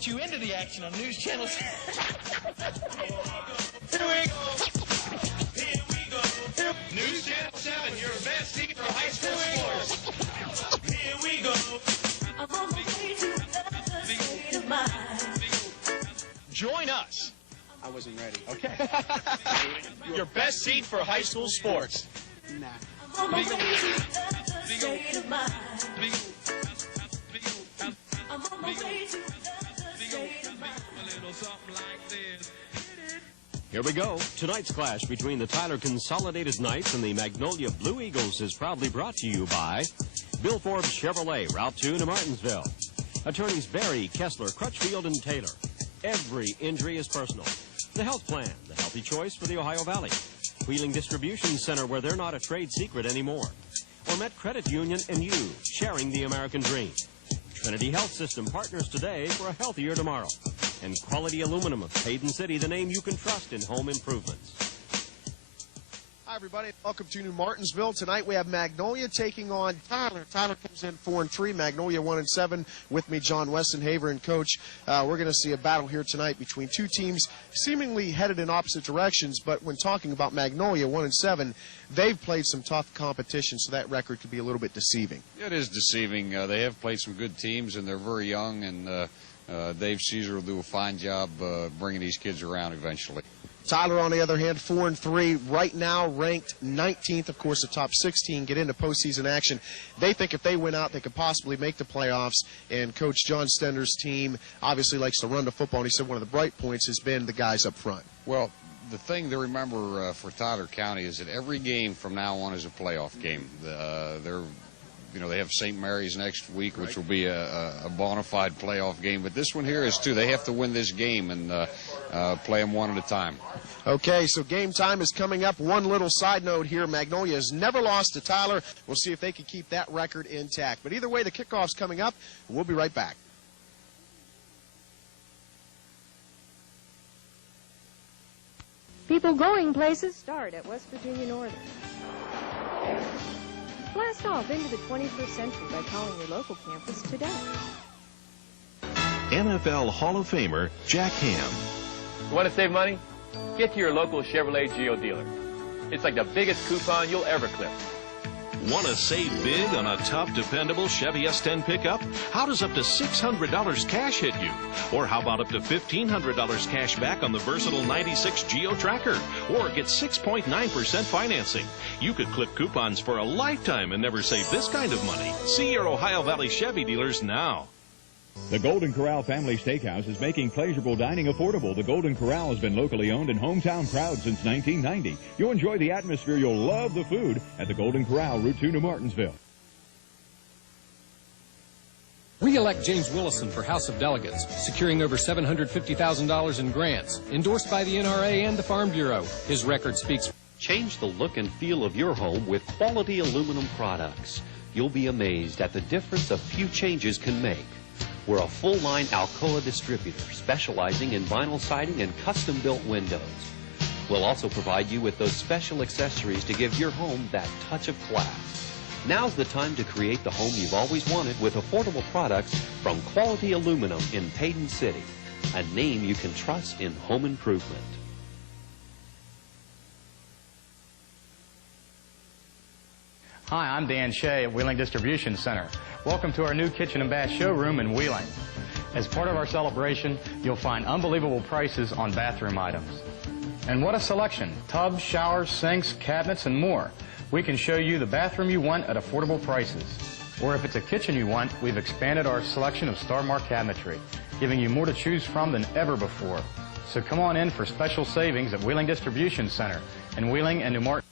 get you into the action on News Channel 7. Here we go. News Channel 7, your best seat for high school sports. Here we go. I'm on my way to another state of mind. Join us. I wasn't ready. Okay. Your best seat for high school sports. Nah. I'm on my way to another state of mind. I'm on my way to another state of mind. A little something like this. Here we go. Tonight's clash between the Tyler Consolidated Knights and the Magnolia Blue Eagles is proudly brought to you by Bill Forbes Chevrolet, Route 2 to Martinsville. Attorneys Barry, Kessler, Crutchfield, and Taylor. Every injury is personal. The Health Plan, the healthy choice for the Ohio Valley. Wheeling Distribution Center, where they're not a trade secret anymore. Or Met Credit Union and you, sharing the American dream. Trinity Health System, partners today for a healthier tomorrow. And Quality Aluminum of Hayden City, the name you can trust in home improvements. Hi, everybody. Welcome to New Martinsville. Tonight we have Magnolia taking on Tyler. Tyler comes in 4-3. Magnolia 1-7. With me, John Westenhaver, and Coach. We're going to see a battle here tonight between two teams seemingly headed in opposite directions. But when talking about Magnolia 1-7, they've played some tough competition, so that record could be a little bit deceiving. It is deceiving. They have played some good teams, and they're very young. And Dave Caesar will do a fine job bringing these kids around eventually. Tyler, on the other hand, 4-3, right now ranked 19th. Of course, the top 16 get into postseason action. They think if they win out, they could possibly make the playoffs. And Coach John Stender's team obviously likes to run the football, and he said one of the bright points has been the guys up front. Well, the thing to remember for Tyler County is that every game from now on is a playoff game. They have St. Mary's next week, which will be a bona fide playoff game. But this one here is, too. They have to win this game and play them one at a time. Okay, so game time is coming up. One little side note here. Magnolia has never lost to Tyler. We'll see if they can keep that record intact. But either way, the kickoff's coming up. We'll be right back. People going places start at West Virginia Northern. Blast off into the 21st century by calling your local campus today. NFL Hall of Famer Jack Ham. Want to save money? Get to your local Chevrolet Geo dealer. It's like the biggest coupon you'll ever clip. Want to save big on a tough, dependable Chevy S10 pickup? How does up to $600 cash hit you? Or how about up to $1,500 cash back on the versatile 96 Geo Tracker? Or get 6.9% financing. You could clip coupons for a lifetime and never save this kind of money. See your Ohio Valley Chevy dealers now. The Golden Corral Family Steakhouse is making pleasurable dining affordable. The Golden Corral has been locally owned and hometown proud since 1990. You'll enjoy the atmosphere. You'll love the food at the Golden Corral, Route 2 to Martinsville. Re-elect James Willison for House of Delegates, securing over $750,000 in grants, endorsed by the NRA and the Farm Bureau. His record speaks. Change the look and feel of your home with quality aluminum products. You'll be amazed at the difference a few changes can make. We're a full-line Alcoa distributor specializing in vinyl siding and custom-built windows. We'll also provide you with those special accessories to give your home that touch of class. Now's the time to create the home you've always wanted with affordable products from Quality Aluminum in Hayden City, a name you can trust in home improvement. Hi, I'm Dan Shea at Wheeling Distribution Center. Welcome to our new kitchen and bath showroom in Wheeling. As part of our celebration, you'll find unbelievable prices on bathroom items. And what a selection! Tubs, showers, sinks, cabinets, and more. We can show you the bathroom you want at affordable prices. Or if it's a kitchen you want, we've expanded our selection of Star Mark cabinetry, giving you more to choose from than ever before. So come on in for special savings at Wheeling Distribution Center in Wheeling and New Martin.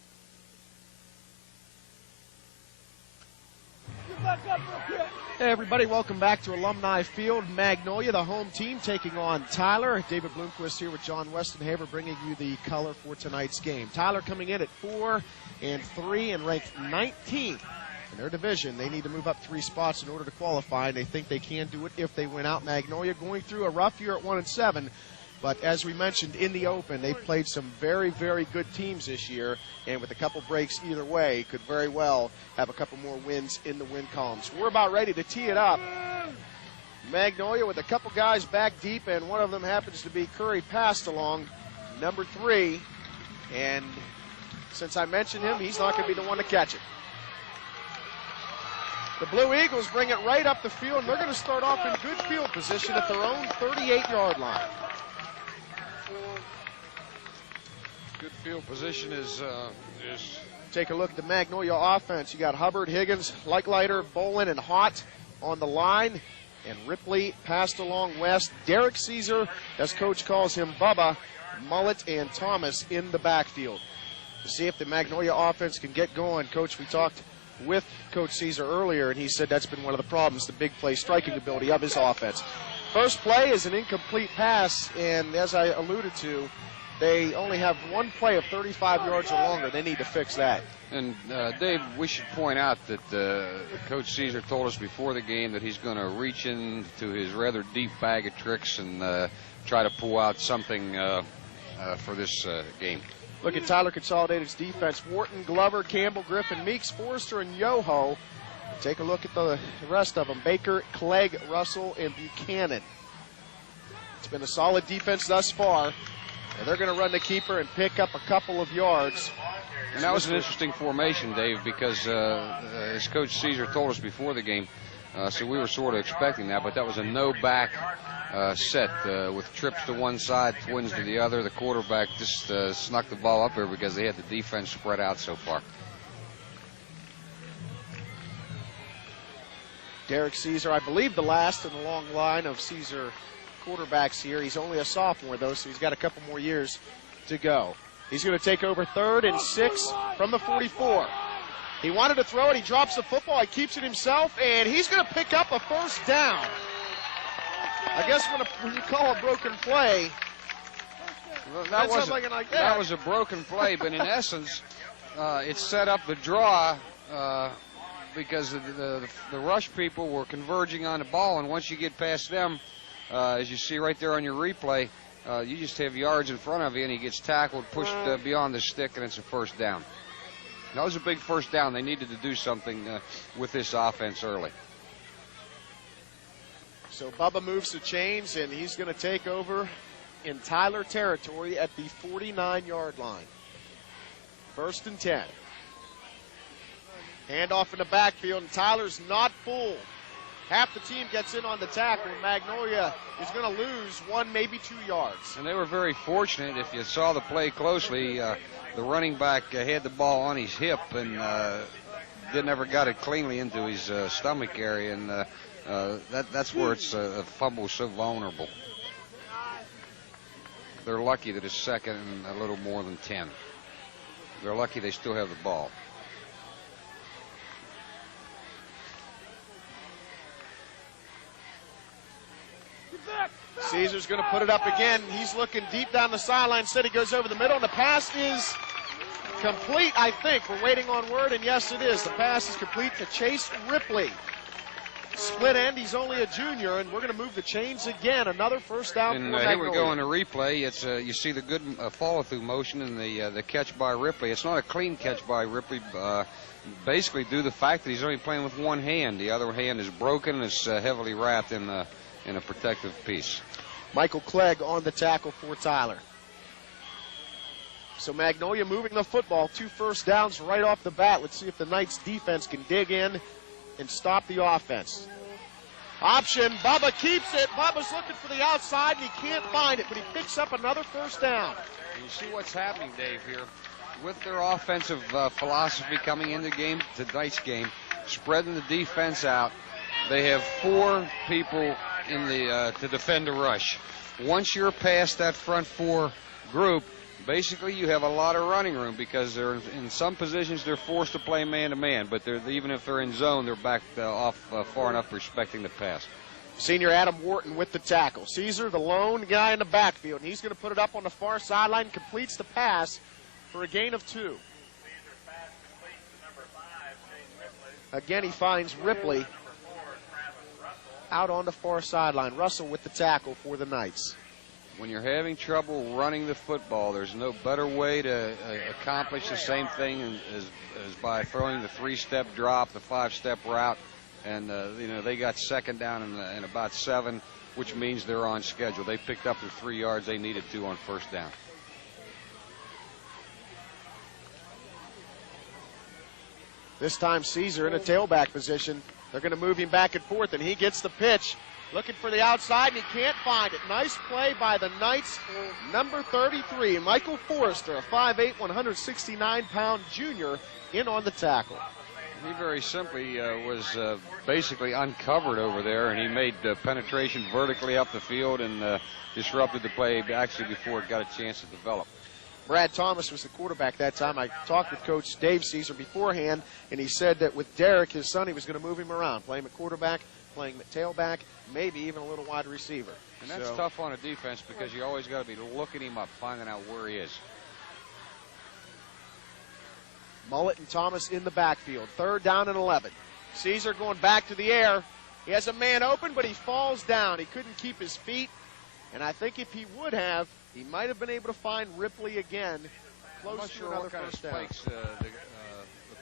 Hey everybody, welcome back to Alumni Field. Magnolia, the home team, taking on Tyler. David Bloomquist here with John Westenhaver, bringing you the color for tonight's game. Tyler coming in at 4-3 and ranked 19th in their division. They need to move up 3 spots in order to qualify, and they think they can do it if they win out. Magnolia going through a rough year at 1-7. But as we mentioned in the open, they've played some very, very good teams this year, and with a couple breaks either way, could very well have a couple more wins in the win columns. We're about ready to tee it up. Magnolia with a couple guys back deep, and one of them happens to be Curry passed along, number 3. And since I mentioned him, he's not going to be the one to catch it. The Blue Eagles bring it right up the field, and they're going to start off in good field position at their own 38-yard line. Good field position is Take a look at the Magnolia offense. You got Hubbard, Higgins, Lightlighter, Bolin, and Hott on the line. And Ripley passed along west. Derek Caesar, as coach calls him, Bubba, Mullet, and Thomas in the backfield. To see if the Magnolia offense can get going. Coach, we talked with Coach Caesar earlier, and he said that's been one of the problems, the big play striking ability of his offense. First play is an incomplete pass, and as I alluded to, they only have one play of 35 yards or longer. They need to fix that. And, Dave, we should point out that Coach Caesar told us before the game that he's going to reach into his rather deep bag of tricks and try to pull out something for this game. Look at Tyler Consolidated's defense. Wharton, Glover, Campbell, Griffin, Meeks, Forrester, and Yoho. Take a look at the rest of them. Baker, Clegg, Russell, and Buchanan. It's been a solid defense thus far. And they're going to run the keeper and pick up a couple of yards. And that was an interesting formation, Dave, because as Coach Caesar told us before the game, so we were sort of expecting that, but that was a no-back set with trips to one side, twins to the other. The quarterback just snuck the ball up there because they had the defense spread out so far. Derek Caesar, I believe the last in the long line of Caesar quarterbacks here. He's only a sophomore, though, so he's got a couple more years to go. He's going to take over 3rd and 6 from the 44. He wanted to throw it. He drops the football. He keeps it himself, and he's going to pick up a first down. I guess when you call a broken play, well, that. That was a broken play, but in essence, it set up the draw because the rush people were converging on the ball, and once you get past them, as you see right there on your replay, you just have yards in front of you, and he gets tackled, pushed beyond the stick, and it's a first down. That was a big first down. They needed to do something with this offense early. So Bubba moves the chains, and he's going to take over in Tyler territory at the 49-yard line. 1st and 10. Handoff in the backfield, and Tyler's not fooled. Half the team gets in on the tackle. Magnolia is going to lose 1, maybe 2 yards. And they were very fortunate. If you saw the play closely, the running back had the ball on his hip and never got it cleanly into his stomach area, and that's where it's a fumble so vulnerable. They're lucky that it's 2nd and a little more than 10. They're lucky they still have the ball. Caesar's going to put it up again. He's looking deep down the sideline. Instead, he goes over the middle, and the pass is complete, I think. We're waiting on word, and yes, it is. The pass is complete to Chase Ripley. Split end, he's only a junior, and we're going to move the chains again. Another first down for Magnolia. Here we go on the replay. It's you see the good follow-through motion and the catch by Ripley. It's not a clean catch by Ripley, basically due to the fact that he's only playing with one hand. The other hand is broken and is heavily wrapped in a protective piece. Michael Clegg on the tackle for Tyler. So Magnolia moving the football. 2 first downs right off the bat. Let's see if the Knights defense can dig in and stop the offense. Option. Bubba keeps it. Bubba's looking for the outside, and he can't find it, but he picks up another first down. And you see what's happening, Dave, here. With their offensive philosophy coming into tonight's game, spreading the defense out, they have 4 people in to defend the rush. Once you're past that front 4 group, basically you have a lot of running room because they're in some positions they're forced to play man-to-man, but even if they're in zone, they're back off far enough respecting the pass. Senior Adam Wharton with the tackle. Caesar, the lone guy in the backfield, and he's going to put it up on the far sideline, completes the pass for a gain of 2. Again, he finds Ripley out on the far sideline. Russell with the tackle for the Knights. When you're having trouble running the football, there's no better way to accomplish the same thing as by throwing the 3-step drop, the 5-step route. And, they got second down in about 7, which means they're on schedule. They picked up their 3 yards they needed to on first down. This time Caesar in a tailback position. They're going to move him back and forth, and he gets the pitch. Looking for the outside, and he can't find it. Nice play by the Knights. Number 33, Michael Forrester, a 5'8", 169-pound junior, in on the tackle. He very simply was basically uncovered over there, and he made penetration vertically up the field and disrupted the play actually before it got a chance to develop. Brad Thomas was the quarterback that time. I talked with Coach Dave Caesar beforehand, and he said that with Derek, his son, he was going to move him around, play him at quarterback, playing him at tailback, maybe even a little wide receiver. And that's tough on a defense because you always got to be looking him up, finding out where he is. Mullet and Thomas in the backfield. 3rd down and 11. Caesar going back to the air. He has a man open, but he falls down. He couldn't keep his feet. And I think if he would have, he might have been able to find Ripley again. I'm not sure what kind of spikes the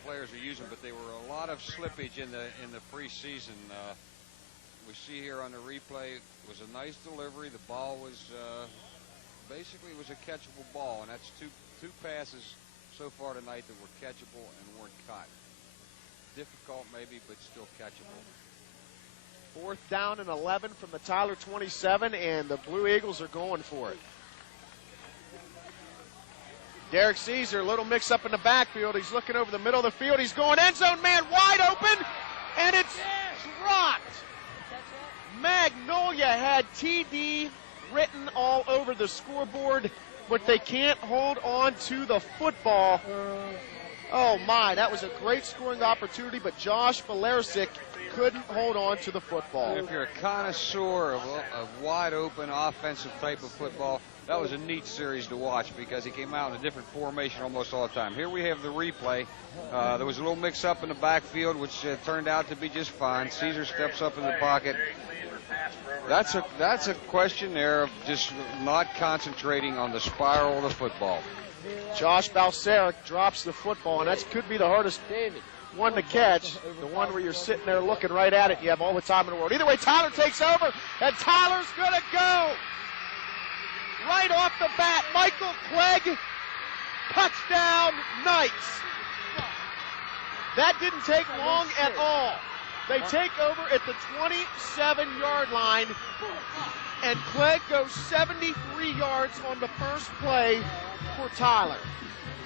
players are using, but there were a lot of slippage in the preseason. We see here on the replay, it was a nice delivery. The ball was basically it was a catchable ball, and that's two passes so far tonight that were catchable and weren't caught. Difficult maybe, but still catchable. 4th down and 11 from the Tyler 27, and the Blue Eagles are going for it. Derek Caesar, a little mix up in the backfield. He's looking over the middle of the field. He's going end zone, man wide open, and it's dropped. Magnolia had TD written all over the scoreboard, but they can't hold on to the football. Oh my, that was a great scoring opportunity, but Josh Valersic couldn't hold on to the football. And if you're a connoisseur of wide open offensive type of football, that was a neat series to watch because he came out in a different formation almost all the time. Here we have the replay. There was a little mix up in the backfield, which turned out to be just fine. Caesar steps up in the pocket. That's a question there of just not concentrating on the spiral of the football. Josh Balseric drops the football, and that could be the hardest one to catch, the one where you're sitting there looking right at it. You have all the time in the world. Either way, Tyler takes over, and Tyler's going to go. Right off the bat, Michael Clegg, touchdown Knights. That didn't take long at all. They take over at the 27-yard line, and Clegg goes 73 yards on the first play for Tyler.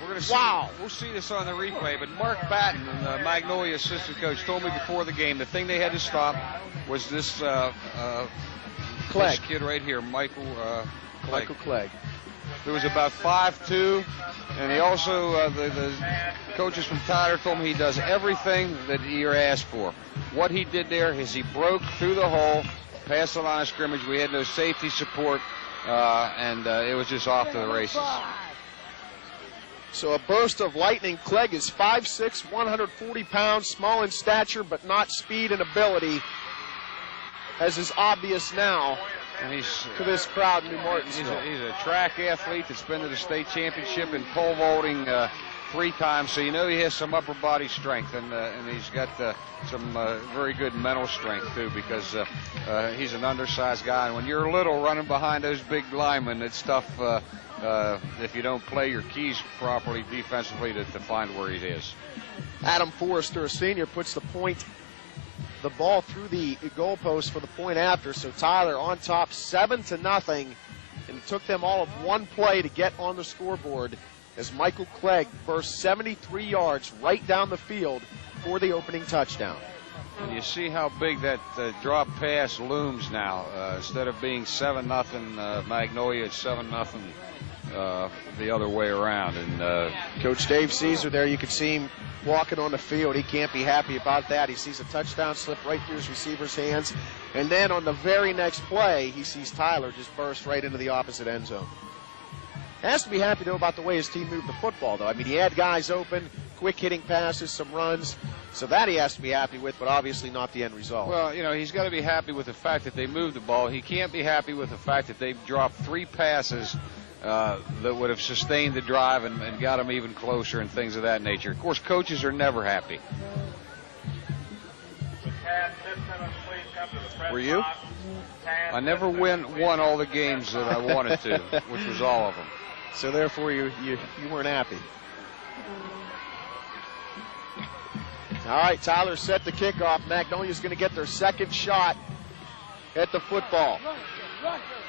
We'll see this on the replay, but Mark Batten, the Magnolia assistant coach, told me before the game the thing they had to stop was this kid right here, Michael Clegg. There was about 5'2", and he also, the coaches from Tyler told me he does everything that you're asked for. What he did there is he broke through the hole, past the line of scrimmage. We had no safety support, and it was just off to the races. So a burst of lightning. Clegg is 5'6", 140 pounds, small in stature, but not speed and ability, as is obvious now. And he's to this crowd in New Martinsville. He's a track athlete that's been to the state championship in pole vaulting 3 times, so you know he has some upper body strength, and he's got some very good mental strength too, because he's an undersized guy, and when you're little running behind those big linemen, it's tough if you don't play your keys properly defensively to find where he is. Adam Forrester, a senior, puts the ball through the goalpost for the point after. So Tyler on top 7-0, and it took them all of one play to get on the scoreboard as Michael Clegg burst 73 yards right down the field for the opening touchdown. And you see how big that drop pass looms now. Instead of being 7-0 Magnolia, it's 7-0 the other way around. And Coach Dave Caesar there, you can see him walking on the field. He can't be happy about that. He sees a touchdown slip right through his receiver's hands. And then on the very next play, he sees Tyler just burst right into the opposite end zone. Has to be happy, though, about the way his team moved the football, though. I mean, he had guys open, quick hitting passes, some runs. So that he has to be happy with, but obviously not the end result. Well, you know, he's got to be happy with the fact that they moved the ball. He can't be happy with the fact that they've dropped 3 passes that would have sustained the drive and got them even closer and things of that nature. Of course, coaches are never happy. Were you? I never won all the games that I wanted to, which was all of them. So therefore, you weren't happy. All right, Tyler set the kickoff. Magnolia's going to get their second shot at the football.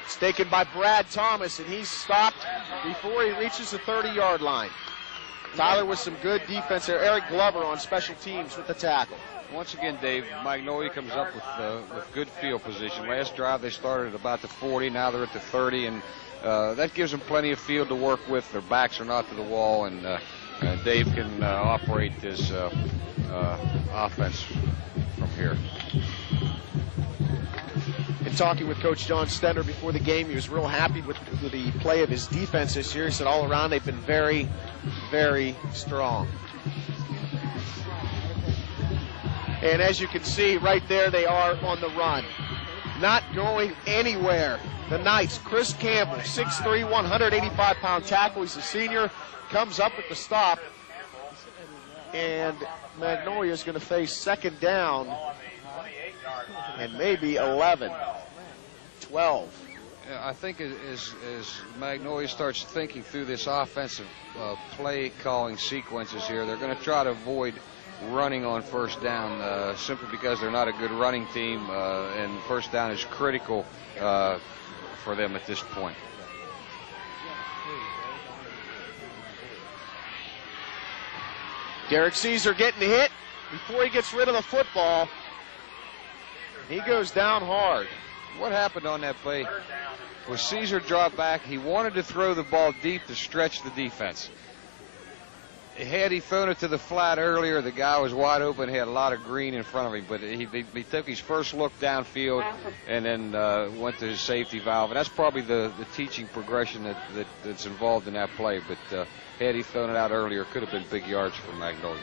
It's taken by Brad Thomas, and he's stopped before he reaches the 30-yard line. Tyler with some good defense there. Eric Glover on special teams with the tackle. Once again, Dave, Magnolia comes up with good field position. Last drive they started at about the 40, now they're at the 30, and that gives them plenty of field to work with. Their backs are not to the wall, and Dave can operate this offense from here. In talking with Coach John Stender before the game, he was real happy with the play of his defense this year. He said all around they've been very, very strong. And as you can see right there, they are on the run. Not going anywhere. The Knights, Chris Campbell, 6'3", 185-pound tackle. He's a senior, comes up with the stop. And Magnolia is going to face second down and maybe 11, 12. I think as Magnolia starts thinking through this offensive play calling sequences here, they're going to try to avoid running on first down simply because they're not a good running team, and first down is critical for them at this point. Derek Caesar getting hit before he gets rid of the football. He goes down hard. What happened on that play was Caesar dropped back. He wanted to throw the ball deep to stretch the defense. Had he thrown it to the flat earlier, the guy was wide open. He had a lot of green in front of him, but he took his first look downfield and then went to his safety valve. And that's probably the teaching progression that's involved in that play. But had he thrown it out earlier, could have been big yards for Magnolia.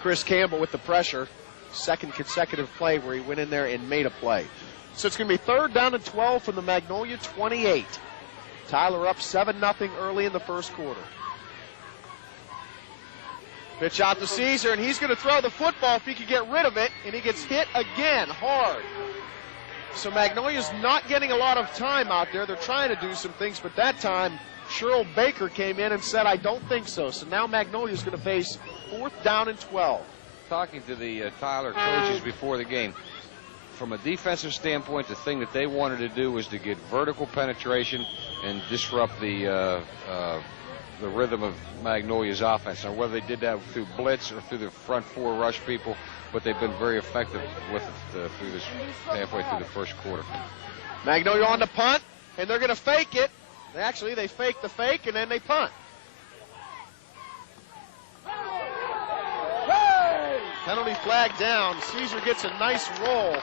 Chris Campbell with the pressure. Second consecutive play where he went in there and made a play. So it's going to be third down and 12 from the Magnolia 28. Tyler up 7-0 early in the first quarter. Pitch out to Caesar, and he's going to throw the football if he can get rid of it, and he gets hit again hard. So Magnolia's not getting a lot of time out there. They're trying to do some things, but that time Cheryl Baker came in and said, I don't think so. So now Magnolia's going to face fourth down and 12. Talking to the Tyler coaches before the game, from a defensive standpoint, the thing that they wanted to do was to get vertical penetration and disrupt the rhythm of Magnolia's offense. Now, whether they did that through blitz or through the front four rush people, but they've been very effective with it through this halfway through the first quarter. Magnolia on the punt, and they're going to fake it. Actually, they fake the fake, and then they punt. Penalty flag down. Caesar gets a nice roll.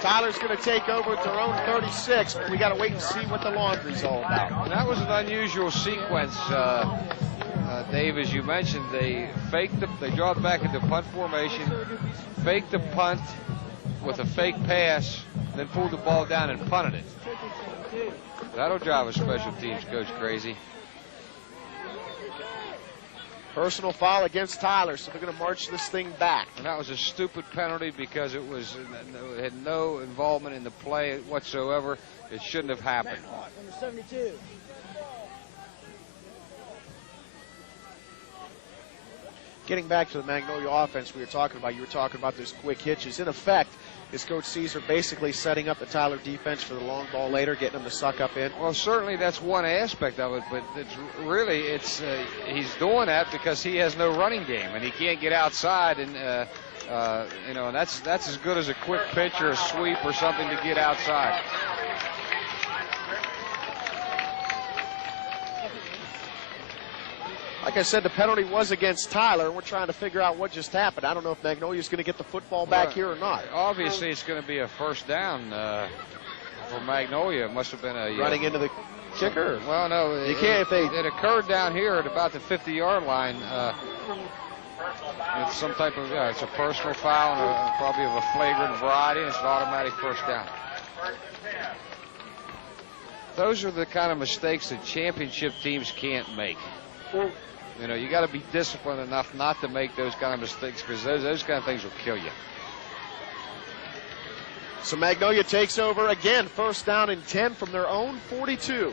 Tyler's going to take over at their own 36, but we got to wait and see what the laundry's all about. And that was an unusual sequence, Dave, as you mentioned. They dropped back into punt formation, faked the punt with a fake pass, then pulled the ball down and punted it. That'll drive a special teams coach crazy. Personal foul against Tyler, so they're going to march this thing back. And that was a stupid penalty because it had no involvement in the play whatsoever. It shouldn't have happened. Number 72. Getting back to the Magnolia offense we were talking about, you were talking about those quick hitches. In effect, is Coach Caesar basically setting up the Tyler defense for the long ball later, getting them to suck up in? Well, certainly that's one aspect of it, but he's doing that because he has no running game and he can't get outside, and and that's as good as a quick pitch or a sweep or something to get outside. Like I said, the penalty was against Tyler, and we're trying to figure out what just happened. I don't know if Magnolia's going to get the football back here or not. Obviously, it's going to be a first down for Magnolia. It must have been a running into the kicker. Well, no, you can't if they. It occurred down here at about the 50-yard line. It's some type of it's a personal foul and probably of a flagrant variety, and it's an automatic first down. Those are the kind of mistakes that championship teams can't make. You know, you got to be disciplined enough not to make those kind of mistakes because those kind of things will kill you. So Magnolia takes over again, first down and 10 from their own 42.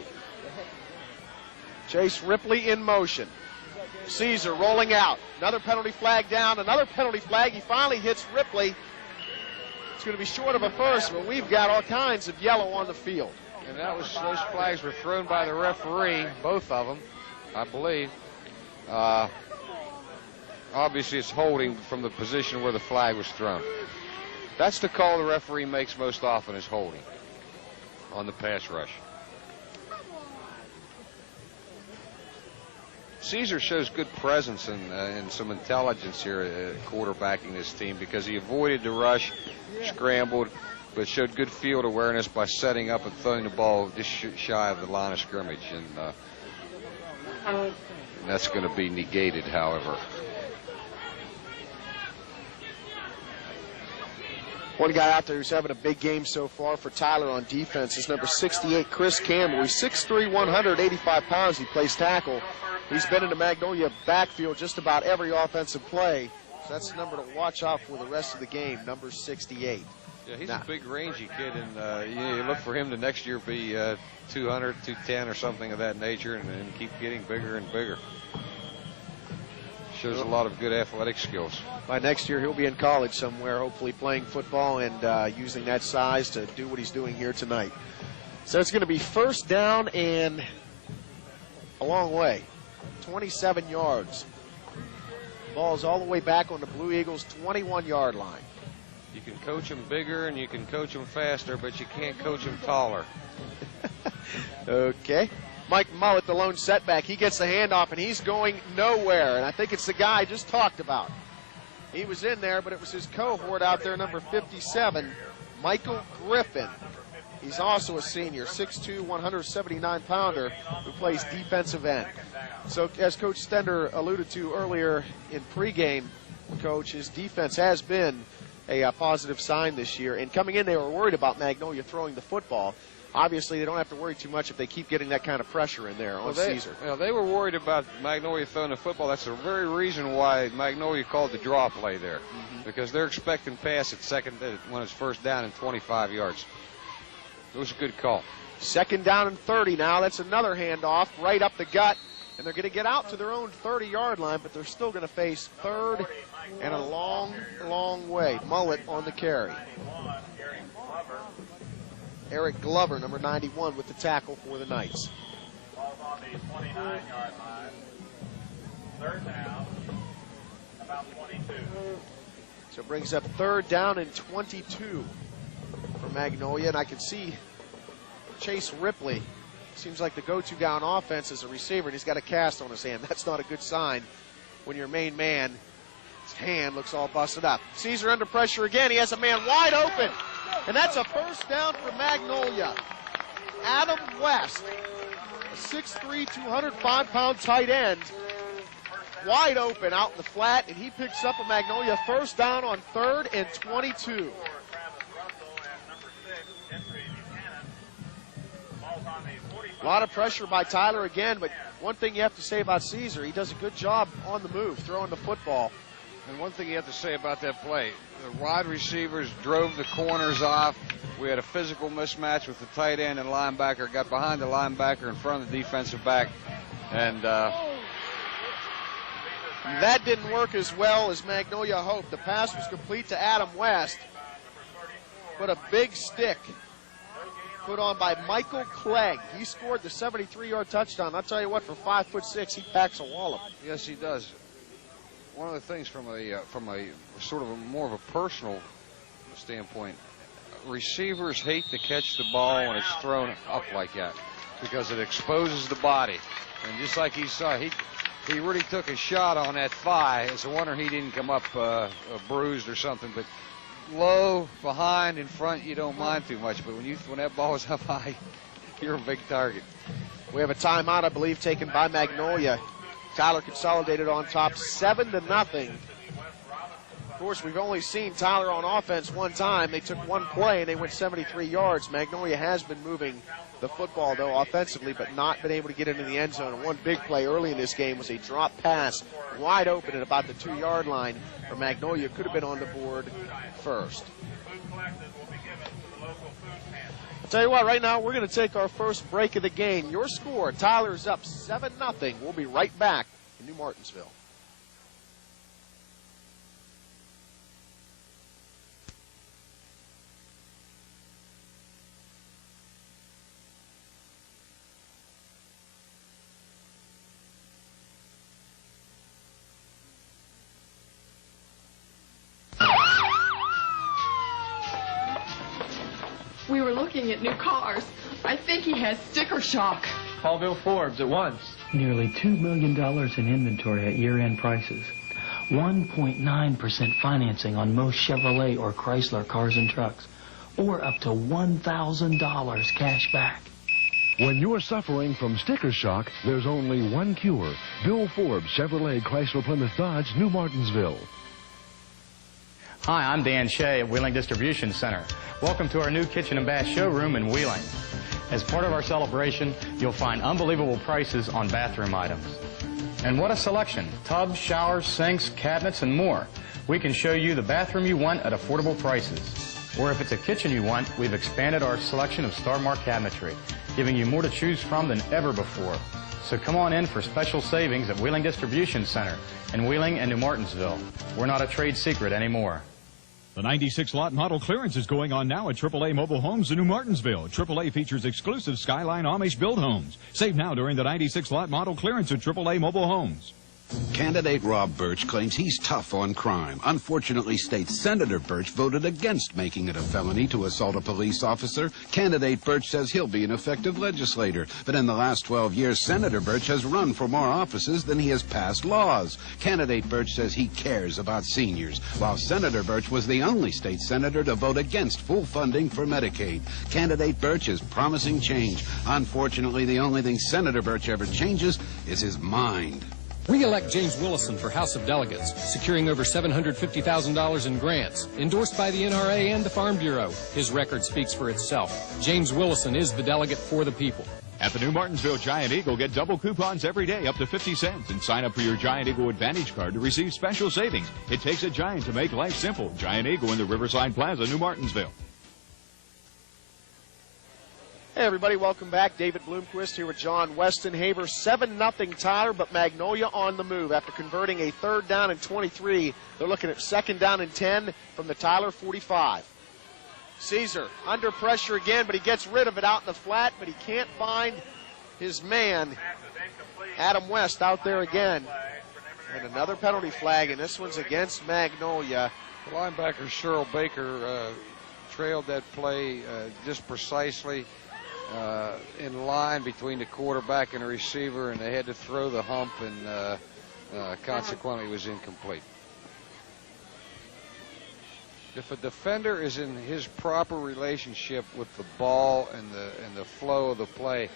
Chase Ripley in motion. Caesar rolling out. Another penalty flag down, another penalty flag. He finally hits Ripley. It's going to be short of a first, but we've got all kinds of yellow on the field. And those flags were thrown by the referee, both of them, I believe. Obviously, it's holding from the position where the flag was thrown. That's the call the referee makes most often, is holding on the pass rush. Caesar shows good presence and some intelligence here quarterbacking this team, because he avoided the rush, scrambled, but showed good field awareness by setting up and throwing the ball just shy of the line of scrimmage. And that's going to be negated, however. One guy out there who's having a big game so far for Tyler on defense is number 68, Chris Campbell. He's 6'3", 185 pounds. He plays tackle. He's been in the Magnolia backfield just about every offensive play. So that's the number to watch out for the rest of the game, number 68. Yeah, he's a big, rangy kid, and you look for him to next year be 200, 210 or something of that nature, and keep getting bigger and bigger. Shows a lot of good athletic skills. By next year, he'll be in college somewhere, hopefully playing football and using that size to do what he's doing here tonight. So it's going to be first down and a long way, 27 yards. Ball's all the way back on the Blue Eagles' 21-yard line. You can coach them bigger and you can coach them faster, but you can't coach them taller. Okay. Mike Mullet, the lone setback, he gets the handoff, and he's going nowhere. And I think it's the guy I just talked about. He was in there, but it was his cohort out there, number 57, Michael Griffin. He's also a senior, 6'2", 179-pounder, who plays defensive end. So as Coach Stender alluded to earlier in pregame, Coach, his defense has been a positive sign this year. And coming in, they were worried about Magnolia throwing the football. Obviously, they don't have to worry too much if they keep getting that kind of pressure in there on Caesar. They were worried about Magnolia throwing the football. That's the very reason why Magnolia called the draw play there, because they're expecting pass at second when it's first down and 25 yards. It was a good call. Second down and 30 now. That's another handoff right up the gut, and they're going to get out to their own 30-yard line, but they're still going to face third and a long, long way. Mullet on the carry. Eric Glover, number 91, with the tackle for the Knights. Ball's on the 29-yard line. Third down, about 22. So it brings up third down and 22 for Magnolia, and I can see Chase Ripley seems like the go-to guy on offense as a receiver, and he's got a cast on his hand. That's not a good sign when your main man, his hand looks all busted up. Caesar under pressure again. He has a man wide open. And that's a first down for Magnolia. Adam West, a 6'3", 205-pound tight end, wide open out in the flat, and he picks up a Magnolia first down on third and 22. A lot of pressure by Tyler again, but one thing you have to say about Caesar, he does a good job on the move, throwing the football. And one thing you have to say about that play, the wide receivers drove the corners off. We had a physical mismatch with the tight end and linebacker, got behind the linebacker in front of the defensive back, and that didn't work as well as Magnolia hoped. The pass was complete to Adam West, but a big stick put on by Michael Clegg. He scored the 73-yard touchdown. I'll tell you what, for 5'6", he packs a wallop. Yes, he does. One of the things from a sort of more of a personal standpoint, receivers hate to catch the ball when it's thrown up like that because it exposes the body. And just like he saw, he really took a shot on that thigh. It's a wonder he didn't come up bruised or something. But low, behind, in front, you don't mind too much. But when that ball is up high, you're a big target. We have a timeout, I believe, taken by Magnolia. Tyler Consolidated on top, 7-0. Of course, we've only seen Tyler on offense one time. They took one play and they went 73 yards. Magnolia has been moving the football, though, offensively, but not been able to get into the end zone. And one big play early in this game was a drop pass wide open at about the 2-yard line for Magnolia. Could have been on the board first. I'll tell you what, right now we're going to take our first break of the game. Your score, Tyler's up 7-0. We'll be right back in New Martinsville. We were looking at new cars. I think he has sticker shock. Call Bill Forbes at once. Nearly $2 million in inventory at year-end prices. 1.9% financing on most Chevrolet or Chrysler cars and trucks. Or up to $1,000 cash back. When you're suffering from sticker shock, there's only one cure. Bill Forbes, Chevrolet, Chrysler, Plymouth, Dodge, New Martinsville. Hi, I'm Dan Shea at Wheeling Distribution Center. Welcome to our new kitchen and bath showroom in Wheeling. As part of our celebration, you'll find unbelievable prices on bathroom items. And what a selection. Tubs, showers, sinks, cabinets, and more. We can show you the bathroom you want at affordable prices. Or if it's a kitchen you want, we've expanded our selection of Star Mark cabinetry, giving you more to choose from than ever before. So come on in for special savings at Wheeling Distribution Center in Wheeling and New Martinsville. We're not a trade secret anymore. The 96 lot model clearance is going on now at AAA Mobile Homes in New Martinsville. AAA features exclusive Skyline Amish build homes. Save now during the 96 lot model clearance at AAA Mobile Homes. Candidate Rob Birch claims he's tough on crime. Unfortunately, State Senator Birch voted against making it a felony to assault a police officer. Candidate Birch says he'll be an effective legislator. But in the last 12 years, Senator Birch has run for more offices than he has passed laws. Candidate Birch says he cares about seniors, while Senator Birch was the only state senator to vote against full funding for Medicaid. Candidate Birch is promising change. Unfortunately, the only thing Senator Birch ever changes is his mind. Re-elect James Willison for House of Delegates, securing over $750,000 in grants, endorsed by the NRA and the Farm Bureau. His record speaks for itself. James Willison is the delegate for the people. At the New Martinsville Giant Eagle, get double coupons every day up to 50 cents and sign up for your Giant Eagle Advantage card to receive special savings. It takes a giant to make life simple. Giant Eagle in the Riverside Plaza, New Martinsville. Hey everybody, welcome back. David Bloomquist here with John Westenhaver. 7-0 Tyler, but Magnolia on the move. After converting a 3rd down and 23, they're looking at 2nd down and 10 from the Tyler 45. Caesar under pressure again, but he gets rid of it out in the flat, but he can't find his man. Adam West out there again. And another penalty flag, and this one's against Magnolia. The linebacker Cheryl Baker trailed that play just precisely. In line between the quarterback and the receiver, and they had to throw the hump, and consequently it was incomplete. If a defender is in his proper relationship with the ball and the flow of the play,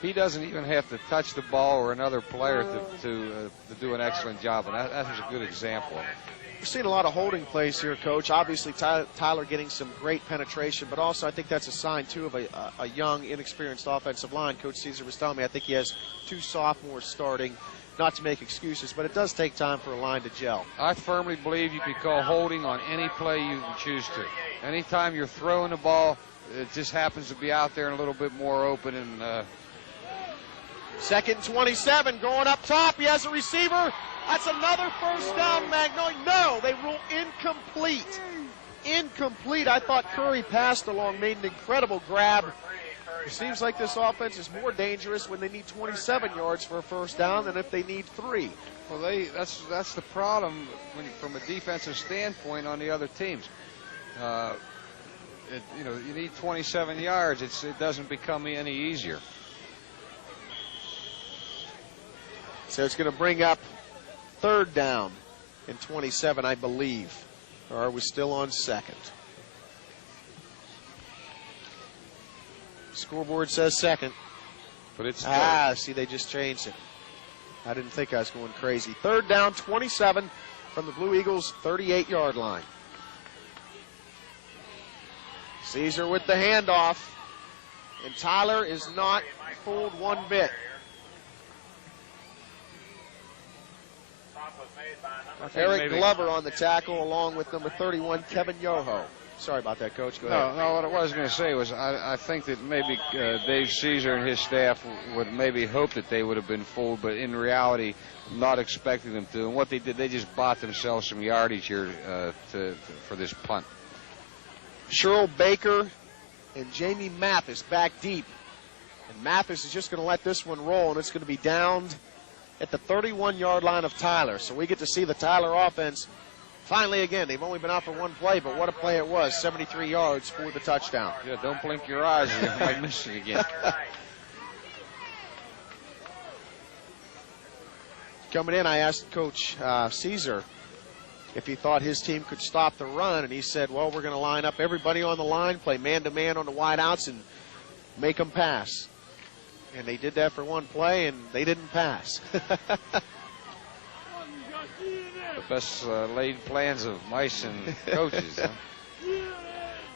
he doesn't even have to touch the ball or another player to do an excellent job, and that was a good example of it. We've seen a lot of holding plays here, Coach. Obviously, Tyler getting some great penetration, but also I think that's a sign, too, of a young, inexperienced offensive line. Coach Caesar was telling me I think he has 2 sophomores starting, not to make excuses, but it does take time for a line to gel. I firmly believe you can call holding on any play you choose to. Anytime you're throwing the ball, it just happens to be out there and a little bit more open. And 2nd and 27, going up top. He has a receiver. That's another 1st down, Magnolia. No, they rule incomplete. Incomplete. I thought Curry passed along, made an incredible grab. It seems like this offense is more dangerous when they need 27 yards for a 1st down than if they need 3. Well, that's the problem from a defensive standpoint on the other teams. You need 27 yards. It doesn't become any easier. So it's going to bring up 3rd down and 27, I believe. Or are we still on 2nd? Scoreboard says 2nd. But it's see, they just changed it. I didn't think I was going crazy. 3rd down, 27 from the Blue Eagles' 38-yard line. Caesar with the handoff. And Tyler is not fooled one bit. Eric Glover on the tackle, along with number 31, Kevin Yoho. Sorry about that, Coach. Go ahead. No, what I was going to say was I think that maybe Dave Caesar and his staff would maybe hope that they would have been fooled, but in reality, not expecting them to. And what they did, they just bought themselves some yardage here for this punt. Cheryl Baker and Jamie Mathis back deep. And Mathis is just going to let this one roll, and it's going to be downed at the 31-yard line of Tyler. So we get to see the Tyler offense finally again. They've only been out for one play, but what a play it was. 73 yards for the touchdown. Yeah, don't blink your eyes or you might miss it again. Coming in, I asked Coach Caesar if he thought his team could stop the run, and he said, well, we're going to line up everybody on the line, play man-to-man on the wideouts, and make them pass. And they did that for one play, and they didn't pass. The best laid plans of mice and coaches, huh?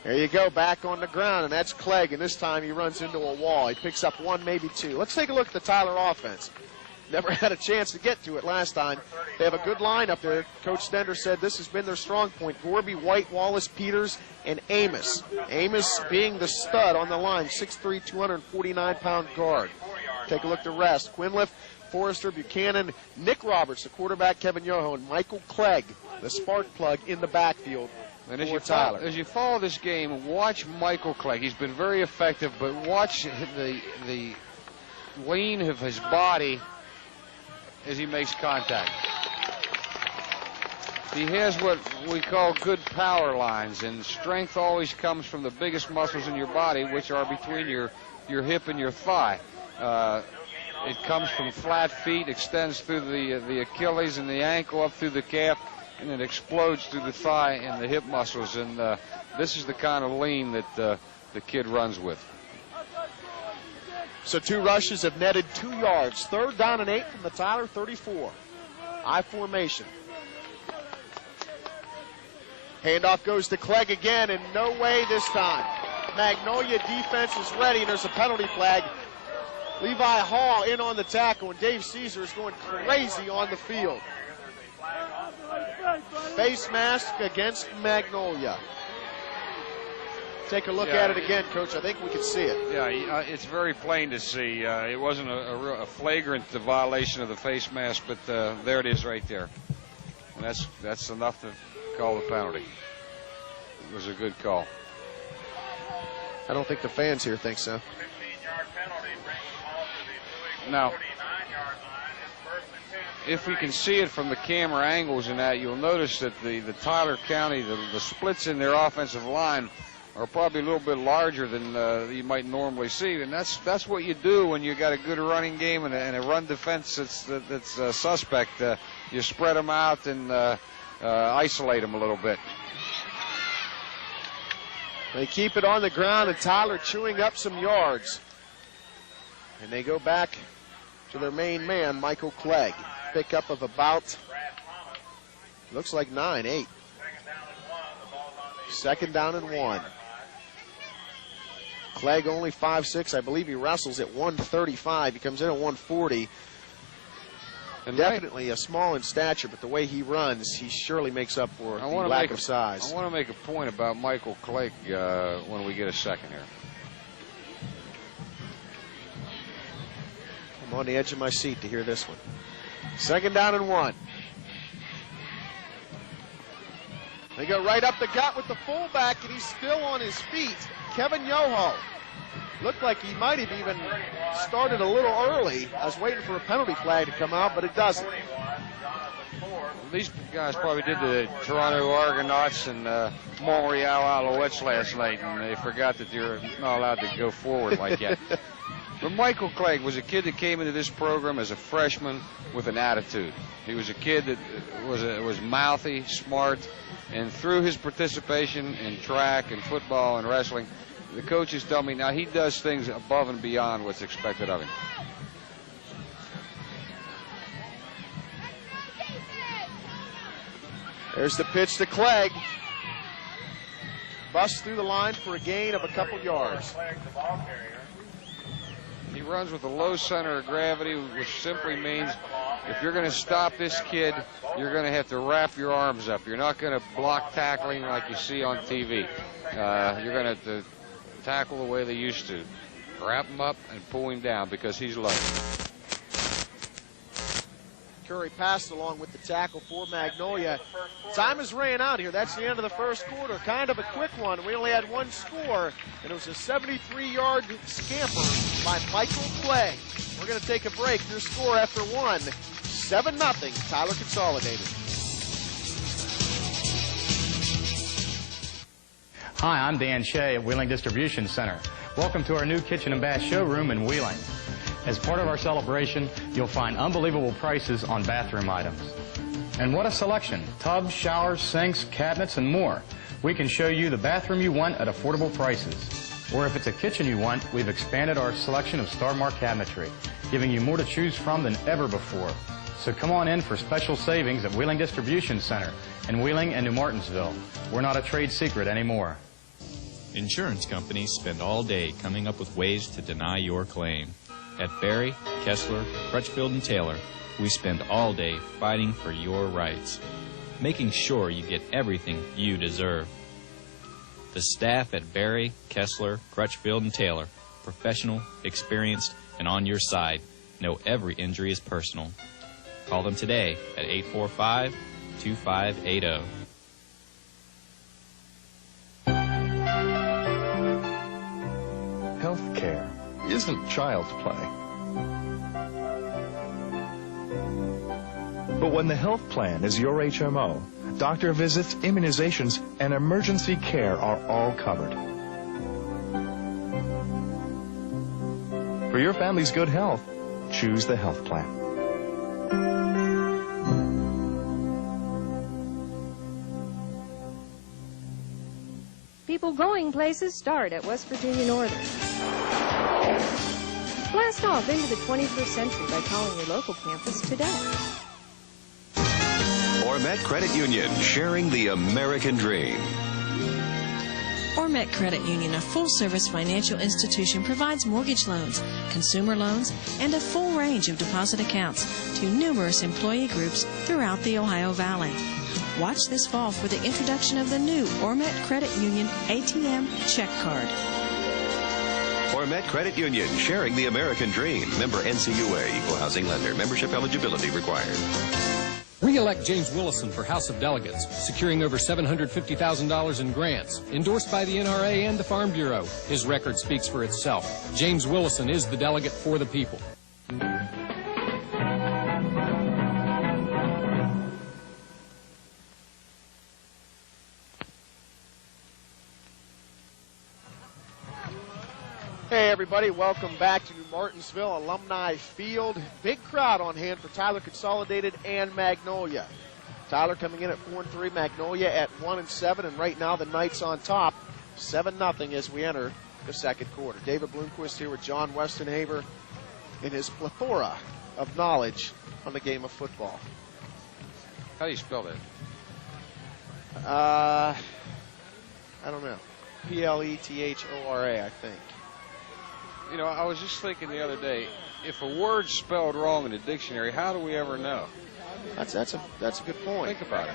There you go, back on the ground, and that's Clegg, and this time he runs into a wall. He picks up one, maybe two. Let's take a look at the Tyler offense. Never had a chance to get to it last time. They have a good line up there. Coach Stender said this has been their strong point. Gorby, White, Wallace, Peters, and Amos. Amos being the stud on the line, 6'3", 249-pound guard. Take a look at the rest. Quinliff, Forrester, Buchanan, Nick Roberts, the quarterback, Kevin Yoho, and Michael Clegg, the spark plug in the backfield. And as you follow this game, watch Michael Clegg. He's been very effective, but watch the lean of his body as he makes contact. He has what we call good power lines, and strength always comes from the biggest muscles in your body, which are between your hip and your thigh. It comes from flat feet, extends through the Achilles and the ankle up through the calf, and it explodes through the thigh and the hip muscles. And this is the kind of lean that the kid runs with. So two rushes have netted 2 yards. 3rd down and 8 from the Tyler 34. I formation. Handoff goes to Clegg again, and no way this time. Magnolia defense is ready, and there's a penalty flag. Levi Hall in on the tackle, and Dave Caesar is going crazy on the field. Face mask against Magnolia. Take a look at it again, Coach. I think we can see it. Yeah, it's very plain to see. It wasn't a flagrant violation of the face mask, but there it is right there. And that's enough to call the penalty. It was a good call. I don't think the fans here think so. 15-yard penalty brings the ball to the Now, 49-yard line. It's 1st and 10. if we can see it from the camera angles and that, you'll notice that the Tyler County, the splits in their offensive line are probably a little bit larger than you might normally see, and that's what you do when you got a good running game and a run defense that's suspect. You spread them out and isolate them a little bit. They keep it on the ground, and Tyler chewing up some yards. And they go back to their main man, Michael Clegg. Pickup of about, looks like 8. 2nd down and 1. Clegg only 5'6". I believe he wrestles at 135. He comes in at 140. And definitely a small in stature, but the way he runs, he surely makes up for the lack of size. I want to make a point about Michael Clegg when we get a second here. I'm on the edge of my seat to hear this one. 2nd down and 1. They go right up the gut with the fullback, and he's still on his feet. Kevin Yoho. Looked like he might have even started a little early. I was waiting for a penalty flag to come out, but it doesn't. These guys probably did the Toronto Argonauts and Montreal Alouettes last night, and they forgot that they're not allowed to go forward like that. But Michael Clegg was a kid that came into this program as a freshman with an attitude. He was a kid that was mouthy, smart, and through his participation in track and football and wrestling, the coaches tell me now he does things above and beyond what's expected of him. There's the pitch to Clegg. Busts through the line for a gain of a couple yards. He runs with a low center of gravity, which simply means if you're going to stop this kid, you're going to have to wrap your arms up. You're not going to block tackling like you see on TV. You're going to have to tackle the way they used to. Wrap him up and pull him down because he's low. Curry passed along with the tackle for Magnolia. Time is ran out here. That's the end of the first quarter. Kind of a quick one. We only had one score, and it was a 73-yard scamper by Michael Clegg. We're going to take a break. Your score after one, 7-0, Tyler Consolidated. Hi, I'm Dan Shea at Wheeling Distribution Center. Welcome to our new kitchen and bath showroom in Wheeling. As part of our celebration, you'll find unbelievable prices on bathroom items. And what a selection. Tubs, showers, sinks, cabinets, and more. We can show you the bathroom you want at affordable prices. Or if it's a kitchen you want, we've expanded our selection of Star Mark cabinetry, giving you more to choose from than ever before. So come on in for special savings at Wheeling Distribution Center in Wheeling and New Martinsville. We're not a trade secret anymore. Insurance companies spend all day coming up with ways to deny your claim. At Barry, Kessler, Crutchfield, and Taylor, we spend all day fighting for your rights, making sure you get everything you deserve. The staff at Barry, Kessler, Crutchfield, and Taylor, professional, experienced, and on your side, know every injury is personal. Call them today at 845-2580. Health care isn't child's play. But when the health plan is your HMO, doctor visits, immunizations, and emergency care are all covered. For your family's good health, choose the health plan. People going places start at West Virginia Northern. Blast off into the 21st century by calling your local campus today. Ormet Credit Union, sharing the American dream. Ormet Credit Union, a full-service financial institution, provides mortgage loans, consumer loans, and a full range of deposit accounts to numerous employee groups throughout the Ohio Valley. Watch this fall for the introduction of the new Ormet Credit Union ATM check card. Ormet Credit Union, sharing the American dream. Member NCUA, Equal Housing Lender. Membership eligibility required. Re-elect James Willison for House of Delegates, securing over $750,000 in grants. Endorsed by the NRA and the Farm Bureau. His record speaks for itself. James Willison is the delegate for the people. Hey everybody, welcome back to New Martinsville Alumni Field. Big crowd on hand for Tyler Consolidated and Magnolia. Tyler coming in at 4-3, Magnolia at 1-7, and right now the Knights on top, 7-0 as we enter the second quarter. David Bloomquist here with John Westenhaver in his plethora of knowledge on the game of football. How do you spell that? I don't know. P-L-E-T-H-O-R-A, I think. You know, I was just thinking the other day, if a word's spelled wrong in the dictionary, how do we ever know? That's a good point. Think about it.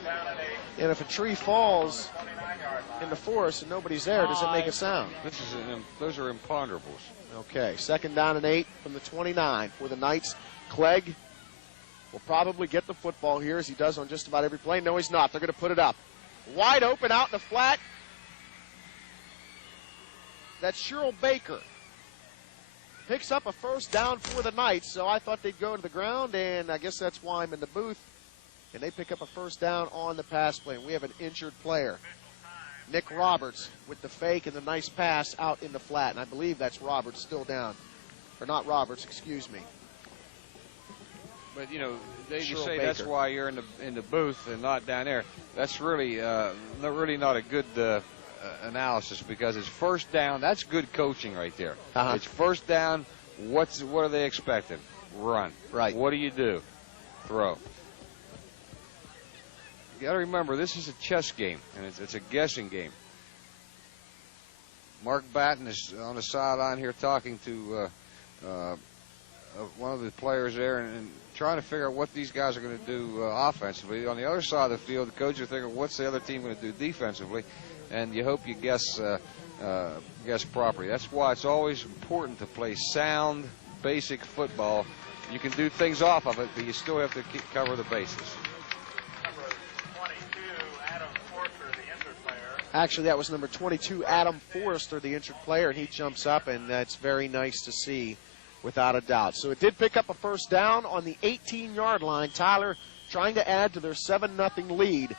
And if a tree falls in the forest and nobody's there, does it make a sound? Those are imponderables. Okay, 2nd down and 8 from the 29 for the Knights. Clegg will probably get the football here, as he does on just about every play. No, he's not. They're going to put it up. Wide open out in the flat. That's Cheryl Baker. Picks up a first down for the Knights, so I thought they'd go to the ground, and I guess that's why I'm in the booth. And they pick up a first down on the pass play. And we have an injured player. Nick Roberts with the fake and the nice pass out in the flat. And I believe that's Roberts still down. Or not Roberts, excuse me. But, you know, they Cheryl say Baker. that's why you're in the booth and not down there. That's really not a good analysis, because it's first down. That's good coaching right there. It's first down. What are they expecting? Run. Right. What do you do? Throw. You got to remember, this is a chess game, and it's a guessing game. Mark Batten is on the sideline here talking to one of the players there and trying to figure out what these guys are going to do offensively. On the other side of the field, the coach is thinking, what's the other team going to do defensively? And you hope you guess properly. That's why it's always important to play sound, basic football. You can do things off of it, but you still have to cover the bases. Actually, that was number 22, Adam Forrester, the injured player, and he jumps up, and that's very nice to see, without a doubt. So it did pick up a first down on the 18-yard line. Tyler trying to add to their 7-0 lead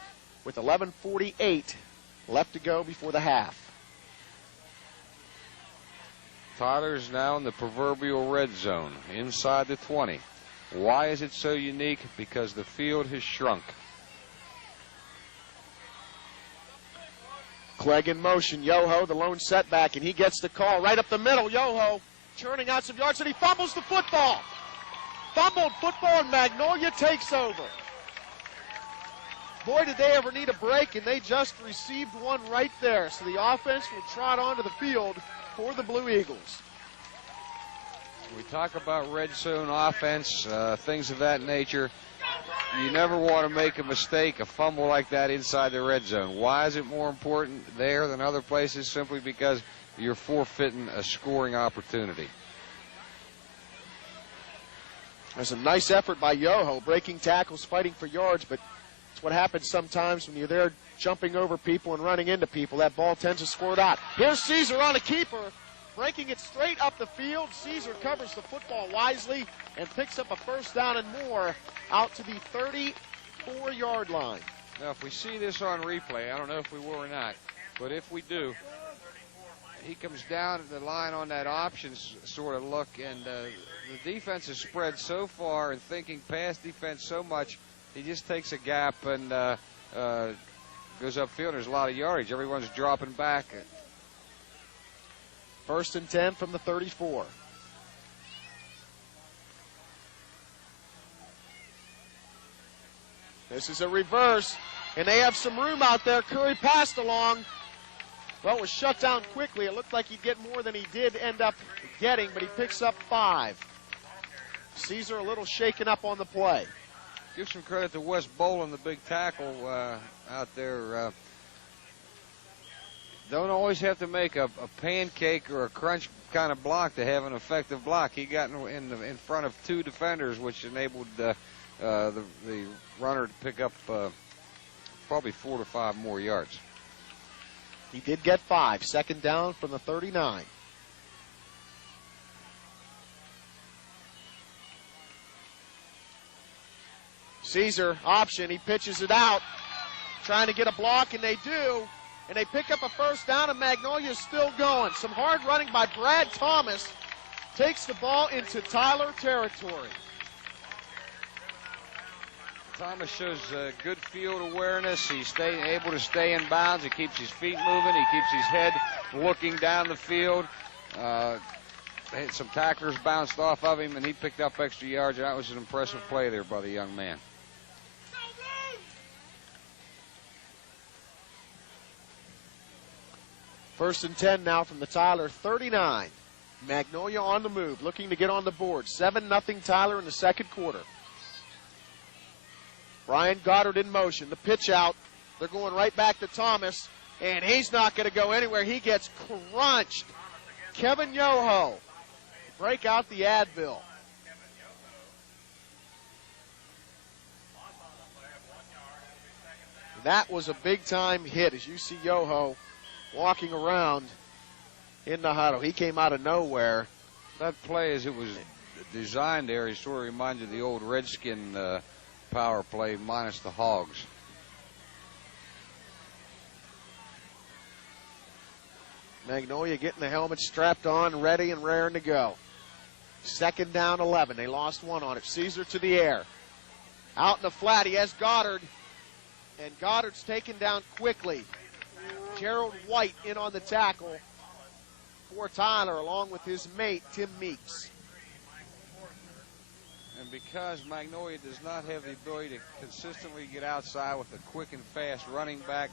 with 11:48 left to go before the half. Tyler's now in the proverbial red zone, inside the 20. Why is it so unique? Because the field has shrunk. Clegg in motion. Yoho, the lone setback, and he gets the call right up the middle. Yoho churning out some yards, and he fumbles the football. Fumbled football, and Magnolia takes over. Boy, did they ever need a break, and they just received one right there. So the offense will trot onto the field for the Blue Eagles. We talk about red zone offense, things of that nature. You never want to make a mistake, a fumble like that inside the red zone. Why is it more important there than other places? Simply because you're forfeiting a scoring opportunity. There's a nice effort by Yoho, breaking tackles, fighting for yards, but it's what happens sometimes when you're there jumping over people and running into people. That ball tends to squirt out. Here's Caesar on a keeper, breaking it straight up the field. Caesar covers the football wisely and picks up a first down and more out to the 34-yard line. Now, if we see this on replay, I don't know if we will or not, but if we do, he comes down the line on that options sort of look, and the defense is spread so far and thinking pass defense so much, he just takes a gap and goes upfield. There's a lot of yardage. Everyone's dropping back. First and 10 from the 34. This is a reverse, and they have some room out there. Curry passed along. Well, it was shut down quickly. It looked like he'd get more than he did end up getting, but he picks up 5. Caesar a little shaken up on the play. Give some credit to Wes Bolin, the big tackle out there. Don't always have to make a pancake or a crunch kind of block to have an effective block. He got in front of 2 defenders, which enabled the runner to pick up probably 4 to 5 more yards. He did get 5. Second down from the 39. Caesar, option, he pitches it out, trying to get a block, and they do. And they pick up a first down, and Magnolia's still going. Some hard running by Brad Thomas takes the ball into Tyler territory. Thomas shows good field awareness. He's able to stay in bounds. He keeps his feet moving. He keeps his head looking down the field. Some tacklers bounced off of him, and he picked up extra yards. That was an impressive play there by the young man. First and 10 now from the Tyler 39. Magnolia on the move, looking to get on the board. 7-0 Tyler in the second quarter. Brian Goddard in motion. The pitch out. They're going right back to Thomas, and he's not going to go anywhere. He gets crunched. Kevin Yoho. Break out the Advil. That was a big-time hit, as you see Yoho walking around in the huddle. He came out of nowhere. That play, as it was designed there, he sort of reminded the old Redskin power play minus the Hogs. Magnolia getting the helmet strapped on, ready and raring to go. Second down 11. They lost 1 on it. Caesar to the air. Out in the flat, he has Goddard. And Goddard's taken down quickly. Gerald White in on the tackle for Tyler, along with his mate, Tim Meeks. And because Magnolia does not have the ability to consistently get outside with a quick and fast running back,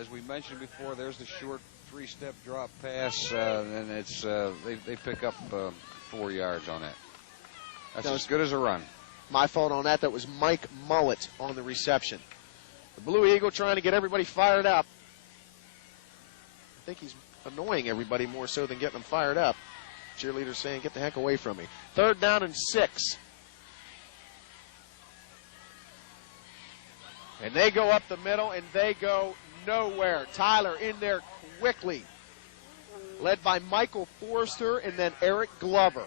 as we mentioned before, there's the short 3-step drop pass, and it's they pick up 4 yards on that. That's as good as a run. My fault on that. That was Mike Mullet on the reception. The Blue Eagle trying to get everybody fired up. I think he's annoying everybody more so than getting them fired up. Cheerleaders saying, get the heck away from me. 3rd down and 6. And they go up the middle, and they go nowhere. Tyler in there quickly, led by Michael Forrester and then Eric Glover.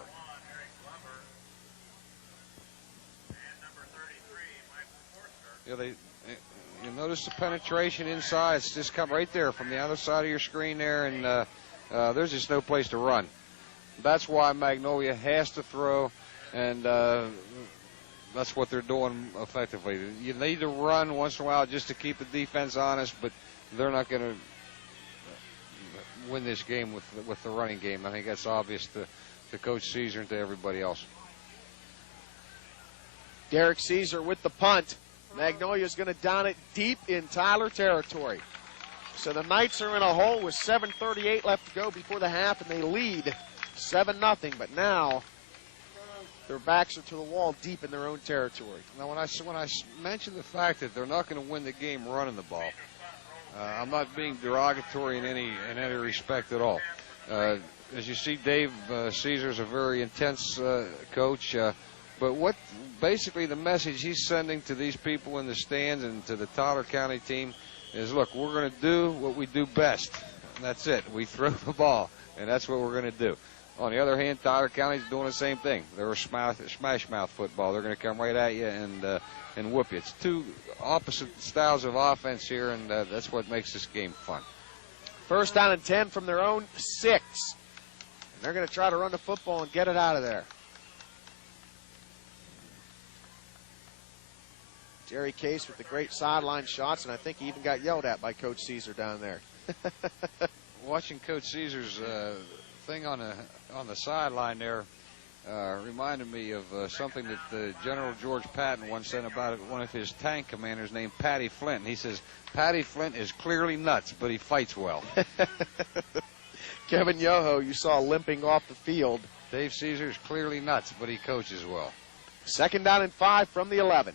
Yeah, you notice the penetration inside. It's just come right there from the other side of your screen there, and there's just no place to run. That's why Magnolia has to throw, and that's what they're doing effectively. You need to run once in a while just to keep the defense honest, but they're not going to win this game with the running game. I think that's obvious to Coach Caesar and to everybody else. Derek Caesar with the punt. Magnolia's going to down it deep in Tyler territory. So the Knights are in a hole with 7:38 left to go before the half, and they lead 7-0. But now their backs are to the wall deep in their own territory. Now, when I mention the fact that they're not going to win the game running the ball, I'm not being derogatory in any respect at all. As you see, Dave Caesar's a very intense coach. But what basically the message he's sending to these people in the stands and to the Tyler County team is, look, we're going to do what we do best. And that's it. We throw the ball, and that's what we're going to do. On the other hand, Tyler County's doing the same thing. They're a smash mouth football. They're going to come right at you and whoop you. It's two opposite styles of offense here, and that's what makes this game fun. 1st down and 10 from their own 6. And they're going to try to run the football and get it out of there. Jerry Case with the great sideline shots, and I think he even got yelled at by Coach Caesar down there. Watching Coach Caesar's thing on the sideline there reminded me of something that General George Patton once said about one of his tank commanders named Patty Flint. And he says, Patty Flint is clearly nuts, but he fights well. Kevin Yoho, you saw limping off the field. Dave Caesar is clearly nuts, but he coaches well. 2nd down and 5 from the 11.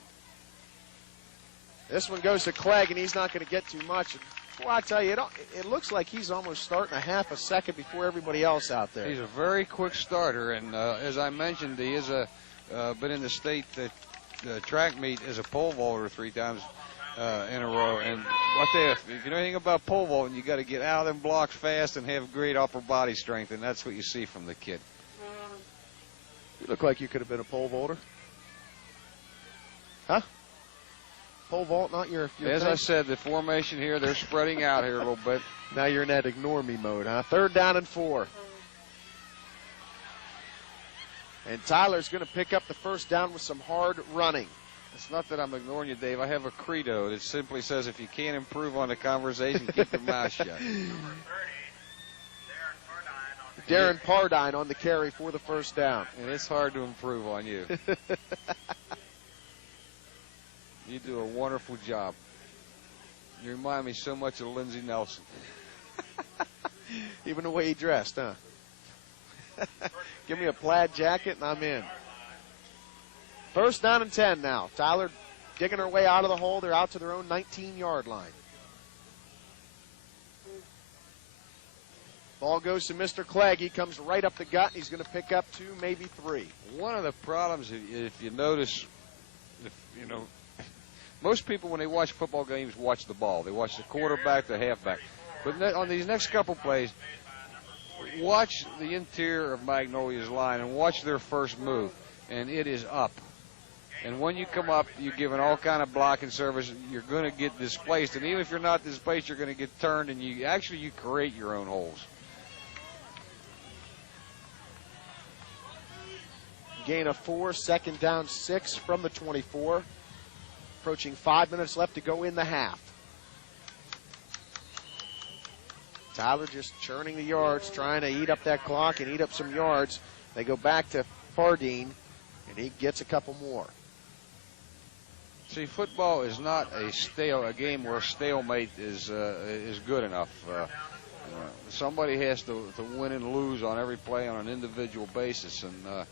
This one goes to Clegg, and he's not going to get too much. And, well, I tell you, it looks like he's almost starting a half a second before everybody else out there. He's a very quick starter, and as I mentioned, he is been in the state track meet as a pole vaulter 3 times in a row. And if you know anything about pole vaulting, you got to get out of them blocks fast and have great upper body strength, and that's what you see from the kid. You look like you could have been a pole vaulter. Huh? Pole vault, not your As thing? I said, the formation here, they're spreading out here a little bit. Now you're in that ignore me mode, huh? 3rd down and 4. And Tyler's going to pick up the 1st down with some hard running. It's not that I'm ignoring you, Dave. I have a credo that simply says if you can't improve on the conversation, keep your mouth shut. Darren Pardine on the carry for the 1st down. And it's hard to improve on you. You do a wonderful job. You remind me so much of Lindsey Nelson. Even the way he dressed, huh? Give me a plaid jacket and I'm in. 1st down and 10 now. Tyler digging her way out of the hole. They're out to their own 19-yard line. Ball goes to Mr. Clegg. He comes right up the gut. He's going to pick up 2, maybe 3. One of the problems, if you notice, most people when they watch football games watch the ball. They watch the quarterback, the halfback. But on these next couple plays, watch the interior of Magnolia's line and watch their first move, and it is up. And when you come up, you're given all kind of blocking service. You're going to get displaced, and even if you're not displaced, you're going to get turned, and you create your own holes. Gain of 4, 2nd down 6 from the 24. Approaching 5 minutes left to go in the half. Tyler just churning the yards, trying to eat up that clock and eat up some yards. They go back to Pardine, and he gets a couple more. See, football is not a game where a stalemate is good enough. Somebody has to win and lose on every play on an individual basis, and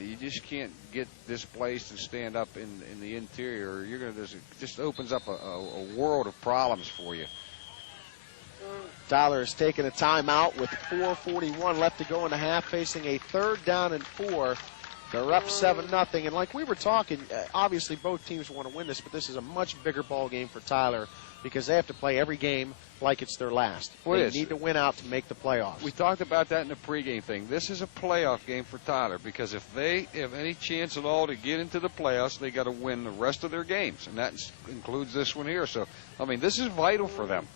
You just can't get displaced and stand up in the interior. You're going to just opens up a world of problems for you. Tyler has taken a timeout with 4:41 left to go in the half, facing a 3rd down and 4. They're up 7-0, and like we were talking, obviously both teams want to win this, but this is a much bigger ball game for Tyler because they have to play every game like it's their last. They need to win out to make the playoffs. We talked about that in the pregame thing. This is a playoff game for Tyler because if they have any chance at all to get into the playoffs, they got to win the rest of their games, and that includes this one here. So, I mean, this is vital for them.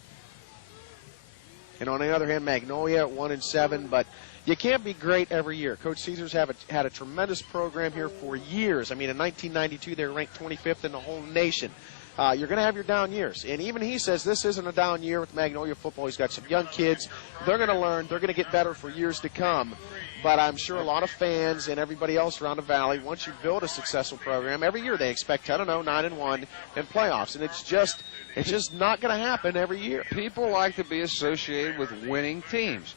And on the other hand, Magnolia at 1-7, but you can't be great every year. Coach Caesars had a tremendous program here for years. I mean, in 1992, they were ranked 25th in the whole nation. You're going to have your down years. And even he says this isn't a down year with Magnolia football. He's got some young kids. They're going to learn. They're going to get better for years to come. But I'm sure a lot of fans and everybody else around the valley, once you build a successful program, every year they expect 10-0, 9-1, and playoffs. And it's just not going to happen every year. People like to be associated with winning teams.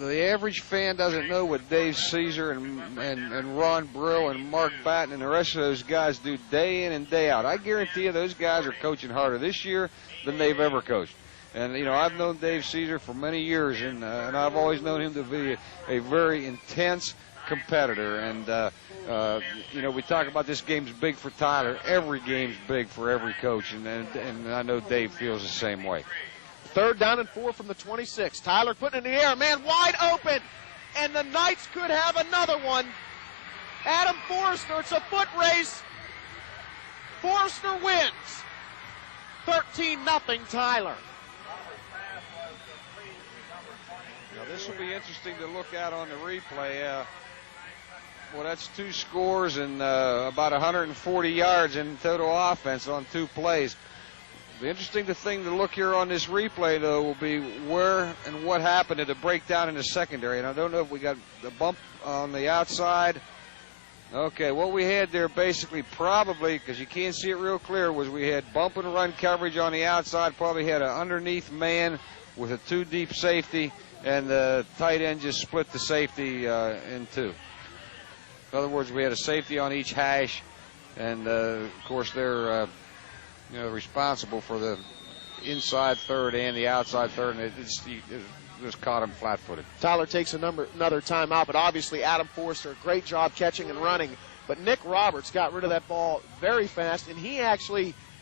The average fan doesn't know what Dave Caesar and Ron Brill and Mark Batten and the rest of those guys do day in and day out. I guarantee you those guys are coaching harder this year than they've ever coached. And, you know, I've known Dave Caesar for many years, and I've always known him to be a very intense competitor. And, you know, we talk about this game's big for Tyler. Every game's big for every coach, and I know Dave feels the same way. 3rd down and 4 from the 26. Tyler putting it in the air. Man wide open. And the Knights could have another one. Adam Forrester, it's a foot race. Forrester wins. 13-0 Tyler. Now this will be interesting to look at on the replay. Well, that's 2 scores and about 140 yards in total offense on 2 plays. The interesting thing to look here on this replay, though, will be where and what happened at the breakdown in the secondary. And I don't know if we got the bump on the outside. Okay, what we had there basically probably, because you can't see it real clear, was we had bump and run coverage on the outside, probably had an underneath man with a 2-deep safety, and the tight end just split the safety in 2. In other words, we had a safety on each hash, and, of course, they're responsible for the inside third and the outside third, and it just caught him flat-footed. Tyler takes another timeout, but obviously Adam Forrester, great job catching and running. But Nick Roberts got rid of that ball very fast, and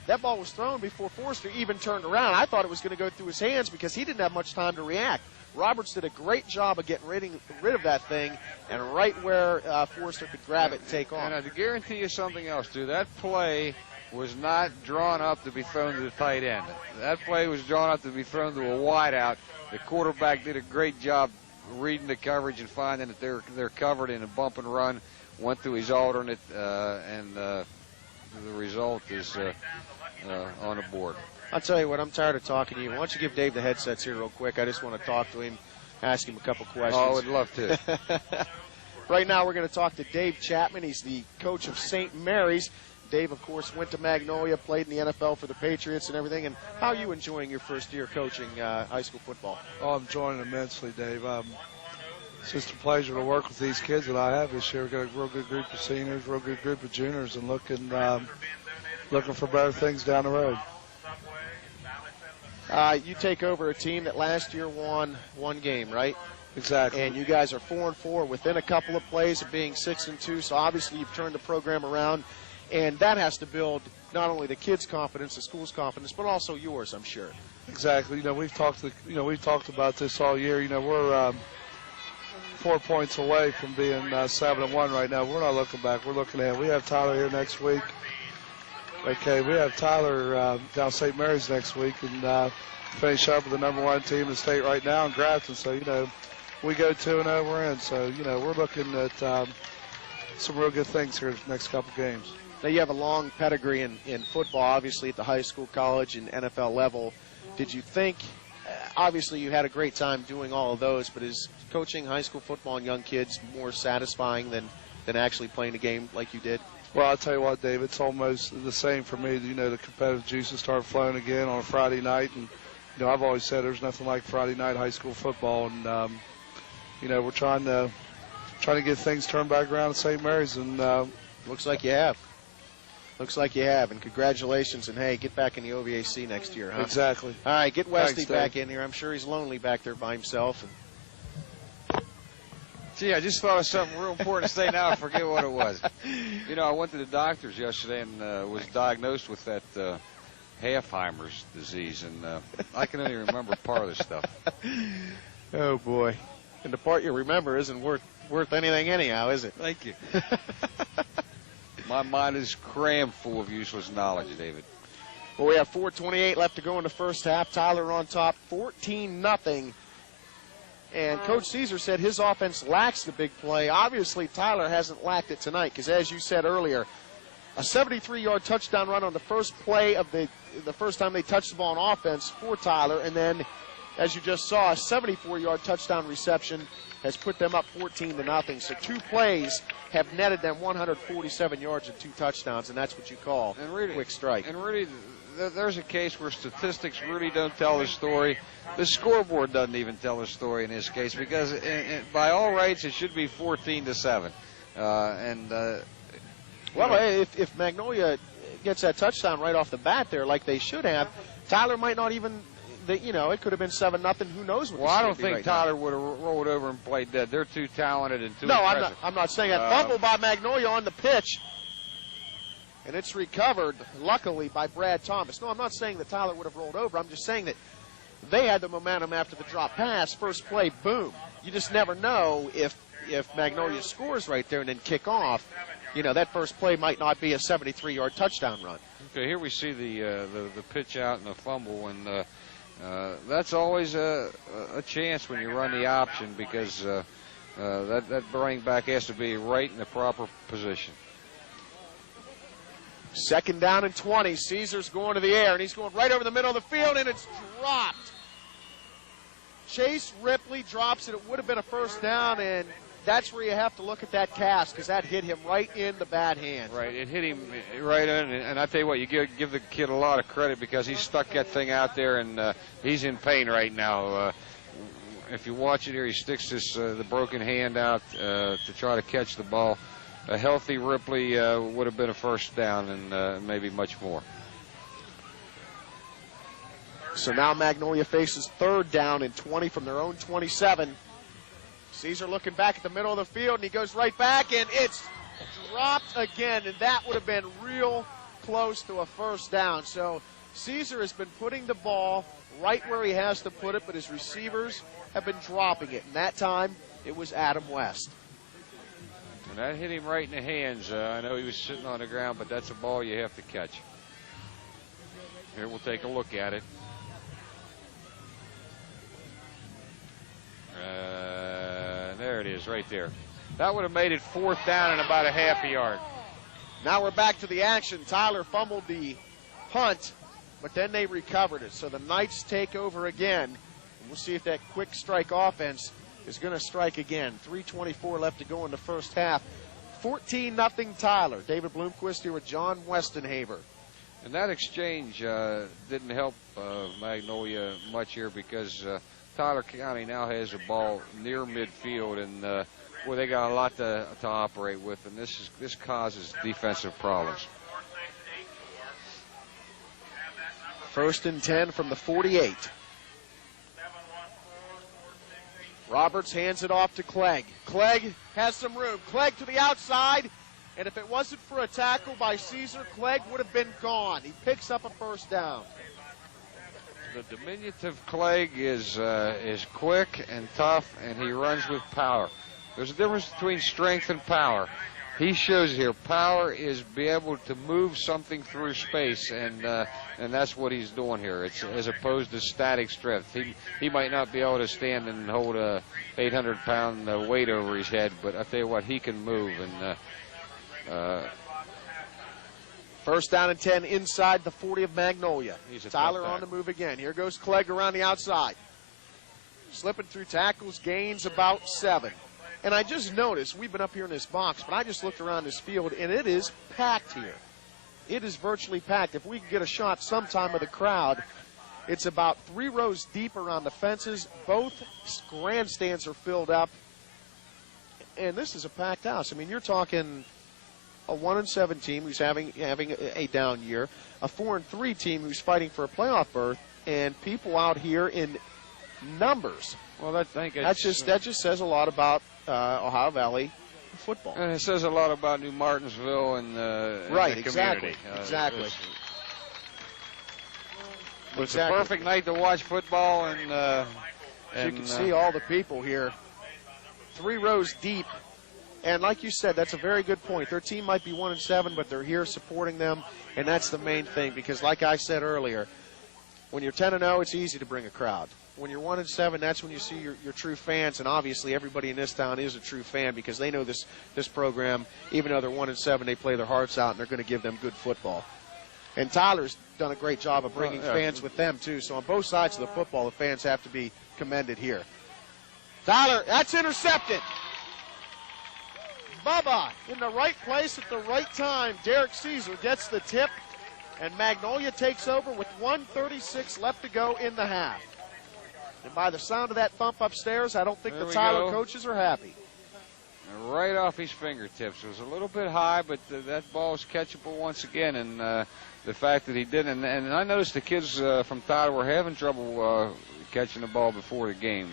that ball was thrown before Forrester even turned around. I thought it was going to go through his hands because he didn't have much time to react. Roberts did a great job of getting rid of that thing, and right where Forrester could grab it and take off. And I guarantee you something else, too. That play was not drawn up to be thrown to the tight end. That play was drawn up to be thrown to a wideout. The quarterback did a great job reading the coverage and finding that they're covered in a bump and run, went to his alternate, and the result is on the board. I'll tell you what, I'm tired of talking to you. Why don't you give Dave the headsets here real quick? I just want to talk to him, ask him a couple questions. Oh, I would love to. Right now we're going to talk to Dave Chapman. He's the coach of St. Mary's. Dave, of course, went to Magnolia, played in the NFL for the Patriots and everything. And how are you enjoying your first year coaching high school football? Oh, I'm enjoying it immensely, Dave. It's just a pleasure to work with these kids that I have this year. We've got a real good group of seniors, real good group of juniors, and looking for better things down the road. You take over a team that last year won 1 game, right? Exactly. And you guys are 4-4 within a couple of plays of being 6-2. So obviously you've turned the program around. And that has to build not only the kids' confidence, the school's confidence, but also yours, I'm sure. Exactly. We've talked about this all year. We're 4 points away from being 7-1 right now. We're not looking back. We're looking ahead. We have Tyler here next week. Okay, we have Tyler down St. Mary's next week, and finish up with the #1 team in the state right now in Grafton. So we go 2-0, we're in. So we're looking at some real good things here the next couple games. Now, you have a long pedigree in football, obviously, at the high school, college, and NFL level. Did you think, obviously, you had a great time doing all of those, but is coaching high school football and young kids more satisfying than actually playing a game like you did? Well, I'll tell you what, Dave, it's almost the same for me. The competitive juices start flowing again on a Friday night. And, I've always said there's nothing like Friday night high school football. And, we're trying to trying to get things turned back around at St. Mary's, and looks like you have. Looks like you have, and congratulations, and hey, get back in the OVAC next year, huh? Exactly. All right, get Westy Thanks, back in here. I'm sure he's lonely back there by himself. Gee, I just thought of something real important to say now. I forget what it was. You know, I went to the doctors yesterday and was diagnosed with that Alzheimer's disease, and I can only remember part of the stuff. Oh, boy. And the part you remember isn't worth anything anyhow, is it? Thank you. My mind is crammed full of useless knowledge, David. Well, we have 4:28 left to go in the first half. Tyler on top, 14-0. And Coach Caesar said his offense lacks the big play. Obviously, Tyler hasn't lacked it tonight because, as you said earlier, a 73-yard touchdown run on the first play of the first time they touched the ball on offense for Tyler. And then, as you just saw, a 74-yard touchdown reception has put them up 14-0. So 2 plays have netted them 147 yards and 2 touchdowns, and that's what you call really, quick strike. And really, there's a case where statistics really don't tell the story. The scoreboard doesn't even tell the story in this case because, by all rights, it should be 14-7. Well, if Magnolia gets that touchdown right off the bat there, like they should have, Tyler might not even. It could have been 7-0. Who knows what? Well, I don't think Tyler would have rolled over and played dead. They're too talented and too. No, impressive. I'm not saying that. Fumble by Magnolia on the pitch, and it's recovered luckily by Brad Thomas. No, I'm not saying that Tyler would have rolled over. I'm just saying that they had the momentum after the drop pass. First play, boom. You just never know if Magnolia scores right there and then kick off. That first play might not be a 73-yard touchdown run. Okay, here we see the pitch out and the fumble, and that's always a chance when you run the option because that running back has to be right in the proper position. 2nd down and 20. Caesar's going to the air, and he's going right over the middle of the field, and it's dropped. Chase Ripley drops it. It would have been a first down, and that's where you have to look at that cast because that hit him right in the bad hand. Right, it hit him right in, and I tell you what, you give the kid a lot of credit because he stuck that thing out there, and he's in pain right now. If you watch it here, he sticks the broken hand out to try to catch the ball. A healthy Ripley would have been a first down and maybe much more. So now Magnolia faces 3rd down and 20 from their own 27. Caesar looking back at the middle of the field, and he goes right back, and it's dropped again, and that would have been real close to a first down. So Caesar has been putting the ball right where he has to put it, but his receivers have been dropping it, and that time it was Adam West. And that hit him right in the hands. I know he was sitting on the ground, but that's a ball you have to catch. Here, we'll take a look at it. There it is, right there. That would have made it 4th down and about a half a yard. Now we're back to the action. Tyler fumbled the punt, but then they recovered it. So the Knights take over again. And we'll see if that quick strike offense is going to strike again. 3:24 left to go in the first half. 14-0 Tyler. David Bloomquist here with John Westenhaver. And that exchange didn't help Magnolia much here because Tyler County now has a ball near midfield, and where they got a lot to operate with, and this causes defensive problems. 1st and 10 from the 48. Roberts hands it off to Clegg. Clegg has some room. Clegg to the outside, and if it wasn't for a tackle by Caesar, Clegg would have been gone. He picks up a first down. The diminutive Clegg is quick and tough, and he runs with power. There's a difference between strength and power. He shows here power is be able to move something through space, and that's what he's doing here. It's as opposed to static strength. He might not be able to stand and hold a 800-pound weight over his head, but I tell you what, he can move. And 1st down and 10 inside the 40 of Magnolia. Tyler on the move again. Here goes Clegg around the outside. Slipping through tackles, gains about 7. And I just noticed, we've been up here in this box, but I just looked around this field, and it is packed here. It is virtually packed. If we can get a shot sometime of the crowd, it's about 3 rows deep around the fences. Both grandstands are filled up. and this is a packed house. I mean, you're talking a 1-7 team who's having a down year, a 4-3 team who's fighting for a playoff berth, and people out here in numbers. Well, that just says a lot about Ohio Valley football. And it says a lot about New Martinsville and the exactly, community. Exactly. It's a perfect night to watch football, and you can see all the people here, 3 rows deep. And like you said, that's a very good point. Their team might be 1-7, but they're here supporting them, and that's the main thing. Because like I said earlier, when you're 10-0, it's easy to bring a crowd. When you're 1-7, that's when you see your true fans, and obviously everybody in this town is a true fan because they know this program. Even though they're 1-7, they play their hearts out, and they're going to give them good football. And Tyler's done a great job of bringing fans with them, too. So on both sides of the football, the fans have to be commended here. Tyler, that's intercepted. Bubba in the right place at the right time. Derek Caesar gets the tip, and Magnolia takes over with 1:36 left to go in the half. And by the sound of that bump upstairs, I don't think the Tyler coaches are happy. Right off his fingertips. It was a little bit high, but that ball is catchable once again, and the fact that he didn't, and I noticed the kids from Tyler were having trouble catching the ball before the game.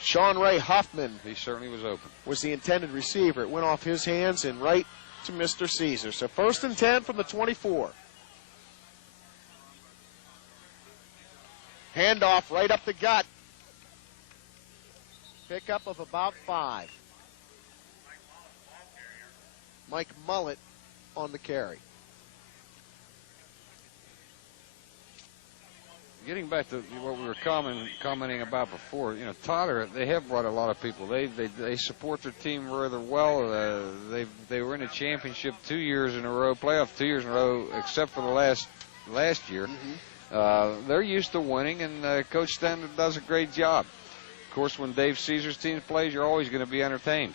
Sean Ray Huffman, he certainly was open, was the intended receiver. It went off his hands and right to Mr. Caesar. So 1st and 10 from the 24. Handoff right up the gut. Pickup of about 5. Mike Mullet on the carry. Getting back to what we were commenting about before, Tyler, they have brought a lot of people. They support their team rather well. They were in a championship 2 years in a row, playoff 2 years in a row, except for the last year. Mm-hmm. They're used to winning, and Coach Stanton does a great job. Of course, when Dave Caesar's team plays, you're always going to be entertained.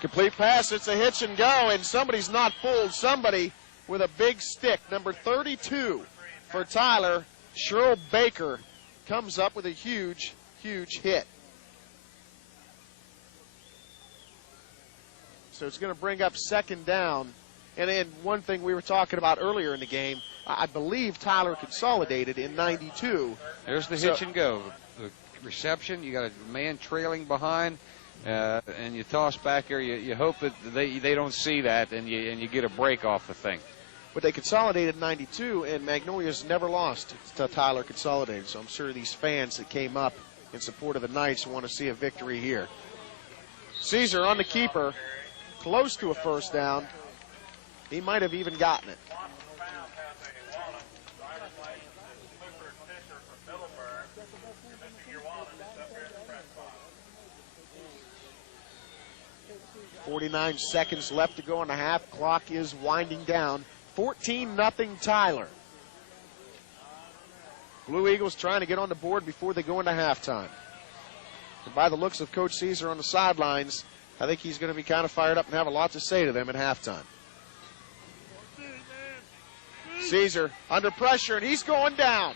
Complete pass. It's a hitch and go, and somebody's not fooled. Somebody with a big stick, number 32 for Tyler, Cheryl Baker, comes up with a huge, huge hit. So it's going to bring up 2nd down. And then one thing we were talking about earlier in the game, I believe Tyler consolidated in 92. There's the hitch and go. The reception, you got a man trailing behind, and you toss back there. You hope that they don't see that, and you get a break off the thing. But they consolidated in 92, and Magnolia's never lost to Tyler Consolidated. So I'm sure these fans that came up in support of the Knights want to see a victory here. Caesar on the keeper, close to a 1st down. He might have even gotten it. .49 seconds left to go in the half. Clock is winding down. 14-0 Tyler. Blue Eagles trying to get on the board before they go into halftime. And by the looks of Coach Caesar on the sidelines, I think he's going to be kind of fired up and have a lot to say to them at halftime. Caesar under pressure, and he's going down.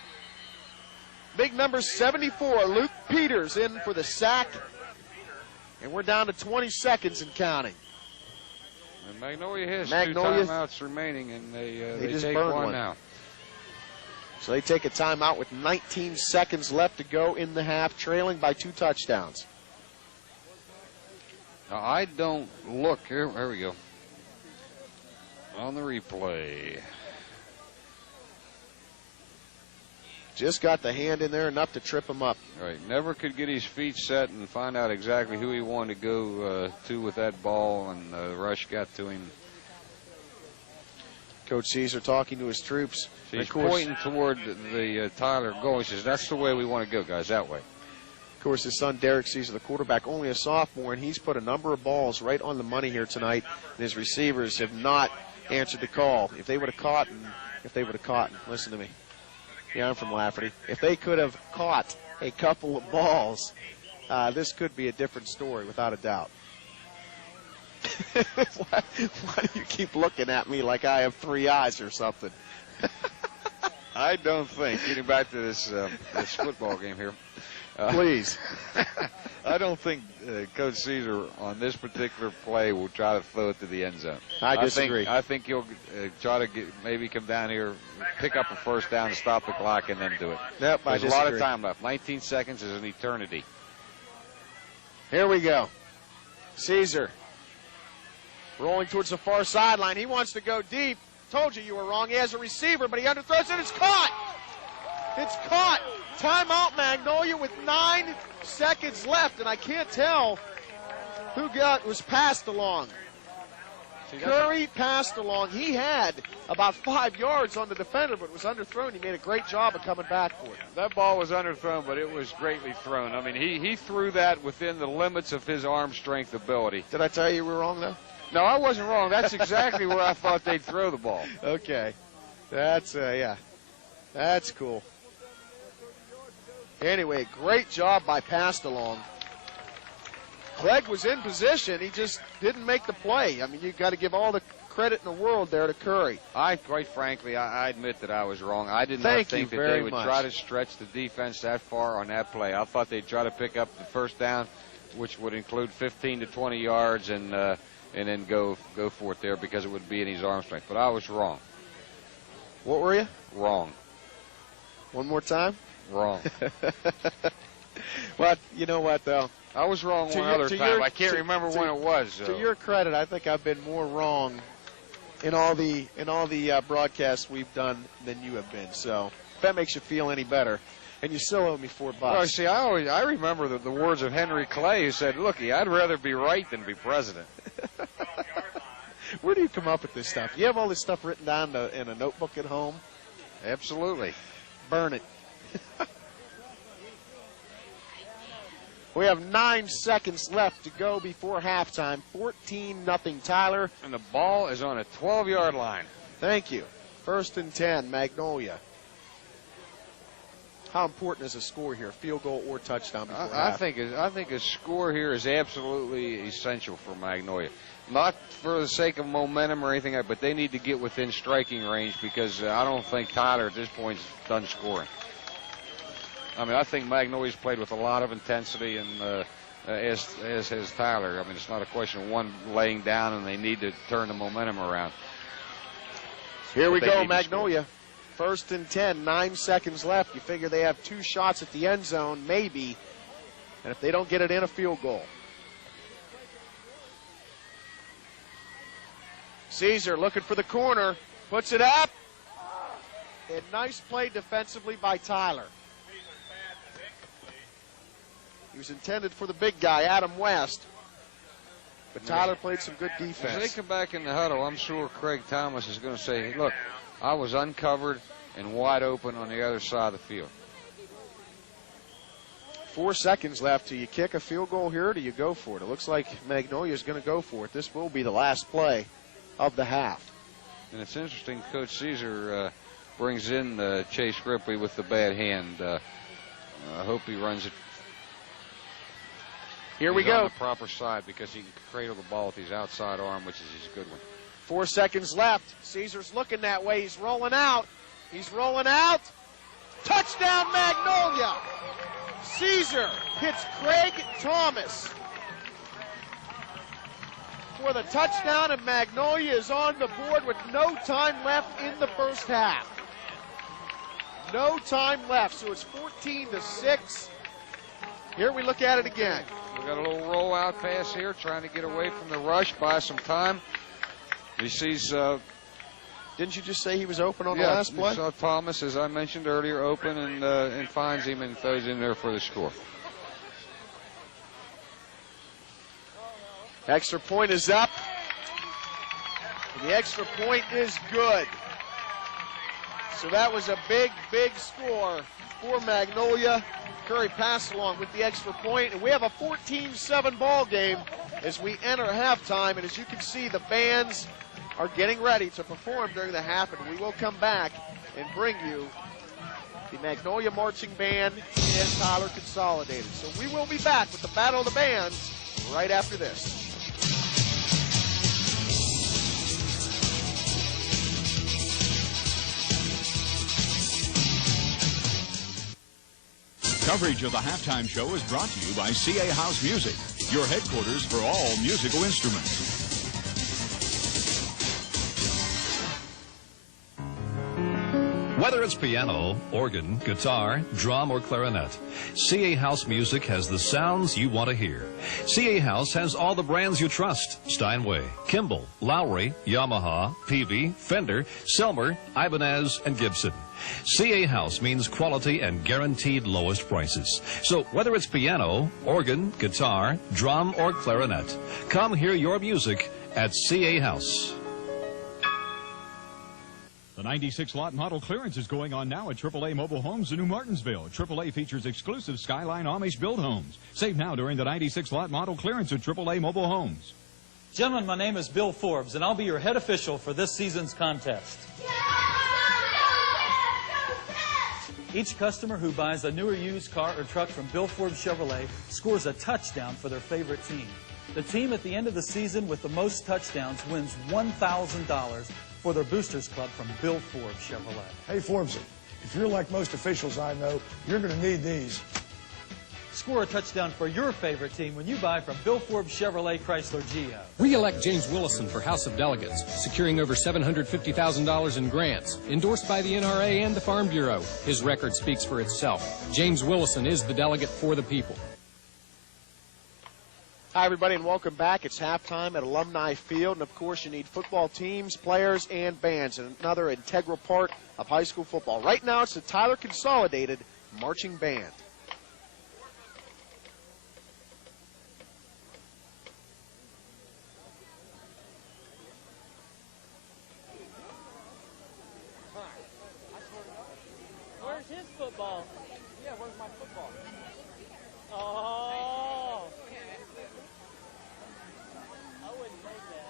Big number 74, Luke Peters, in for the sack. And we're down to 20 seconds and counting. And Magnolia has 2 timeouts remaining, and they just take burned one now. So they take a timeout with 19 seconds left to go in the half, trailing by 2 touchdowns. Now, I don't look. Here we go. On the replay. Just got the hand in there enough to trip him up. Right. Never could get his feet set and find out exactly who he wanted to go to with that ball, and the rush got to him. Coach Caesar talking to his troops. So he's pointing toward the Tyler goal. He says, that's the way we want to go, guys, that way. Of course, his son Derek Caesar, the quarterback, only a sophomore, and he's put a number of balls right on the money here tonight, and his receivers have not answered the call. If they would have caught, listen to me. Yeah, I'm from Lafferty. If they could have caught a couple of balls, this could be a different story, without a doubt. Why do you keep looking at me like I have 3 eyes or something? I don't think, getting back to this football game here. Please. I don't think Coach Caesar on this particular play will try to throw it to the end zone. I disagree. I think he'll try to maybe come down here, pick up a first down to stop the clock, and then do it. Yep, There's a lot of time left. 19 seconds is an eternity. Here we go. Caesar rolling towards the far sideline. He wants to go deep. Told you were wrong. He has a receiver, but he underthrows it. It's caught. It's caught. Timeout, Magnolia, with 9 seconds left, and I can't tell who was passed along. Curry passed along. He had about 5 yards on the defender, but was underthrown. He made a great job of coming back for it. That ball was underthrown, but it was greatly thrown. I mean, he threw that within the limits of his arm strength ability. Did I tell you we were wrong, though? No, I wasn't wrong. That's exactly where I thought they'd throw the ball. Okay. That's, yeah. That's cool. Anyway, great job by Pastalong. Clegg was in position. He just didn't make the play. I mean, you've got to give all the credit in the world there to Curry. Quite frankly, I admit that I was wrong. I did not think that they would try to stretch the defense that far on that play. I thought they'd try to pick up the first down, which would include 15 to 20 yards, and then go for it there because it would be in his arm strength. But I was wrong. What were you? Wrong. One more time? Wrong. Well, you know what, though? I was wrong one other time. I can't remember when it was. To your credit, I think I've been more wrong in all the broadcasts we've done than you have been. So if that makes you feel any better, and you still owe me $4. Well, see, I remember the words of Henry Clay, who said, "Looky, I'd rather be right than be president." Where do you come up with this stuff? You have all this stuff written down in a notebook at home? Absolutely. Burn it. We have 9 seconds left to go before halftime. 14-0 Tyler. And the ball is on a 12-yard line. Thank you. 1st and 10, Magnolia. How important is a score here, field goal or touchdown before half? I think a score here is absolutely essential for Magnolia. Not for the sake of momentum or anything, but they need to get within striking range because I don't think Tyler at this point is done scoring. I mean, I think Magnolia's played with a lot of intensity, and as has Tyler. I mean, it's not a question of one laying down, and they need to turn the momentum around. Here we go, Magnolia. 1st and 10, 9 seconds left. You figure they have 2 shots at the end zone, maybe, and if they don't get it in, a field goal. Caesar looking for the corner, puts it up, and nice play defensively by Tyler. He was intended for the big guy, Adam West. But Tyler played some good defense. As they come back in the huddle, I'm sure Craig Thomas is going to say, look, I was uncovered and wide open on the other side of the field. 4 seconds left. Do you kick a field goal here or do you go for it? It looks like Magnolia is going to go for it. This will be the last play of the half. And it's interesting, Coach Caesar brings in Chase Ripley with the bad hand. I hope he runs it. Here we go. On the proper side because he can cradle the ball with his outside arm, which is his good one. 4 seconds left. Caesar's looking that way. He's rolling out. He's rolling out. Touchdown, Magnolia. Caesar hits Craig Thomas for the touchdown, and Magnolia is on the board with no time left in the first half. No time left, so it's 14-6. Here we look at it again. We got a little rollout pass here, trying to get away from the rush, buy some time. He sees. Didn't you just say he was open on the last play? Yeah, saw Thomas, as I mentioned earlier, open and finds him and throws in there for the score. Extra point is up. And the extra point is good. So that was a big, big score for Magnolia. Curry passed along with the extra point, and we have a 14-7 ball game as we enter halftime. And as you can see, the bands are getting ready to perform during the half, and we will come back and bring you the Magnolia Marching Band and Tyler Consolidated. So we will be back with the Battle of the Bands right after this. Coverage of the halftime show is brought to you by CA House Music, your headquarters for all musical instruments. Whether it's piano, organ, guitar, drum, or clarinet, CA House Music has the sounds you want to hear. CA House has all the brands you trust: Steinway, Kimball, Lowry, Yamaha, Peavey, Fender, Selmer, Ibanez, and Gibson. CA House means quality and guaranteed lowest prices. So whether it's piano, organ, guitar, drum, or clarinet, come hear your music at CA House. The 96 lot model clearance is going on now at AAA Mobile Homes in New Martinsville. AAA features exclusive Skyline Amish build homes. Save now during the 96 lot model clearance at AAA Mobile Homes. Gentlemen, my name is Bill Forbes, and I'll be your head official for this season's contest. Each customer who buys a new or used car or truck from Bill Forbes Chevrolet scores a touchdown for their favorite team. The team at the end of the season with the most touchdowns wins $1,000 for their Boosters Club from Bill Forbes Chevrolet. Hey, Forbes, if you're like most officials I know, you're going to need these. Score a touchdown for your favorite team when you buy from Bill Forbes Chevrolet Chrysler Geo. Re-elect James Willison for House of Delegates, securing over $750,000 in grants. Endorsed by the NRA and the Farm Bureau. His record speaks for itself. James Willison is the delegate for the people. Hi, everybody, and welcome back. It's halftime at Alumni Field, and, of course, you need football teams, players, and bands, and another integral part of high school football. Right now, it's the Tyler Consolidated Marching Band. Where's his football? Yeah, where's my football? Oh. I wouldn't take that.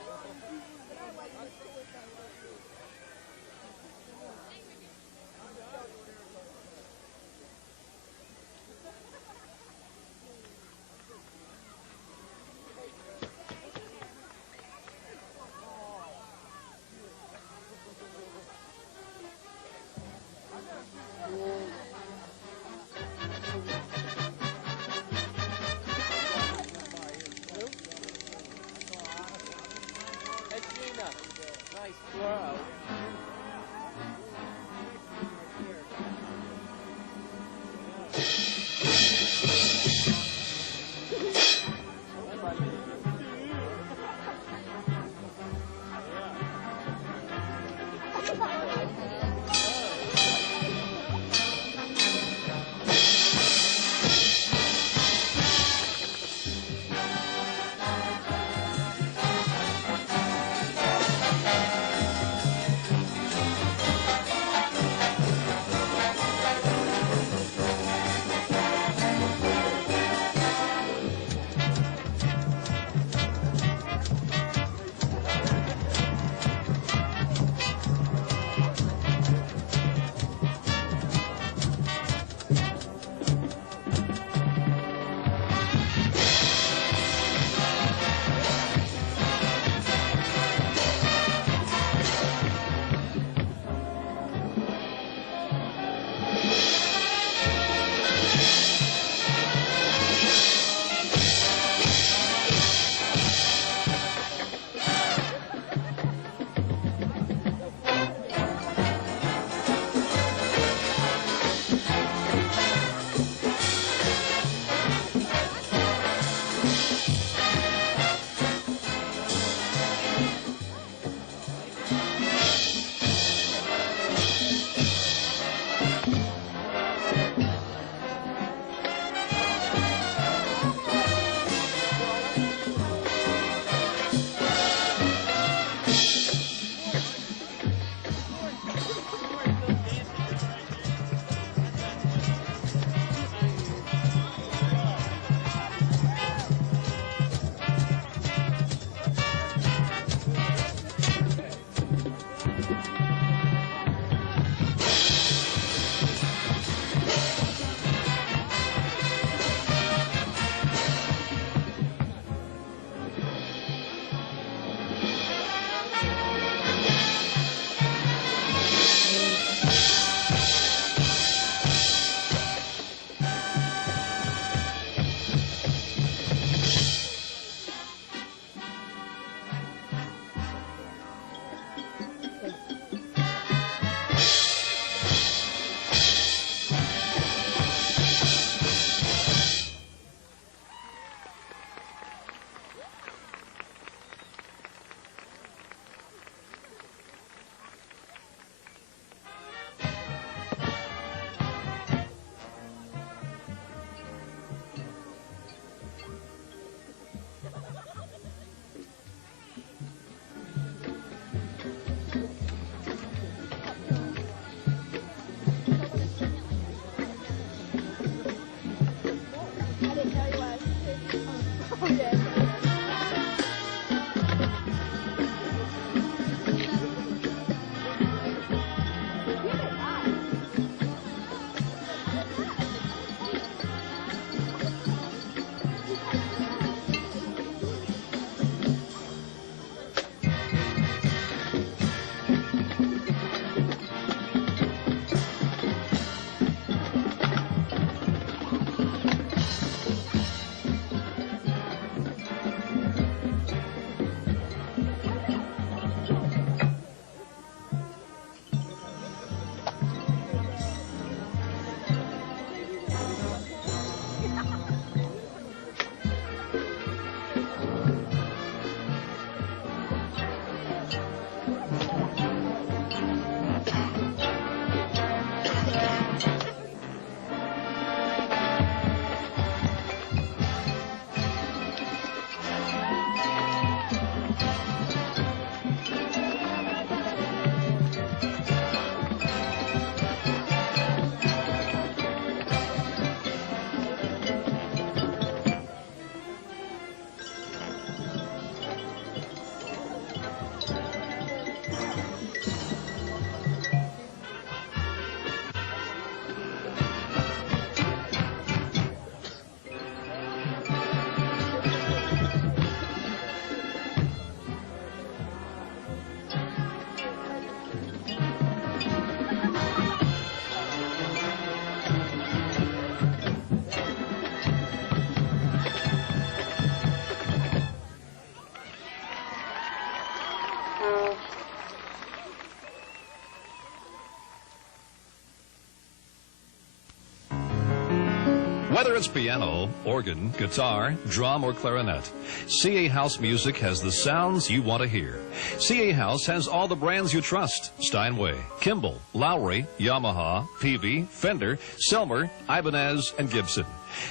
Whether it's piano, organ, guitar, drum, or clarinet, CA House Music has the sounds you want to hear. CA House has all the brands you trust: Steinway, Kimball, Lowry, Yamaha, Peavey, Fender, Selmer, Ibanez, and Gibson.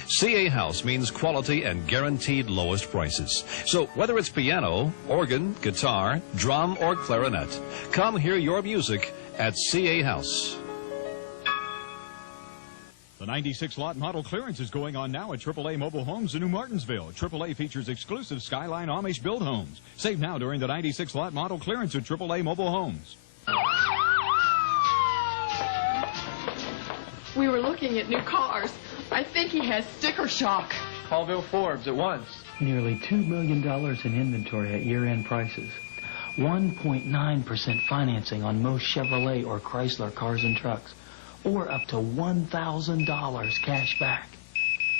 CA House means quality and guaranteed lowest prices. So whether it's piano, organ, guitar, drum, or clarinet, come hear your music at CA House. The 96 lot model clearance is going on now at AAA Mobile Homes in New Martinsville. AAA features exclusive Skyline Amish build homes. Save now during the 96 lot model clearance at AAA Mobile Homes. We were looking at new cars. I think he has sticker shock. Call Bill Forbes at once. Nearly $2 million in inventory at year-end prices. 1.9% financing on most Chevrolet or Chrysler cars and trucks, or up to $1,000 cash back.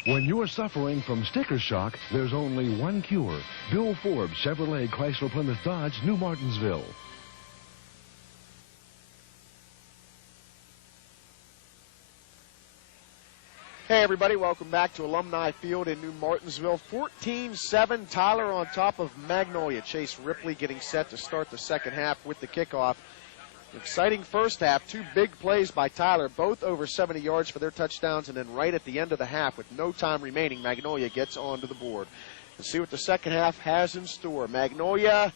When you're suffering from sticker shock, there's only one cure. Bill Forbes, Chevrolet, Chrysler, Plymouth, Dodge, New Martinsville. Hey, everybody, welcome back to Alumni Field in New Martinsville. 14-7, Tyler on top of Magnolia. Chase Ripley getting set to start the second half with the kickoff. Exciting first half. Two big plays by Tyler, both over 70 yards for their touchdowns, and then right at the end of the half, with no time remaining, Magnolia gets onto the board. Let's see what the second half has in store. Magnolia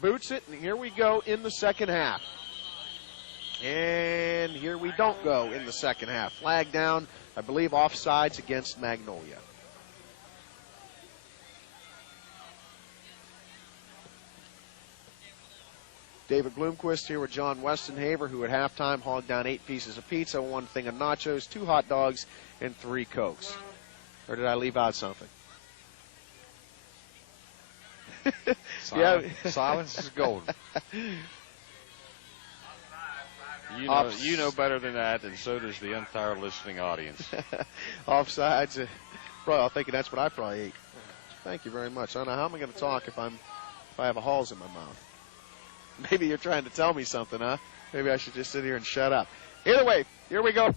boots it, and here we go in the second half. And here we don't go in the second half. Flag down, I believe offsides against Magnolia. David Bloomquist here with John Westenhaver, who at halftime hogged down 8 pieces of pizza, 1 thing of nachos, 2 hot dogs, and 3 Cokes. Or did I leave out something? Silence is golden. You know better than that, and so does the entire listening audience. Offsides. Probably, I'm thinking that's what I probably ate. Thank you very much. I don't know how am I going to talk if I have a halls in my mouth. Maybe you're trying to tell me something, huh? Maybe I should just sit here and shut up. Either way, here we go.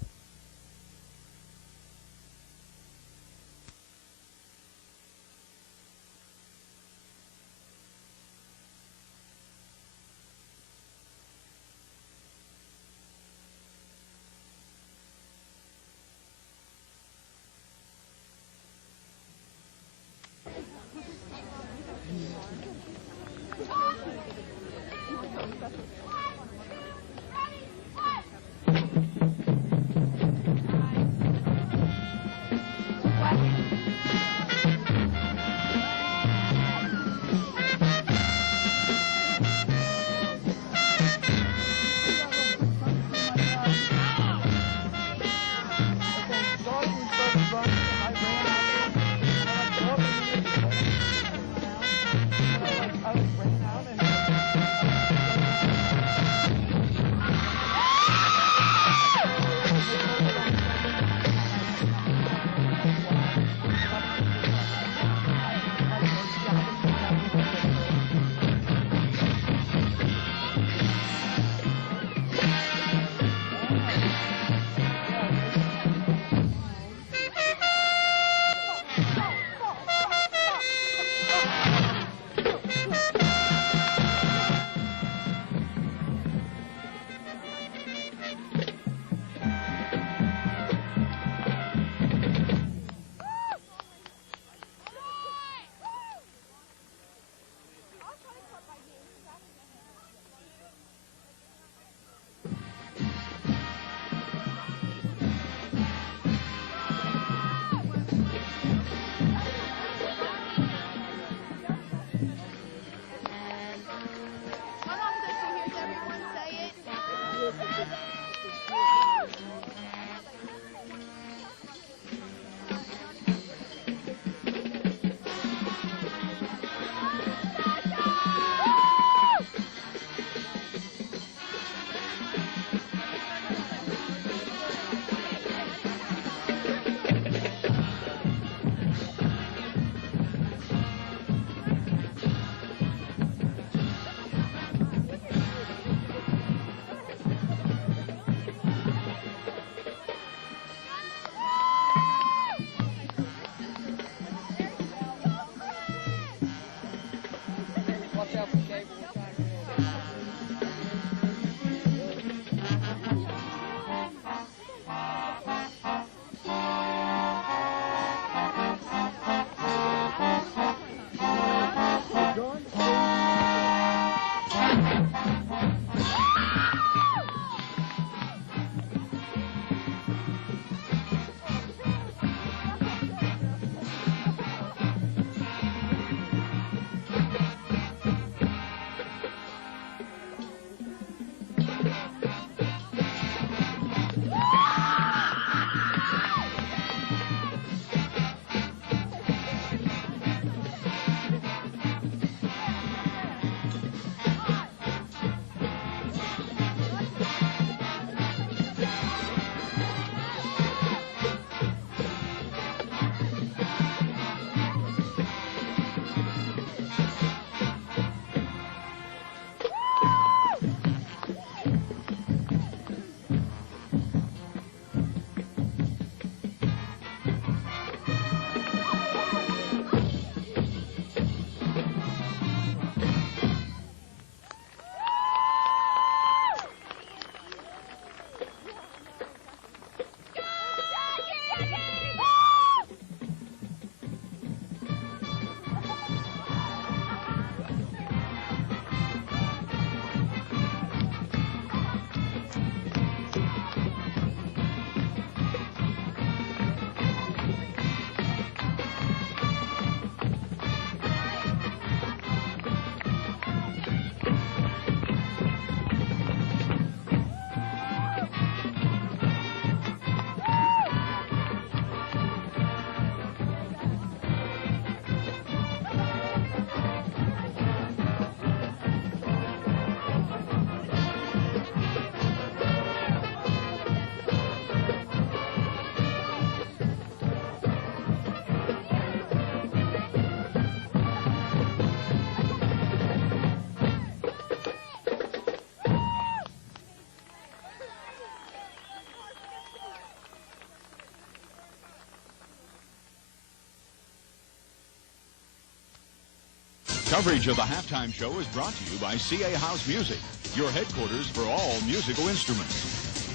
Coverage of the halftime show is brought to you by CA House Music, your headquarters for all musical instruments.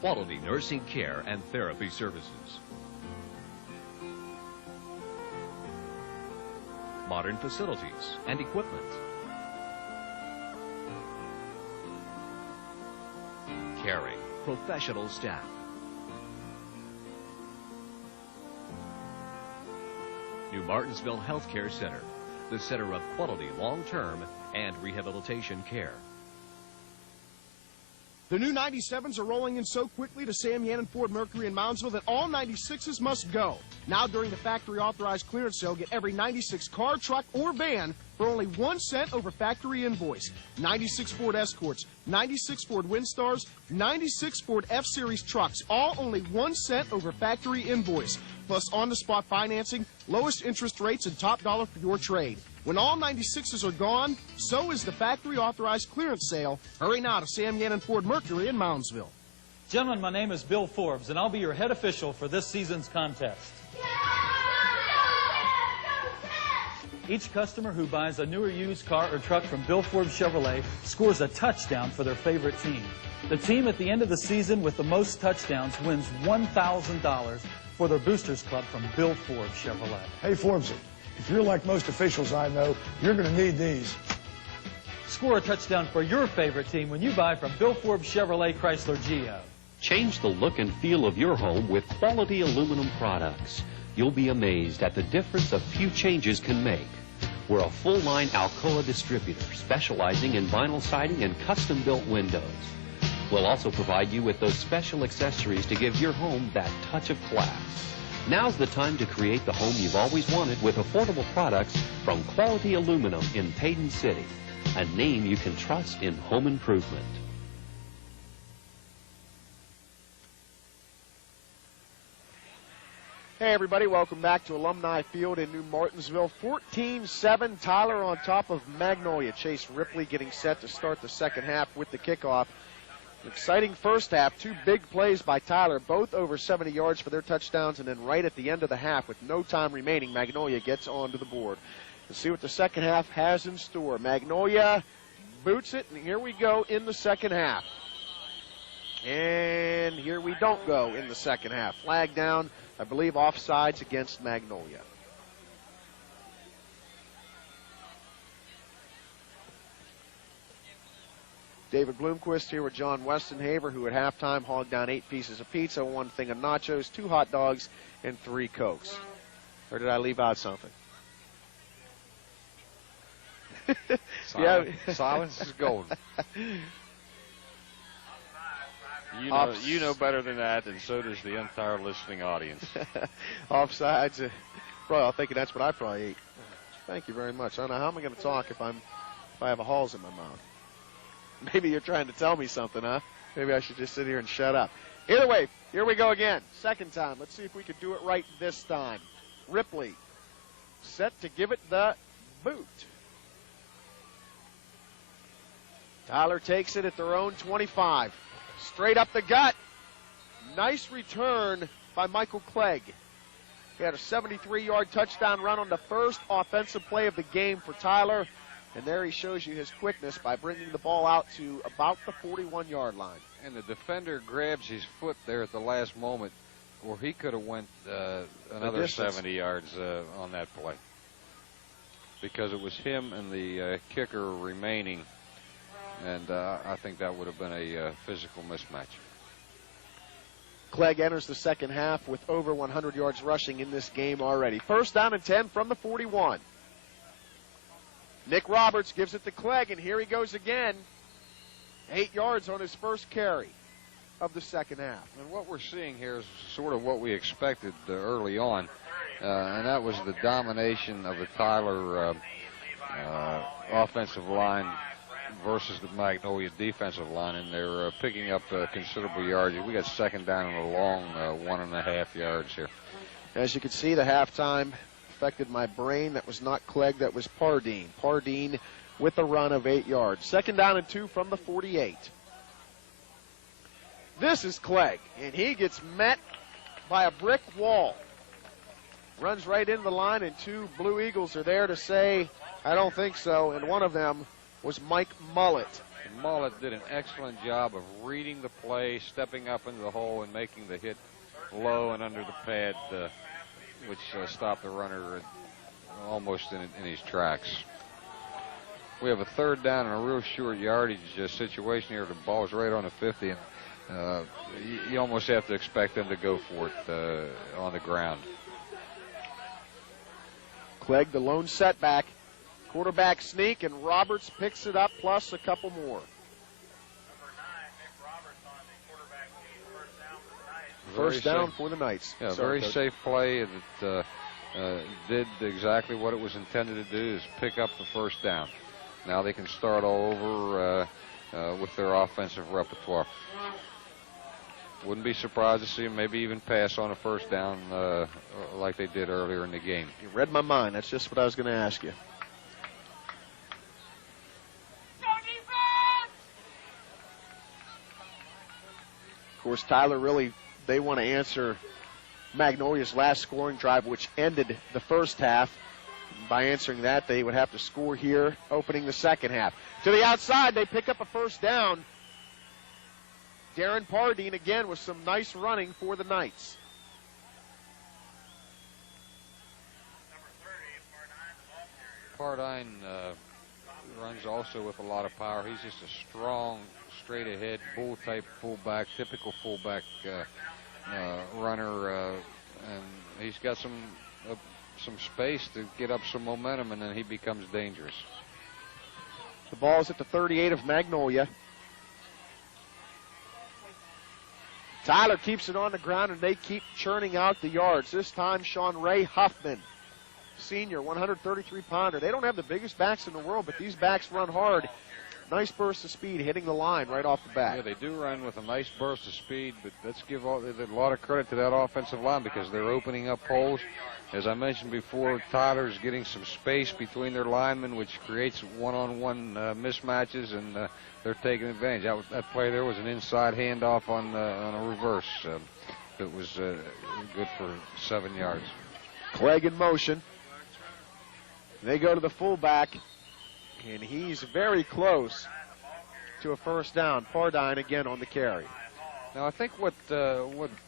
Quality nursing care and therapy services. Modern facilities and equipment. Caring, professional staff. New Martinsville Healthcare Center, the center of quality long-term and rehabilitation care. The new 97s are rolling in so quickly to Sam Yannon Ford Mercury in Moundsville that all 96s must go. Now during the factory authorized clearance sale, get every 96 car, truck, or van for only 1 cent over factory invoice. 96 Ford Escorts, 96 Ford Windstars, 96 Ford F-Series trucks, all only 1 cent over factory invoice. Plus on-the-spot financing, lowest interest rates, and top dollar for your trade. When all 96s are gone, so is the factory authorized clearance sale. Hurry now to Sam Yannon Ford Mercury in Moundsville. Gentlemen, my name is Bill Forbes, and I'll be your head official for this season's contest. Each customer who buys a new or used car or truck from Bill Forbes Chevrolet scores a touchdown for their favorite team. The team at the end of the season with the most touchdowns wins $1,000 for their Boosters Club from Bill Forbes Chevrolet. Hey, Forbesy, if you're like most officials I know, you're going to need these. Score a touchdown for your favorite team when you buy from Bill Forbes Chevrolet Chrysler Geo. Change the look and feel of your home with quality aluminum products. You'll be amazed at the difference a few changes can make. We're a full-line Alcoa distributor specializing in vinyl siding and custom-built windows. We'll also provide you with those special accessories to give your home that touch of class. Now's the time to create the home you've always wanted with affordable products from Quality Aluminum in Payton City, a name you can trust in home improvement. Hey everybody, welcome back to Alumni Field in New Martinsville. 14-7, Tyler on top of Magnolia. Chase Ripley getting set to start the second half with the kickoff. Exciting first half, 2 big plays by Tyler, both over 70 yards for their touchdowns, and then right at the end of the half, with no time remaining, Magnolia gets onto the board. Let's see what the second half has in store. Magnolia boots it, and here we go in the second half. And here we don't go in the second half. Flag down, I believe offsides against Magnolia. David Bloomquist here with John Westenhaver, who at halftime hogged down 8 pieces of pizza, 1 thing of nachos, 2 hot dogs, and 3 Cokes. Or did I leave out something? Silence is golden. You know better than that, and so does the entire listening audience. Offsides. Probably, I'm thinking that's what I probably ate. Thank you very much. I don't know how am I going to talk if I have a halls in my mouth. Maybe you're trying to tell me something, huh? Maybe I should just sit here and shut up. Either way, here we go again. Second time. Let's see if we can do it right this time. Ripley set to give it the boot. Tyler takes it at their own 25. Straight up the gut. Nice return by Michael Clegg. He had a 73-yard touchdown run on the first offensive play of the game for Tyler. And there he shows you his quickness by bringing the ball out to about the 41-yard line. And the defender grabs his foot there at the last moment, or he could have went another 70 yards on that play. Because it was him and the kicker remaining, and I think that would have been a physical mismatch. Clegg enters the second half with over 100 yards rushing in this game already. First down and 10 from the 41. Nick Roberts gives it to Clegg, and here he goes again. 8 yards on his first carry of the second half. And what we're seeing here is sort of what we expected early on, and that was the domination of the Tyler offensive line versus the Magnolia defensive line, and they're picking up considerable yardage. We got second down and a long 1.5 yards here. As you can see, the halftime affected my brain. That was not Clegg, that was Pardine. Pardine with a run of 8 yards. Second down and 2 from the 48. This is Clegg, and he gets met by a brick wall. Runs right into the line, and two Blue Eagles are there to say, I don't think so, and one of them was Mike Mullet. And Mullet did an excellent job of reading the play, stepping up into the hole, and making the hit low and under the pad, which stopped the runner almost in his tracks. We have a third down and a real short yardage situation here. The ball's right on the 50, and you almost have to expect them to go for it on the ground. Clegg, the lone setback. Quarterback sneak, and Roberts picks it up, plus a couple more. First down for the Knights. Yeah, Sorry, very Coach. safe play that did exactly what it was intended to do, is pick up the first down. Now they can start all over with their offensive repertoire. Wouldn't be surprised to see them maybe even pass on a first down like they did earlier in the game. You read my mind. That's just what I was going to ask you. Of course, Tyler really, they want to answer Magnolia's last scoring drive, which ended the first half. By answering that, they would have to score here, opening the second half. To the outside, they pick up a first down. Darren Pardine again with some nice running for the Knights. Pardine runs also with a lot of power. He's just a strong, straight-ahead, bull-type fullback, typical fullback runner, and he's got some space to get up some momentum, and then he becomes dangerous. The ball's at the 38 of Magnolia. Tyler keeps it on the ground, and they keep churning out the yards. This time, Sean Ray Huffman, senior, 133-pounder. They don't have the biggest backs in the world, but these backs run hard. Nice burst of speed hitting the line right off the bat. Yeah, they do run with a nice burst of speed, but let's give a lot of credit to that offensive line because they're opening up holes. As I mentioned before, Tyler's getting some space between their linemen, which creates one-on-one mismatches, and they're taking advantage. That play there was an inside handoff on a reverse that was good for 7 yards. Clegg in motion. They go to the fullback, and he's very close to a first down. Pardine again on the carry. Now, I think what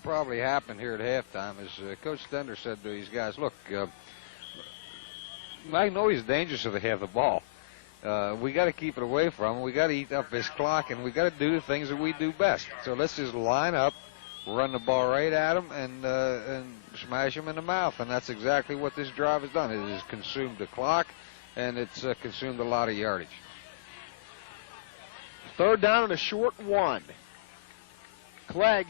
probably happened here at halftime is Coach Stender said to these guys, look, Magnolia's dangerous if they have the ball. We got to keep it away from them. We got to eat up this clock, and we got to do the things that we do best. So let's just line up, run the ball right at them, and smash them in the mouth. And that's exactly what this drive has done. It has consumed the clock, and it's consumed a lot of yardage. Third down and a short one. Clegg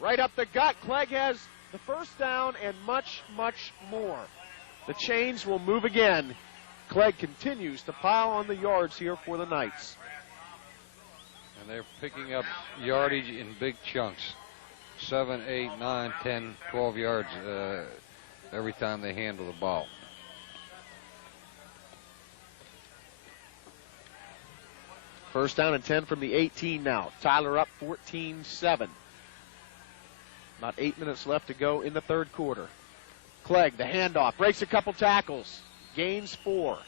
right up the gut. Clegg has the first down and much, much more. The chains will move again. Clegg continues to pile on the yards here for the Knights. And they're picking up yardage in big chunks. 7, 8, 9, 10, 12 yards every time they handle the ball. First down and 10 from the 18 now. Tyler up 14-7. About 8 minutes left to go in the third quarter. Clegg, the handoff, breaks a couple tackles, gains 4.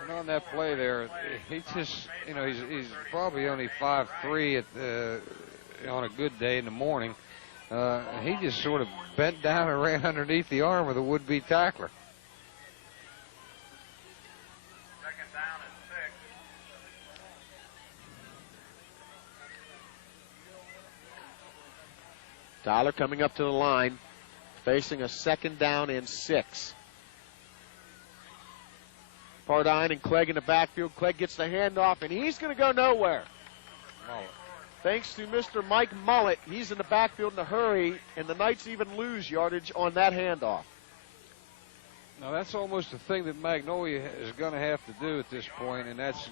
And on that play there, he just, he's probably only 5'3" on a good day in the morning. He just sort of bent down and ran underneath the arm of the would-be tackler. Tyler coming up to the line, facing a second down and 6. Pardine and Clegg in the backfield. Clegg gets the handoff, and he's going to go nowhere. Mullet. Thanks to Mr. Mike Mullet, he's in the backfield in a hurry, and the Knights even lose yardage on that handoff. Now, that's almost the thing that Magnolia is going to have to do at this point, and that's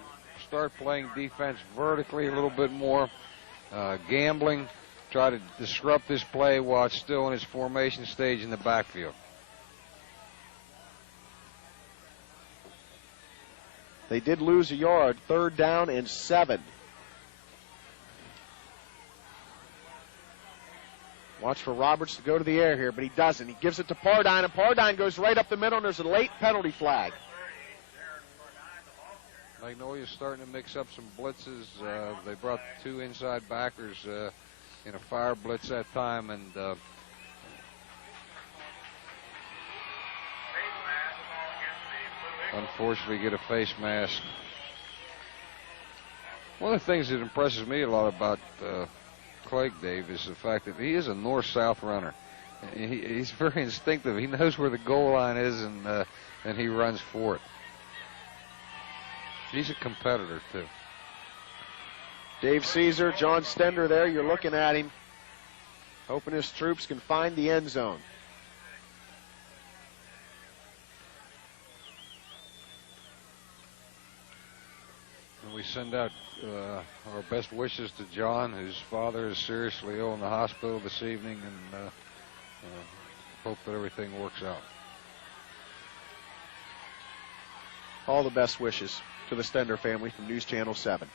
start playing defense vertically a little bit more, gambling, try to disrupt this play while it's still in its formation stage in the backfield. They did lose a yard, third down and 7. Watch for Roberts to go to the air here, but he doesn't. He gives it to Pardine, and Pardine goes right up the middle, and there's a late penalty flag. Magnolia's starting to mix up some blitzes. They brought 2 inside backers in a fire blitz that time, and unfortunately get a face mask. One of the things that impresses me a lot about Clegg, Dave, is the fact that he is a north-south runner. He's very instinctive. He knows where the goal line is, and he runs for it. He's a competitor, too. Dave Caesar, John Stender there. You're looking at him, hoping his troops can find the end zone. And we send out our best wishes to John, whose father is seriously ill in the hospital this evening, and hope that everything works out. All the best wishes to the Stender family from News Channel 7.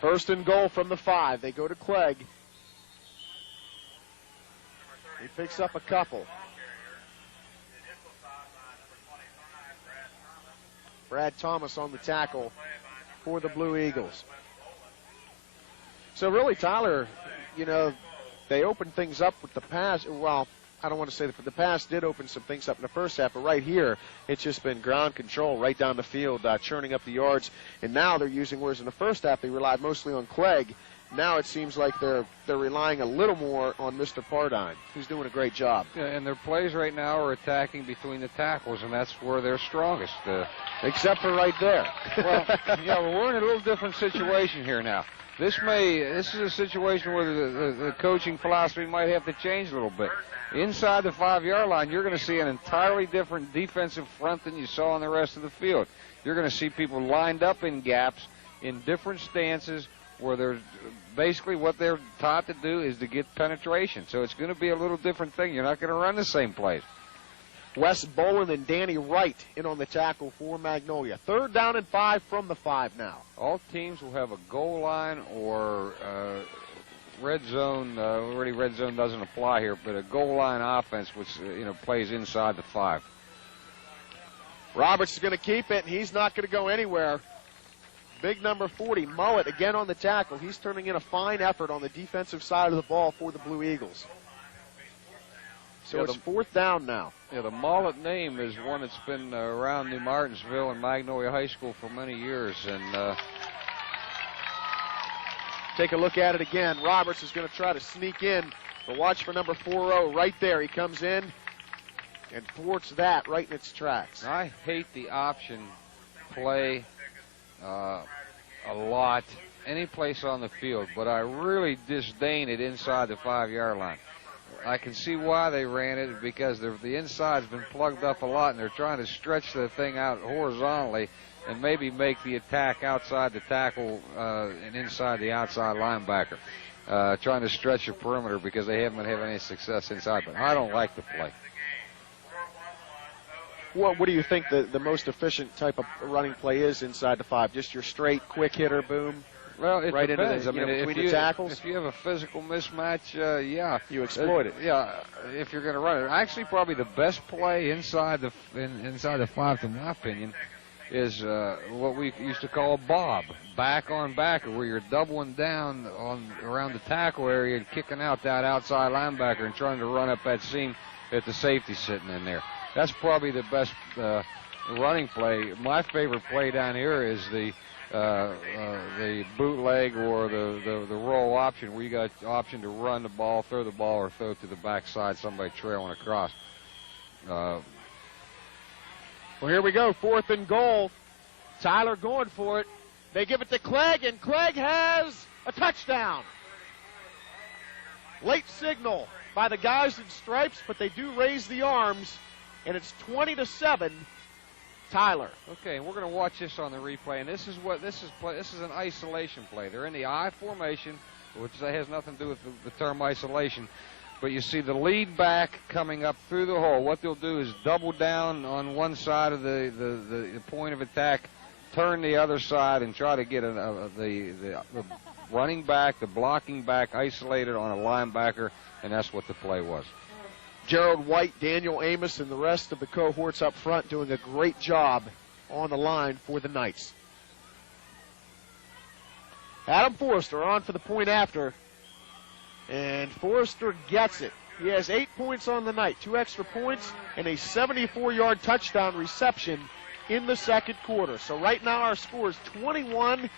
First and goal from the 5. They go to Clegg. He picks up a couple. Brad Thomas on the tackle for the Blue Eagles. So really, Tyler, you know, they opened things up with the pass. Well, I don't want to say that, but the pass did open some things up in the first half, but right here, it's just been ground control right down the field, churning up the yards. And now they're using, whereas in the first half they relied mostly on Clegg, now it seems like they're relying a little more on Mr. Pardine, who's doing a great job. Yeah, and their plays right now are attacking between the tackles, and that's where they're strongest. Except for right there. Well, yeah, well, we're in a little different situation here now. This is a situation where the coaching philosophy might have to change a little bit. Inside the 5-yard line, you're going to see an entirely different defensive front than you saw on the rest of the field. You're going to see people lined up in gaps, in different stances, where they're basically what they're taught to do is to get penetration. So it's going to be a little different thing. You're not going to run the same plays. Wes Bolin and Danny Wright in on the tackle for Magnolia. 3rd down and 5 from the 5 now. All teams will have a goal line or red zone. Already red zone doesn't apply here, but a goal line offense which plays inside the 5. Roberts is going to keep it, and he's not going to go anywhere. Big number 40, Mullet, again on the tackle. He's turning in a fine effort on the defensive side of the ball for the Blue Eagles. So it's 4th down now. Yeah, the Mullet name is one that's been around New Martinsville and Magnolia High School for many years. And take a look at it again. Roberts is going to try to sneak in, but watch for number 40 right there. He comes in and thwarts that right in its tracks. I hate the option play a lot, any place on the field, but I really disdain it inside the 5-yard line. I can see why they ran it, because the inside's been plugged up a lot, and they're trying to stretch the thing out horizontally and maybe make the attack outside the tackle and inside the outside linebacker, trying to stretch the perimeter because they haven't been having any success inside. But I don't like the play. What do you think the most efficient type of running play is inside the 5? Just your straight, quick hitter, boom? Well, it right depends. Into I mean, between the tackles? If you have a physical mismatch, yeah. You exploit it. Yeah, if you're going to run it. Actually, probably the best play inside the 5, in my opinion, is what we used to call a bob, back on backer, where you're doubling down around the tackle area and kicking out that outside linebacker and trying to run up that seam at the safety sitting in there. That's probably the best running play. My favorite play down here is the bootleg or the roll option, where you got the option to run the ball, throw the ball, or throw it to the backside, somebody trailing across. Well, here we go, 4th and goal. Tyler going for it. They give it to Clegg, and Clegg has a touchdown. Late signal by the guys in stripes, but they do raise the arms, and it's 20-7. Tyler. Okay, and we're going to watch this on the replay, and this is an isolation play. They're in the I formation, which has nothing to do with the term isolation. But you see the lead back coming up through the hole. What they'll do is double down on one side of the point of attack turn the other side and try to get the running back, the blocking back isolated on a linebacker, and that's what the play was. Gerald White, Daniel Amos, and the rest of the cohorts up front doing a great job on the line for the Knights. Adam Forrester on for the point after, and Forrester gets it. He has 8 points on the night, 2 extra points, and a 74-yard touchdown reception in the second quarter. So right now our score is 21-7.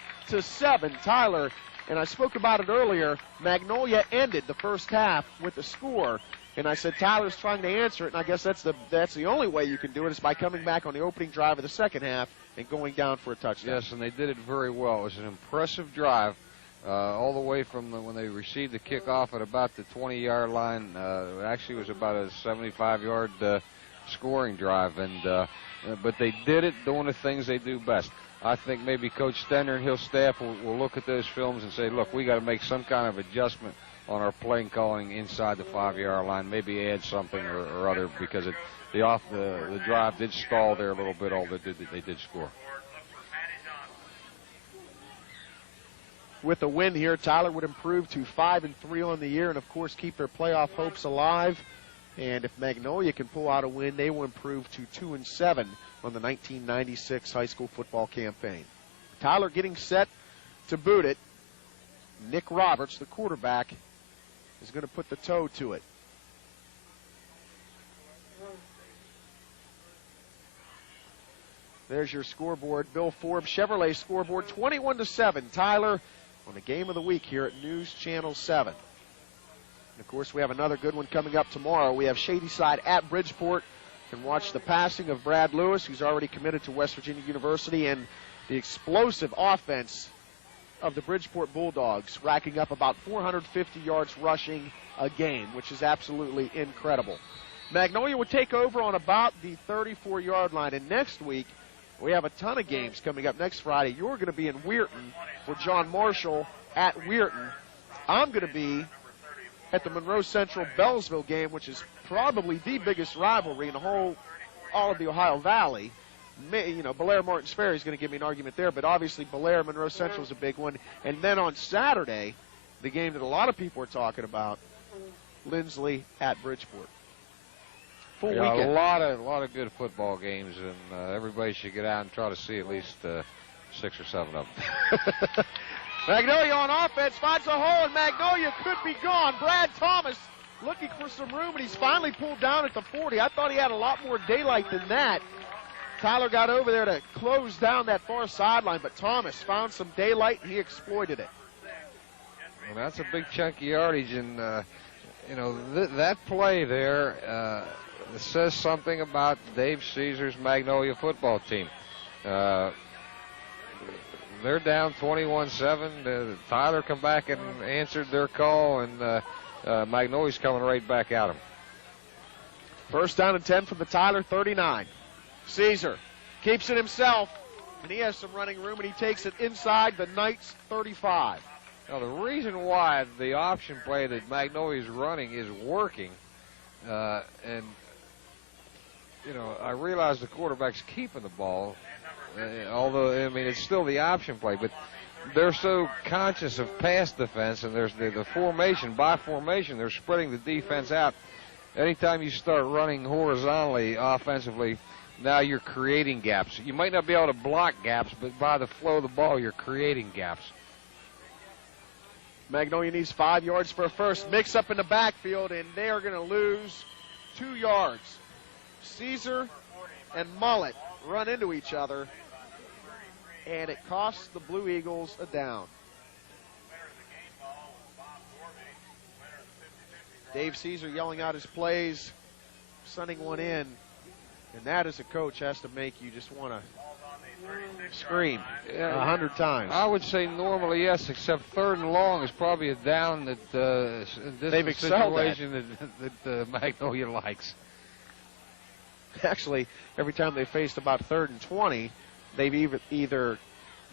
Tyler, and I spoke about it earlier, Magnolia ended the first half with a score, and I said Tyler's trying to answer it, and I guess that's the only way you can do it is by coming back on the opening drive of the second half and going down for a touchdown. Yes, and they did it very well. It was an impressive drive. All the way from when they received the kickoff at about the 20-yard line. Actually, it was about a 75-yard scoring drive, but they did it doing the things they do best. I think maybe Coach Stenner and his staff will look at those films and say, look, we got to make some kind of adjustment on our play calling inside the 5-yard line, maybe add something or other, because the drive did stall there a little bit, although they did score. With a win here, Tyler would improve to 5-3 on the year and, of course, keep their playoff hopes alive. And if Magnolia can pull out a win, they will improve to 2-7 on the 1996 high school football campaign. Tyler getting set to boot it. Nick Roberts, the quarterback, is going to put the toe to it. There's your scoreboard. Bill Forbes Chevrolet scoreboard, 21-7. Tyler on the game of the week here at News Channel 7. And of course, we have another good one coming up tomorrow. We have Shadyside at Bridgeport. You can watch the passing of Brad Lewis, who's already committed to West Virginia University, and the explosive offense of the Bridgeport Bulldogs, racking up about 450 yards rushing a game, which is absolutely incredible. Magnolia would take over on about the 34-yard line, and next week, we have a ton of games coming up next Friday. You're going to be in Weirton for John Marshall at Weirton. I'm going to be at the Monroe Central Bellsville game, which is probably the biggest rivalry in all of the Ohio Valley. Belair Martins Ferry is going to give me an argument there, but obviously Belair Monroe Central is a big one. And then on Saturday, the game that a lot of people are talking about, Lindsley at Bridgeport. Full weekend. A lot of good football games, and everybody should get out and try to see at least 6 or 7 of them. Magnolia on offense finds a hole, and Magnolia could be gone. Brad Thomas looking for some room, and he's finally pulled down at the 40. I thought he had a lot more daylight than that. Tyler got over there to close down that far sideline, but Thomas found some daylight, and he exploited it. Well, that's a big chunk of yardage, and that play there says something about Dave Caesar's Magnolia football team. They're down 21-7. Tyler come back and answered their call, and Magnolia's coming right back at him. First down and 10 from the Tyler 39. Caesar keeps it himself, and he has some running room, and he takes it inside the Knights 35. Now, the reason why the option play that Magnolia's running is working, and I realize the quarterback's keeping the ball, although, it's still the option play, but they're so conscious of pass defense, and there's the formation. By formation, they're spreading the defense out. Anytime you start running horizontally offensively, now you're creating gaps. You might not be able to block gaps, but by the flow of the ball, you're creating gaps. Magnolia needs 5 yards for a first. Mix up in the backfield, and they are going to lose 2 yards. Caesar and Mullet run into each other, and it costs the Blue Eagles a down. Dave Caesar yelling out his plays, sending one in, and that as a coach has to make you just want to scream 100 times. I would say normally yes, except 3rd and long is probably a down that this they've excelled situation that Magnolia likes. Actually, every time they faced about 3rd and 20, they've either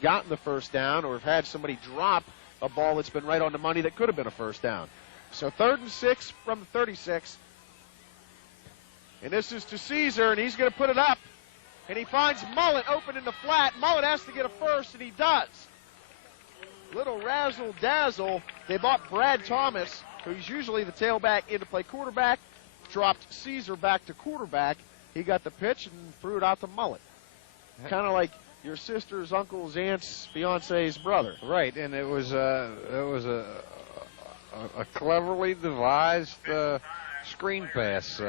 gotten the first down or have had somebody drop a ball that's been right on the money that could have been a first down. So 3rd and 6 from the 36. And this is to Caesar, and he's going to put it up. And he finds Mullet open in the flat. Mullet has to get a first, and he does. Little razzle-dazzle. They bought Brad Thomas, who's usually the tailback, in to play quarterback. Dropped Caesar back to quarterback. He got the pitch and threw it out to Mullet. Kind of like your sister's uncle's aunt's fiance's brother. Right, and it was a cleverly devised screen pass.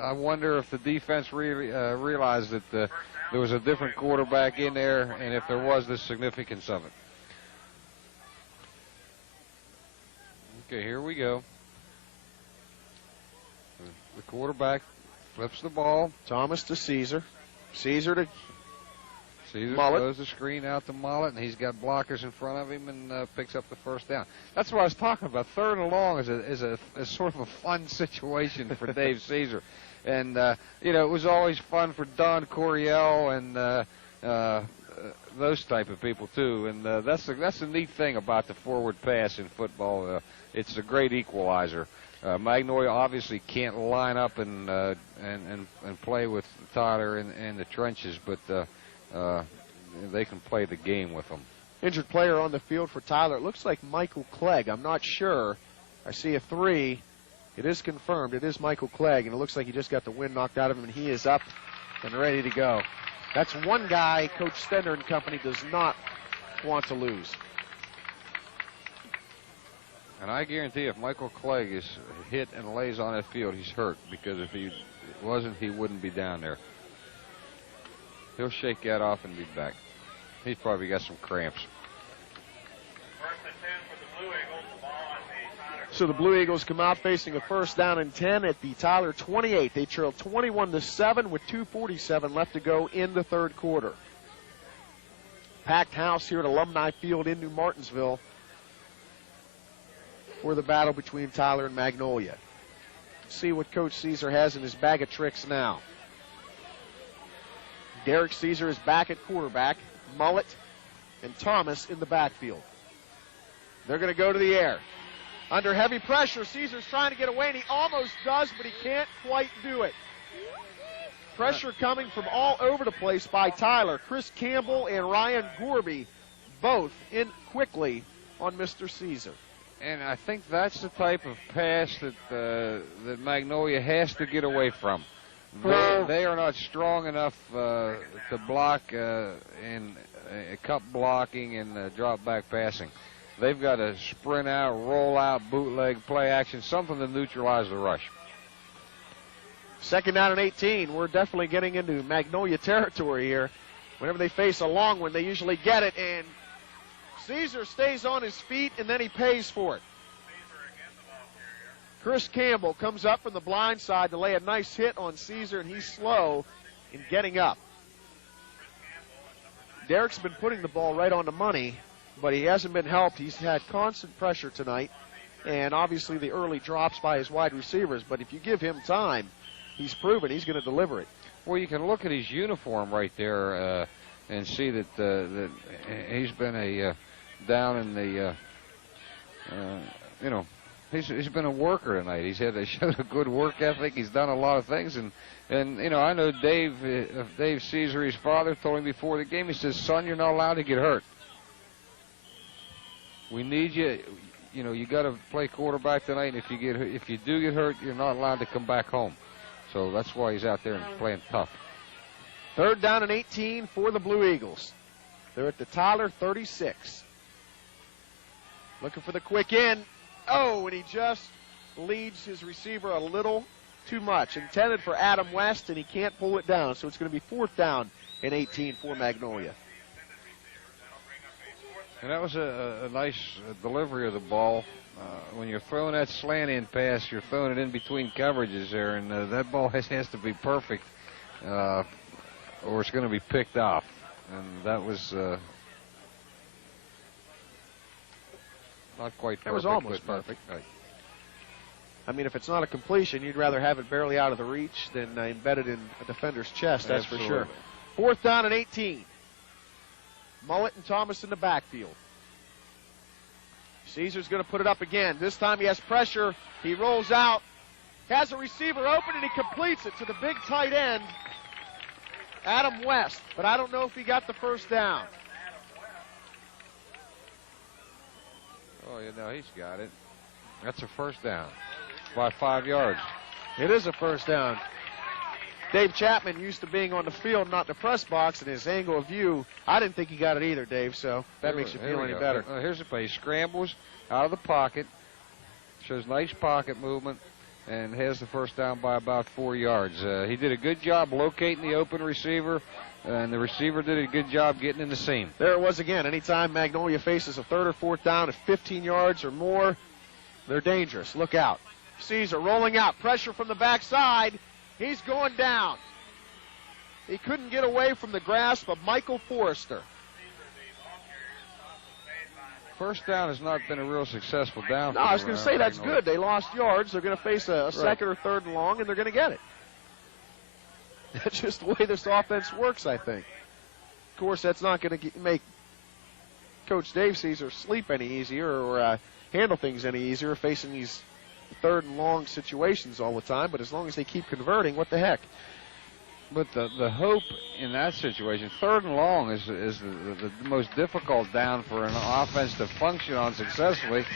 I wonder if the defense realized that there was a different quarterback in there, and if there was, the significance of it. Okay, here we go. The quarterback flips the ball. Thomas to Caesar. Caesar Mullet throws the screen out to Mullet, and he's got blockers in front of him and picks up the first down. That's what I was talking about. 3rd and long is a sort of a fun situation for Dave Caesar. And, it was always fun for Don Coryell and those type of people, too. And that's the neat thing about the forward pass in football. It's a great equalizer. Magnolia obviously can't line up and play with Tyler in the trenches, but they can play the game with them. Injured player on the field for Tyler. It looks like Michael Clegg. I'm not sure. I see a 3. It is confirmed. It is Michael Clegg, and it looks like he just got the wind knocked out of him, and he is up and ready to go. That's one guy Coach Stender and company does not want to lose. And I guarantee if Michael Clegg is hit and lays on that field, he's hurt, because if he wasn't, he wouldn't be down there. He'll shake that off and be back. He's probably got some cramps. So the Blue Eagles come out facing a 1st down and 10 at the Tyler 28. They trail 21-7 with 2:47 left to go in the 3rd quarter. Packed house here at Alumni Field in New Martinsville for the battle between Tyler and Magnolia. See what Coach Caesar has in his bag of tricks now. Derek Caesar is back at quarterback. Mullet and Thomas in the backfield. They're going to go to the air. Under heavy pressure, Caesar's trying to get away, and he almost does, but he can't quite do it. Pressure coming from all over the place by Tyler. Chris Campbell and Ryan Gorby both in quickly on Mr. Caesar. And I think that's the type of pass that Magnolia has to get away from. They are not strong enough to block in cup blocking and drop back passing. They've got to sprint out, roll out, bootleg, play action, something to neutralize the rush. 2nd down and 18. We're definitely getting into Magnolia territory here. Whenever they face a long one, they usually get it, and Caesar stays on his feet, and then he pays for it. Chris Campbell comes up from the blind side to lay a nice hit on Caesar, and he's slow in getting up. Derek's been putting the ball right on the money, but he hasn't been helped. He's had constant pressure tonight, and obviously the early drops by his wide receivers. But if you give him time, he's proven he's going to deliver it. Well, you can look at his uniform right there and see that he's been down in the, he's been a worker tonight. He's showed a good work ethic. He's done a lot of things, and I know Dave Caesar, his father, told him before the game. He says, "Son, you're not allowed to get hurt. We need you. You got to play quarterback tonight. And if you do get hurt, you're not allowed to come back home." So that's why he's out there and playing tough. 3rd down and 18 for the Blue Eagles. They're at the Tyler 36. Looking for the quick in. Oh, and he just leads his receiver a little too much. Intended for Adam West, and he can't pull it down. So it's going to be 4th down and 18 for Magnolia. And that was a nice delivery of the ball. When you're throwing that slant-in pass, you're throwing it in between coverages there, and that ball has to be perfect, or it's going to be picked off. And that was not quite perfect. It was almost perfect. Right. I mean, if it's not a completion, you'd rather have it barely out of the reach than embedded in a defender's chest, that's Absolutely. for sure. 4th down and 18. Mullet and Thomas in the backfield. Caesar's going to put it up again. This time he has pressure. He rolls out, has a receiver open, and he completes it to the big tight end, Adam West, but I don't know if he got the first down. Oh, you know, he's got it. That's a first down by 5 yards. It is a first down. Dave Chapman used to being on the field, not the press box, and his angle of view, I didn't think he got it either, Dave, so that makes you feel any better. Here's the play. He scrambles out of the pocket, shows nice pocket movement, and has the first down by about 4 yards. He did a good job locating the open receiver, and the receiver did a good job getting in the seam. There it was again. Anytime Magnolia faces a third or fourth down at 15 yards or more, they're dangerous. Look out. Caesar rolling out. Pressure from the backside. He's going down. He couldn't get away from the grasp of Michael Forrester. First down has not been a real successful down. No, I was going to say that's good. They lost yards. They're going to face a second or third and long, and they're going to get it. That's just the way this offense works, I think. Of course, that's not going to make Coach Dave Caesar sleep any easier or handle things any easier facing these third and long situations all the time, but as long as they keep converting, what the heck? But the hope in that situation, third and long is the most difficult down for an offense to function on successfully,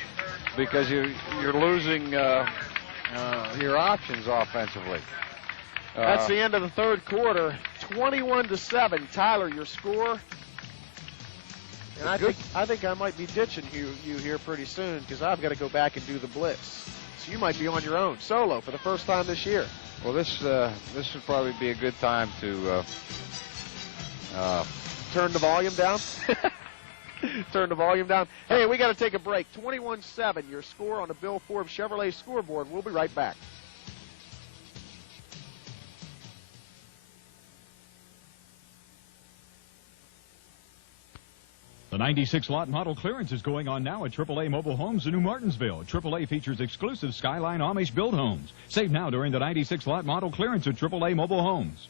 because you're losing your options offensively. That's the end of the third quarter. 21-7. Tyler, your score. And I think I might be ditching you here pretty soon, because I've got to go back and do the blitz. So you might be on your own, solo, for the first time this year. Well, this would probably be a good time to turn the volume down. Turn the volume down. Hey, we got to take a break. 21-7, your score on the Bill Forbes Chevrolet scoreboard. We'll be right back. The 96 lot model clearance is going on now at AAA Mobile Homes in New Martinsville. AAA features exclusive Skyline Amish build homes. Save now during the 96 lot model clearance at AAA Mobile Homes.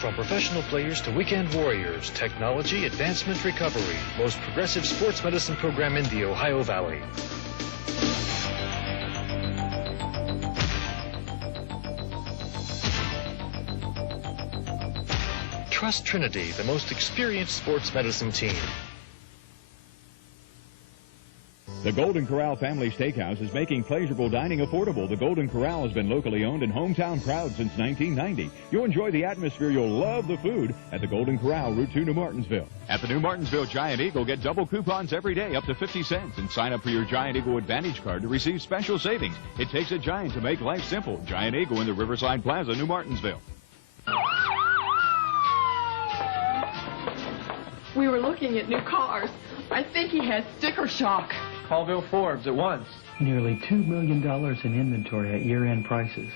From professional players to weekend warriors, technology, advancement, recovery. Most progressive sports medicine program in the Ohio Valley. Trust Trinity, the most experienced sports medicine team. The Golden Corral Family Steakhouse is making pleasurable dining affordable. The Golden Corral has been locally owned and hometown proud since 1990. You'll enjoy the atmosphere. You'll love the food at the Golden Corral, Route 2, New Martinsville. At the New Martinsville Giant Eagle, get double coupons every day up to 50 cents and sign up for your Giant Eagle Advantage card to receive special savings. It takes a giant to make life simple. Giant Eagle in the Riverside Plaza, New Martinsville. We were looking at new cars. I think he has sticker shock. Call Bill Forbes at once. Nearly $2 million in inventory at year-end prices.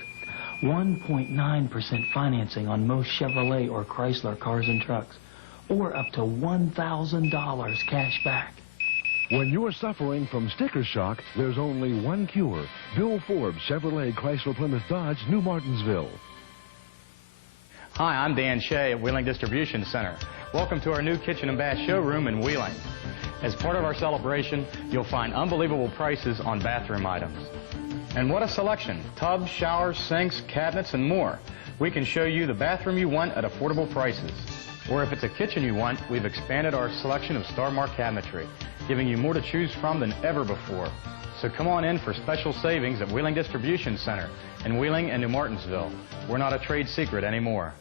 1.9% financing on most Chevrolet or Chrysler cars and trucks. Or up to $1,000 cash back. When you're suffering from sticker shock, there's only one cure. Bill Forbes, Chevrolet, Chrysler, Plymouth, Dodge, New Martinsville. Hi, I'm Dan Shea at Wheeling Distribution Center. Welcome to our new kitchen and bath showroom in Wheeling. As part of our celebration, you'll find unbelievable prices on bathroom items. And what a selection. Tubs, showers, sinks, cabinets, and more. We can show you the bathroom you want at affordable prices. Or if it's a kitchen you want, we've expanded our selection of Star Mark cabinetry, giving you more to choose from than ever before. So come on in for special savings at Wheeling Distribution Center in Wheeling and New Martinsville. We're not a trade secret anymore.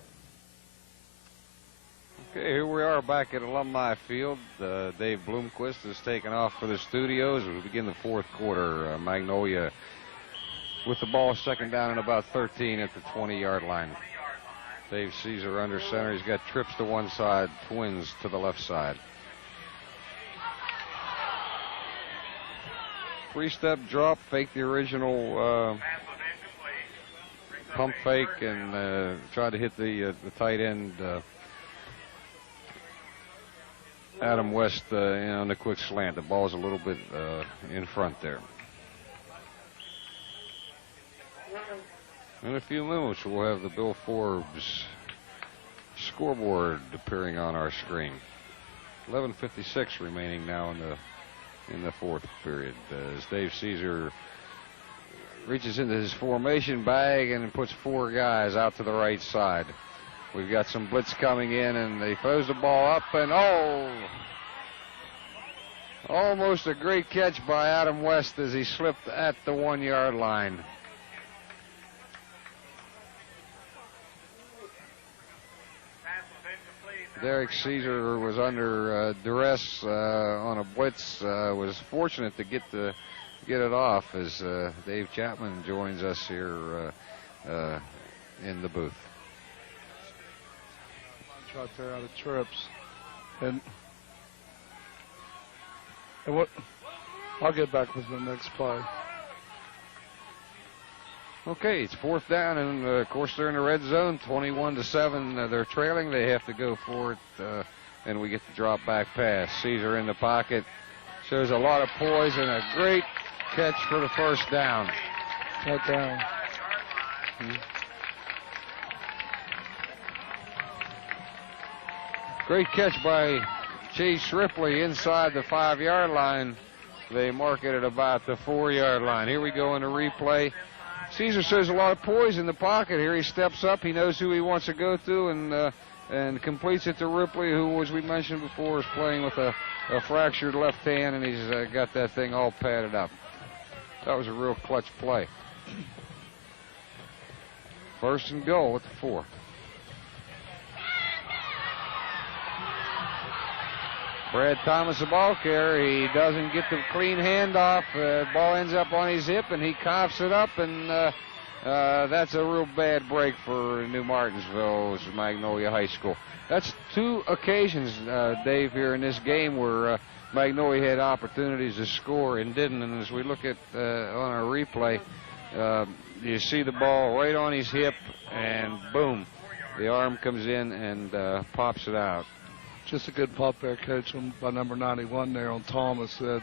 Okay, here we are back at Alumni Field. Dave Bloomquist has taken off for the studios as we begin the fourth quarter. Magnolia with the ball, second down and about 13 at the 20-yard line. Dave Caesar under center. He's got trips to one side, twins to the left side. Three-step drop, fake the original pump fake, and tried to hit the tight end. Adam West on the quick slant. The ball's a little bit in front there. In a few moments, we'll have the Bill Forbes scoreboard appearing on our screen. 11:56 remaining now in the in the fourth period. As Dave Caesar reaches into his formation bag and puts 4 guys out to the right side. We've got some blitz coming in, and he throws the ball up, and almost a great catch by Adam West as he slipped at the 1-yard line. Derek Caesar was under duress on a blitz. Was fortunate to get it off as Dave Chapman joins us here in the booth. Right there out of trips, and what? I'll get back with the next play. Okay, it's 4th down, and of course they're in the red zone, 21-7. They're trailing. They have to go for it, and we get the drop back pass. Caesar in the pocket, shows a lot of poise and a great catch for the first down. Touchdown. Great catch by Chase Ripley inside the 5-yard line. They mark it at about the 4-yard line. Here we go in the replay. Caesar shows a lot of poise in the pocket here. He steps up. He knows who he wants to go to and completes it to Ripley, who, as we mentioned before, is playing with a fractured left hand, and he's got that thing all padded up. That was a real clutch play. 1st and goal at the 4. Brad Thomas, the ball carrier. He doesn't get the clean handoff. Ball ends up on his hip, and he coughs it up, and that's a real bad break for New Martinsville's Magnolia High School. That's 2 occasions, Dave, here in this game where Magnolia had opportunities to score and didn't. And as we look at on our replay, you see the ball right on his hip, and boom, the arm comes in and pops it out. Just a good pop there, Coach, by number 91 there on Thomas. A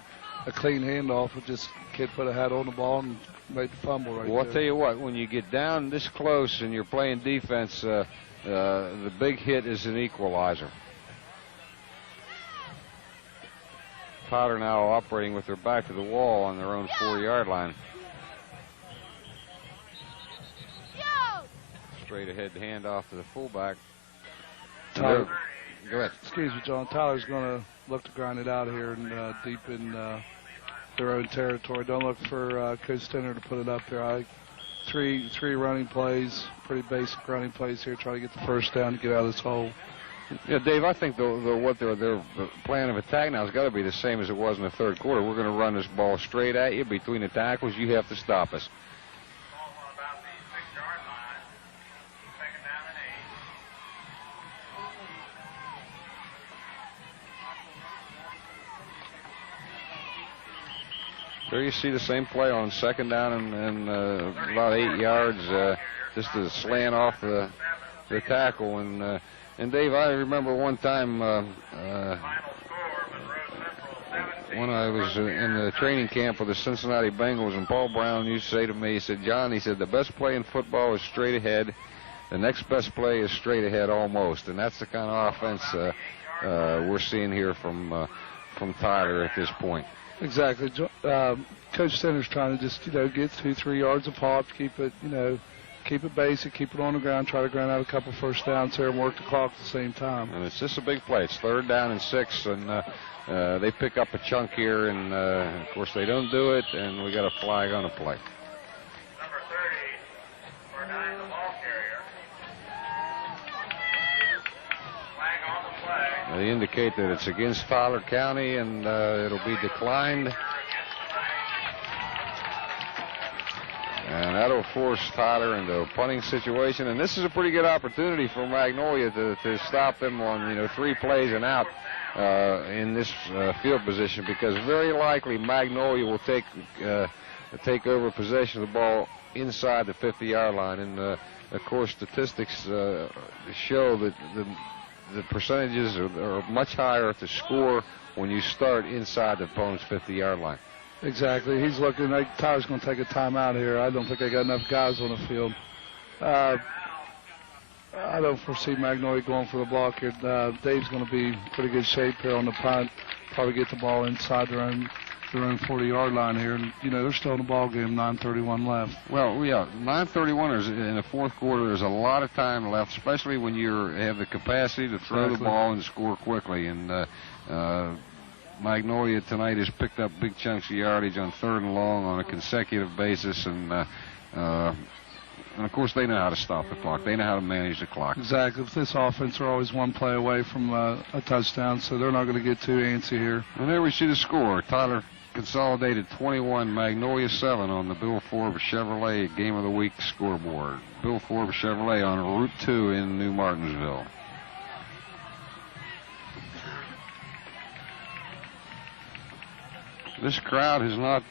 clean handoff. Just kid put a hat on the ball and made the fumble right there. Well, I'll tell you what, when you get down this close and you're playing defense, the big hit is an equalizer. Potter now operating with their back to the wall on their own 4-yard line. Straight ahead handoff to the fullback. Tyler, go ahead. Excuse me, John. Tyler's going to look to grind it out here and deep in their own territory. Don't look for Coach Stenner to put it up there. Three running plays, pretty basic running plays here. Try to get the first down to get out of this hole. Yeah, Dave, I think what their plan of attack now has got to be the same as it was in the third quarter. We're going to run this ball straight at you between the tackles. You have to stop us. There you see the same play on 2nd down and about 8 yards, just a slant off the tackle. And Dave, I remember one time when I was in the training camp with the Cincinnati Bengals, and Paul Brown used to say to me, he said, John, he said, the best play in football is straight ahead. The next best play is straight ahead almost. And that's the kind of offense we're seeing here from Tyler at this point. Exactly. Coach Stenner's trying to just, get 2-3 yards of pop, keep it basic, keep it on the ground, try to grind out a couple first downs there and work the clock at the same time. And it's just a big play. It's 3rd down and 6, and they pick up a chunk here, and of course they don't do it, and we got a flag on the play. Number 30, for 9, the ball carrier. Flag on the play. They indicate that it's against Tyler County, and it'll be declined. And that'll force Tyler into a punting situation. And this is a pretty good opportunity for Magnolia to stop them on, 3 plays and out in this field position, because very likely Magnolia will take over possession of the ball inside the 50-yard line. And, of course, statistics show that the percentages are much higher to score when you start inside the opponent's 50-yard line. Exactly. He's looking like Tyler's going to take a timeout here. I don't think they got enough guys on the field. I don't foresee Magnolia going for the block here. Dave's going to be in pretty good shape here on the punt. Probably get the ball inside their own their own 40-yard line here, and they're still in the ball game. 9:31 left. Well, yeah, 9:31 is in the fourth quarter. There's a lot of time left, especially when you have the capacity to throw the ball and score quickly. And Magnolia tonight has picked up big chunks of yardage on 3rd and long on a consecutive basis, and of course they know how to stop the clock. They know how to manage the clock. Exactly. With this offense, they're always one play away from a touchdown, so they're not going to get too antsy here. And there we see the score. Tyler Consolidated 21, Magnolia 7 on the Bill Forbes Chevrolet Game of the Week scoreboard. Bill Forbes Chevrolet on Route 2 in New Martinsville. This crowd has not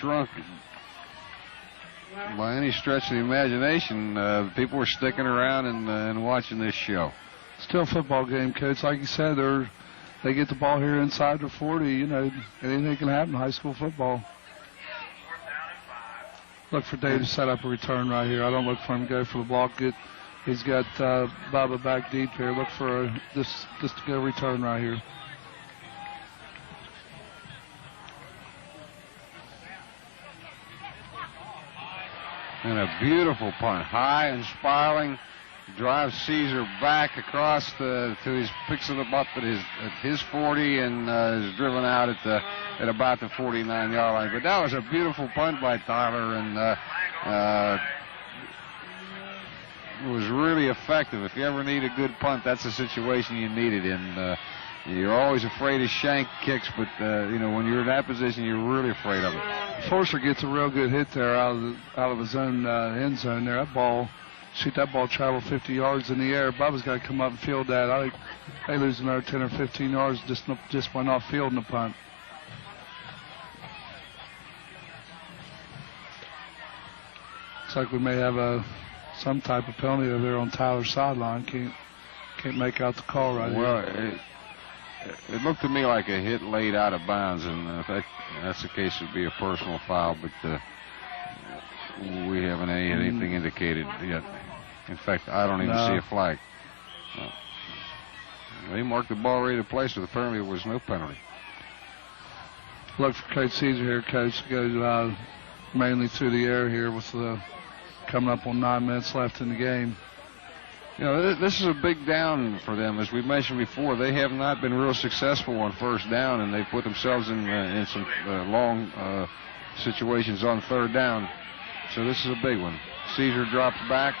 shrunk by any stretch of the imagination. People are sticking around and watching this show. Still a football game, Coach. Like you said, they get the ball here inside the 40. Anything can happen in high school football. Look for Dave to set up a return right here. I don't look for him to go for the block. He's got Bubba back deep here. Look for just to go return right here. And a beautiful punt, high and spiraling, drives Caesar back across picks it up at his 40 and is driven out at about the 49-yard line. But that was a beautiful punt by Tyler, and it was really effective. If you ever need a good punt, that's the situation you need it in. You're always afraid of shank kicks, but when you're in that position, you're really afraid of it. Forcer gets a real good hit there out of his own end zone there. That ball traveled 50 yards in the air. Bubba's got to come up and field that. I think they lose another 10 or 15 yards just by not fielding the punt. Looks like we may have some type of penalty over there on Tyler's sideline. Can't make out the call right here. It looked to me like a hit laid out of bounds, and if that's the case, it would be a personal foul, but we haven't anything indicated yet. In fact, I don't even see a flag. They marked the ball ready to play, so apparently there was no penalty. Look for Coach Caesar here. Coach goes mainly through the air here with coming up on 9 minutes left in the game. This is a big down for them. As we mentioned before, they have not been real successful on first down, and they put themselves in some long situations on 3rd down. So this is a big one. Caesar drops back.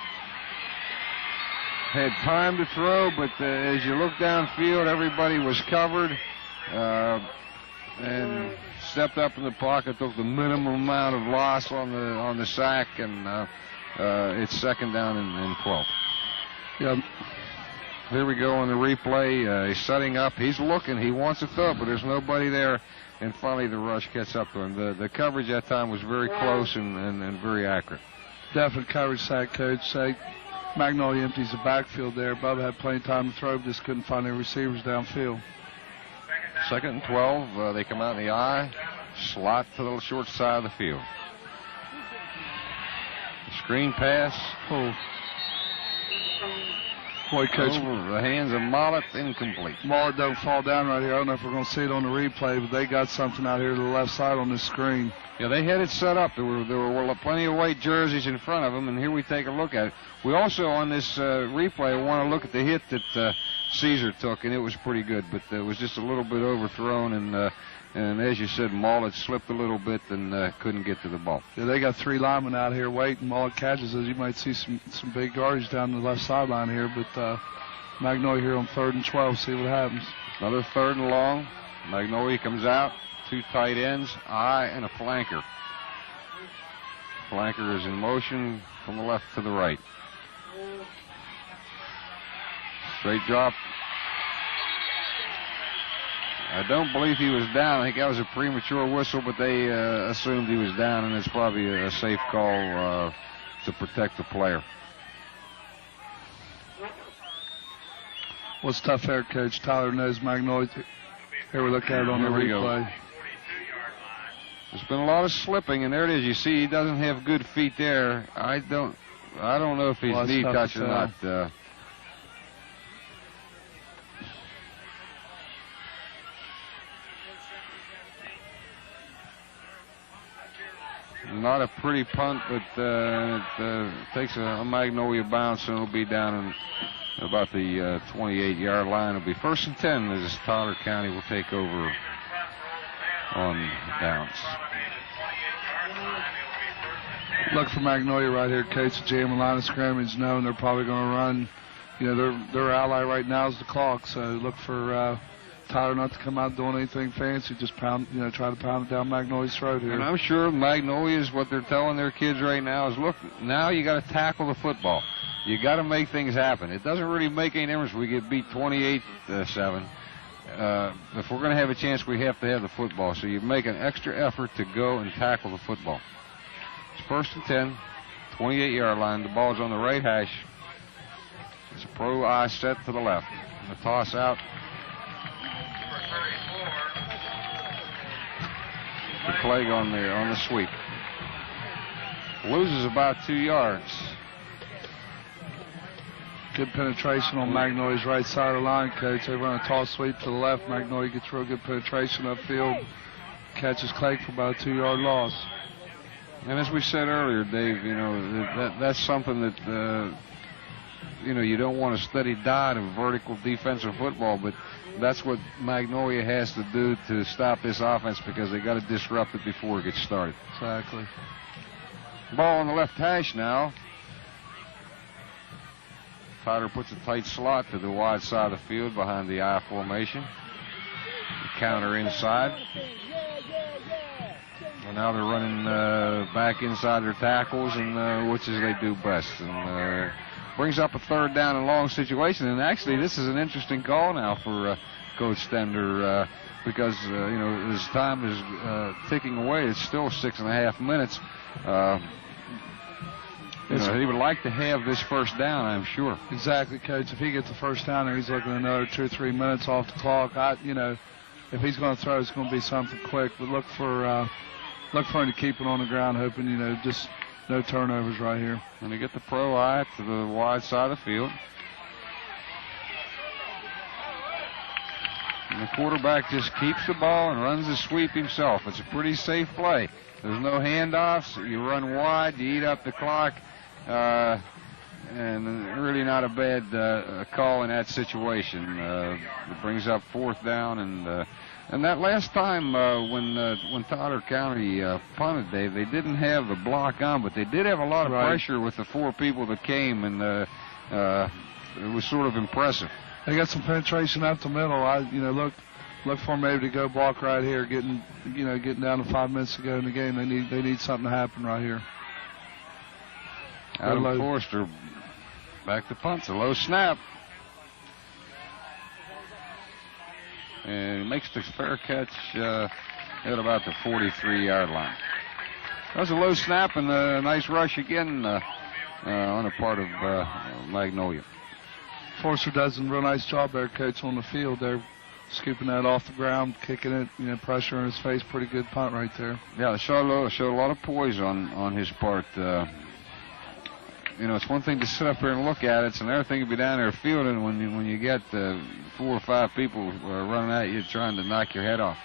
Had time to throw, but as you look downfield, everybody was covered and stepped up in the pocket, took the minimum amount of loss on the sack, and it's 2nd down and 12. Yeah. Here we go on the replay. He's setting up. He's looking. He wants to throw, but there's nobody there. And finally, the rush gets up to him. The coverage that time was very close and very accurate. Definite coverage sack, Coach. Magnolia empties the backfield there. Bubba had plenty of time to throw, but just couldn't find any receivers downfield. 2nd and 12. They come out in the I. Slot to the short side of the field. Screen pass. Oh. Boy, Coach. Over the hands of Mollett, incomplete. Mollett don't fall down right here. I don't know if we're going to see it on the replay, but they got something out here to the left side on this screen. Yeah, they had it set up. There were plenty of white jerseys in front of them, and here we take a look at it. We also, on this replay, want to look at the hit that Caesar took, and it was pretty good, but it was just a little bit overthrown, and as you said, Mollett slipped a little bit and couldn't get to the ball. Yeah, they got 3 linemen out here waiting. Mollett catches as you might see some big yardage down the left sideline here, but Magnolia here on 3rd and 12, see what happens. Another 3rd and long. Magnolia comes out, 2 tight ends, I and a flanker. Flanker is in motion from the left to the right. Straight drop. I don't believe he was down. I think that was a premature whistle, but they assumed he was down, and it's probably a safe call to protect the player. What's tough there, Coach? Tyler knows Magnolia. Here we look at it on the replay. There's been a lot of slipping, and there it is. You see, he doesn't have good feet there. I don't know if he's knee touch or not. not a pretty punt, but it takes a Magnolia bounce, and it'll be down in about the 28-yard line. It'll be 1st and 10 as Tyler County will take over on downs. Look for Magnolia right here, Coach. Jam a line of scrimmage, knowing they're probably going to run. You know, their ally right now is the clock, so look for Tyler not to come out doing anything fancy. Just pound, you know, try to pound it down Magnolia's throat here. And I'm sure Magnolia's what they're telling their kids right now is, look, now you got to tackle the football. You got to make things happen. It doesn't really make any difference if we get beat 28-7. If we're going to have a chance, we have to have the football. So you make an extra effort to go and tackle the football. It's 1st and 10, 28-yard line. The ball's on the right hash. It's a pro eye set to the left. And the toss out. The Clegg on the sweep. Loses about 2 yards. Good penetration on Magnolia's right side of the line, Coach. They run a toss sweep to the left. Magnolia gets real good penetration upfield. Catches Clegg for about a 2-yard loss. And as we said earlier, Dave, you know, that's something that, you know, you don't want a steady diet of vertical defensive football, but that's what Magnolia has to do to stop this offense, because they got to disrupt it before it gets started. Exactly. Ball on the left hash now. Tyler puts a tight slot to the wide side of the field behind the I formation. The counter inside. And now they're running back inside their tackles, and which is they do best. And brings up a 3rd down and long situation. And actually, this is an interesting call now for Coach Stender, because you know, as time is ticking away, it's still 6.5 minutes. You know, he would like to have this 1st down, I'm sure. Exactly, Coach. If he gets the 1st down there, he's looking at another 2 or 3 minutes off the clock. You know, if he's going to throw, it's going to be something quick. But look for him to keep it on the ground, hoping, you know, just no turnovers right here. And they get the pro eye to the wide side of the field. And the quarterback just keeps the ball and runs the sweep himself. It's a pretty safe play. There's no handoffs. You run wide, you eat up the clock. And really not a bad call in that situation. It brings up 4th down, and that last time when Tyler County punted, Dave, they didn't have the block on, but they did have a lot of pressure with the 4 people that came, and it was sort of impressive. They got some penetration up the middle. You know, look for them maybe to go block right here, getting down to 5 minutes to go in the game. They need something to happen right here. Adam Forster back to punt. A low snap. And he makes the fair catch at about the 43-yard line. That was a low snap and a nice rush again on the part of Magnolia. Forster does a real nice job there, Coach, on the field. They're scooping that off the ground, kicking it, you know, pressure in his face. Pretty good punt right there. Yeah, showed a lot of poise on his part. You know, it's one thing to sit up here and look at it. It's another thing to be down there fielding when you get 4 or 5 people running at you trying to knock your head off.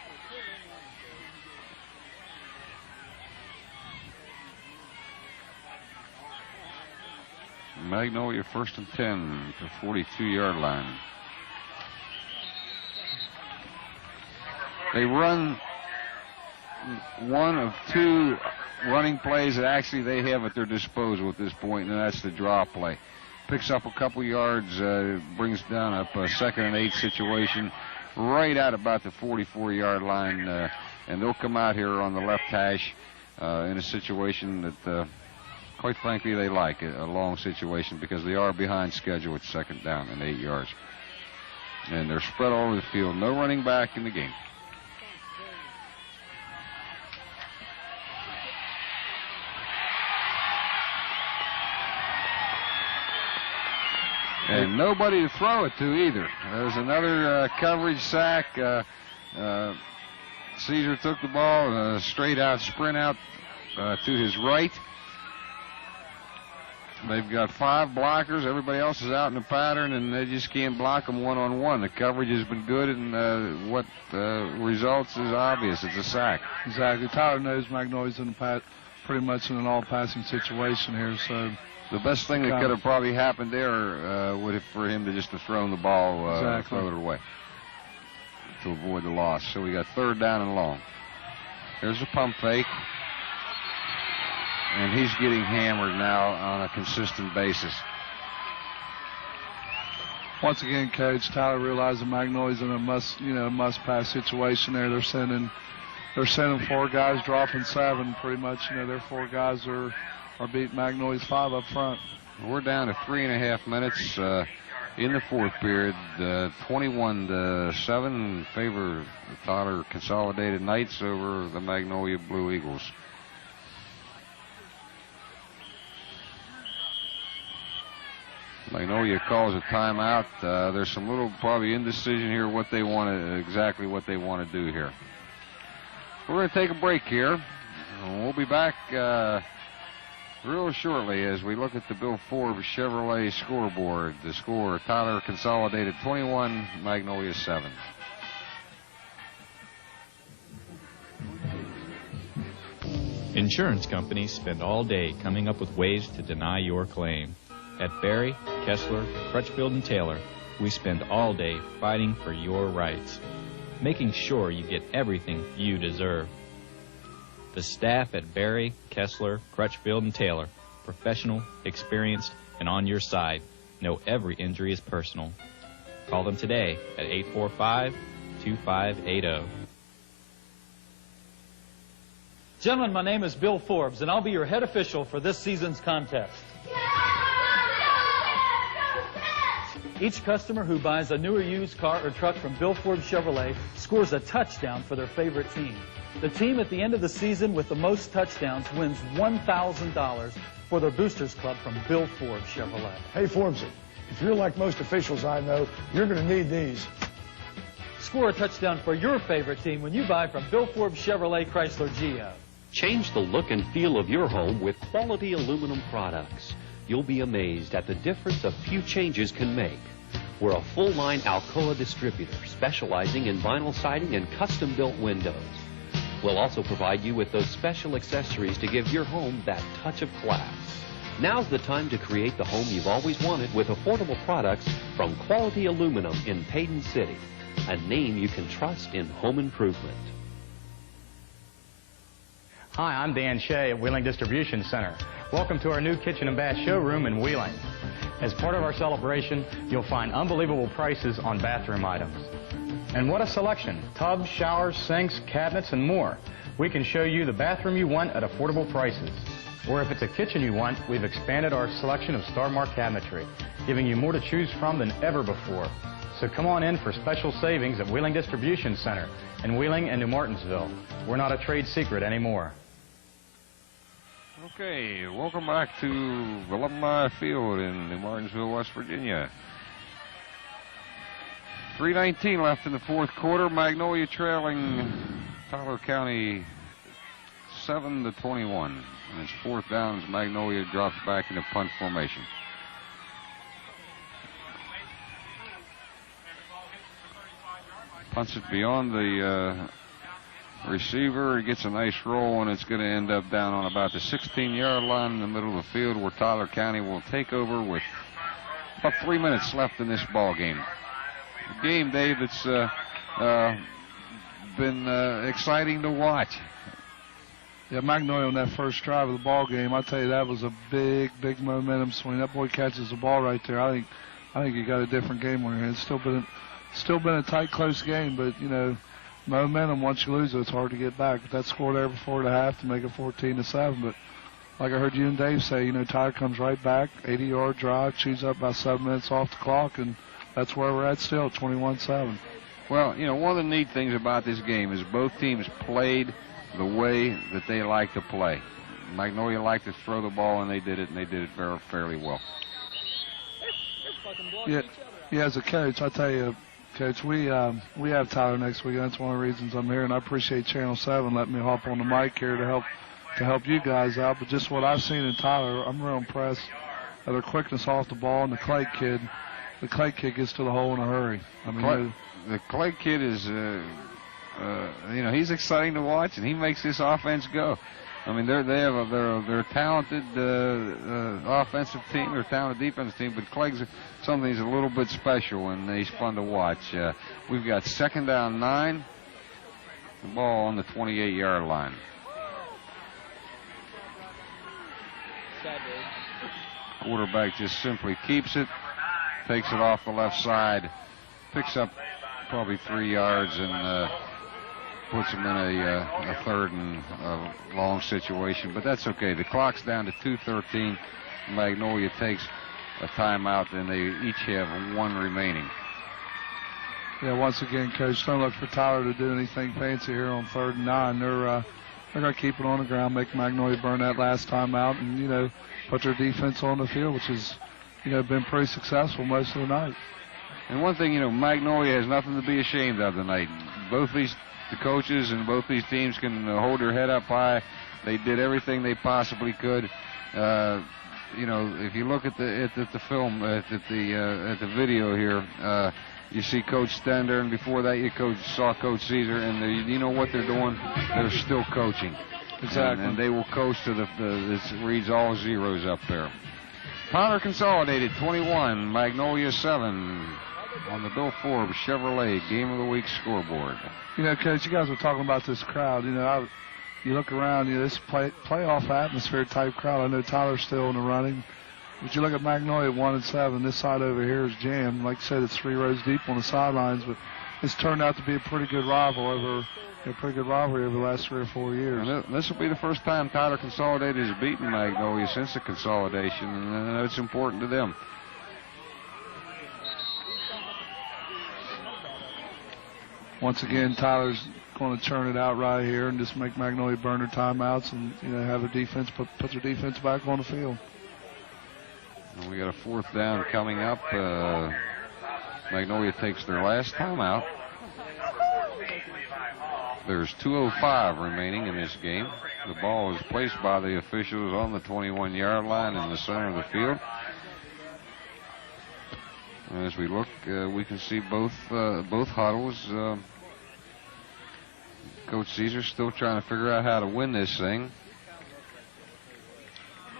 Magnolia 1st and 10 to 42-yard line. They run one of 2 running plays that actually they have at their disposal at this point, and that's the draw play. Picks up a couple yards, brings down a 2nd and 8 situation right at about the 44-yard line, and they'll come out here on the left hash in a situation that, quite frankly, they like, a long situation, because they are behind schedule at 2nd down and 8 yards. And they're spread all over the field. No running back in the game. And nobody to throw it to either. There's another coverage sack. Caesar took the ball, straight out, sprint out to his right. They've got 5 blockers. Everybody else is out in the pattern, and they just can't block them one-on-one. The coverage has been good, and what results is obvious. It's a sack. Exactly. Tyler knows Magnolia's in the pretty much in an all-passing situation here. So the best thing that could have probably happened there would have for him to just have thrown the ball, throw it away to avoid the loss. So we got 3rd down and long. There's a pump fake. And he's getting hammered now on a consistent basis. Once again, Coach, Tyler realizing Magnolia's in a must-pass situation there. They're sending 4 guys, dropping 7 pretty much. Their 4 guys are beating Magnolia's 5 up front. We're down to 3.5 minutes in the 4th period. 21-7 in favor of the Tyler Consolidated Knights over the Magnolia Blue Eagles. Magnolia calls a timeout. There's some little probably indecision here exactly what they want to do here. We're going to take a break here. We'll be back real shortly as we look at the Bill Forbes Chevrolet scoreboard. The score, Tyler Consolidated 21, Magnolia 7. Insurance companies spend all day coming up with ways to deny your claim. At Barry, Kessler, Crutchfield, and Taylor, we spend all day fighting for your rights, making sure you get everything you deserve. The staff at Barry, Kessler, Crutchfield, and Taylor, professional, experienced, and on your side, know every injury is personal. Call them today at 845-2580. Gentlemen, my name is Bill Forbes, and I'll be your head official for this season's contest. Each customer who buys a new or used car or truck from Bill Forbes Chevrolet scores a touchdown for their favorite team. The team at the end of the season with the most touchdowns wins $1,000 for their Boosters Club from Bill Forbes Chevrolet. Hey, Forbesy, if you're like most officials I know, you're going to need these. Score a touchdown for your favorite team when you buy from Bill Forbes Chevrolet Chrysler Geo. Change the look and feel of your home with quality aluminum products. You'll be amazed at the difference a few changes can make. We're a full-line Alcoa distributor specializing in vinyl siding and custom-built windows. We'll also provide you with those special accessories to give your home that touch of class. Now's the time to create the home you've always wanted with affordable products from Quality Aluminum in Payton City, a name you can trust in home improvement. Hi, I'm Dan Shea at Wheeling Distribution Center. Welcome to our new kitchen and bath showroom in Wheeling. As part of our celebration, you'll find unbelievable prices on bathroom items. And what a selection! Tubs, showers, sinks, cabinets, and more. We can show you the bathroom you want at affordable prices. Or if it's a kitchen you want, we've expanded our selection of Star Mark cabinetry, giving you more to choose from than ever before. So come on in for special savings at Wheeling Distribution Center in Wheeling and New Martinsville. We're not a trade secret anymore. Okay, welcome back to Alumni Field in New Martinsville, West Virginia. 3:19 left in the 4th quarter. Magnolia trailing Tyler County 7-21. And it's 4th down as Magnolia drops back into punt formation. Punts it beyond the receiver. He gets a nice roll, and it's going to end up down on about the 16-yard line in the middle of the field, where Tyler County will take over with about 3 minutes left in this ball game. A game, Dave, that's been exciting to watch. Yeah, Magnolia on that first drive of the ball game, I tell you, that was a big momentum swing. That boy catches the ball right there. I think you got a different game on your hands. Still been a tight, close game, but momentum, once you lose it, it's hard to get back. But that score there before the half to make it 14-7. But like I heard you and Dave say, Tyler comes right back, 80-yard drive, chews up about 7 minutes off the clock, and that's where we're at still, 21-7. Well, one of the neat things about this game is both teams played the way that they like to play. Magnolia liked to throw the ball, and they did it very fairly well. Yeah, as a coach, I tell you, Coach, we have Tyler next week. That's one of the reasons I'm here, and I appreciate Channel 7 letting me hop on the mic here to help you guys out. But just what I've seen in Tyler, I'm real impressed at their quickness off the ball, and the Clay kid gets to the hole in a hurry. I mean, the Clay kid is, he's exciting to watch, and he makes this offense go. I mean, they're a talented offensive team, they're a talented defensive team, but Clegg's something he's a little bit special, and he's fun to watch. We've got 2nd down 9, the ball on the 28-yard line. Quarterback just simply keeps it, takes it off the left side, picks up probably 3 yards, and puts them in a 3rd and long situation. But that's okay. The clock's down to 2:13. Magnolia takes a timeout, and they each have 1 remaining. Yeah, once again, Coach, don't look for Tyler to do anything fancy here on 3rd and 9. They're going to keep it on the ground, make Magnolia burn that last time out, and, put their defense on the field, which has, been pretty successful most of the night. And one thing, Magnolia has nothing to be ashamed of tonight. The coaches and both these teams can hold their head up high. They did everything they possibly could. If you look at the film, at the video here, you see Coach Stender, and before that you saw Coach Caesar, and you know what they're doing? They're still coaching. Exactly. And they will coach to it reads all zeros up there. Tyler Consolidated 21, Magnolia 7 on the Bill Forbes Chevrolet Game of the Week scoreboard. Coach, you guys were talking about this crowd. You look around, this playoff atmosphere type crowd. I know Tyler's still in the running. But you look at Magnolia 1-7. This side over here is jammed. Like I said, it's 3 rows deep on the sidelines, but it's turned out to be a pretty good rivalry over the last 3 or 4 years. And this will be the first time Tyler Consolidated has beaten Magnolia since the consolidation, and it's important to them. Once again, Tyler's going to churn it out right here and just make Magnolia burn their timeouts and have their defense put their defense back on the field. And we got a 4th down coming up. Magnolia takes their last timeout. There's 2:05 remaining in this game. The ball is placed by the officials on the 21-yard line in the center of the field. As we look, we can see both huddles. Coach Caesar still trying to figure out how to win this thing.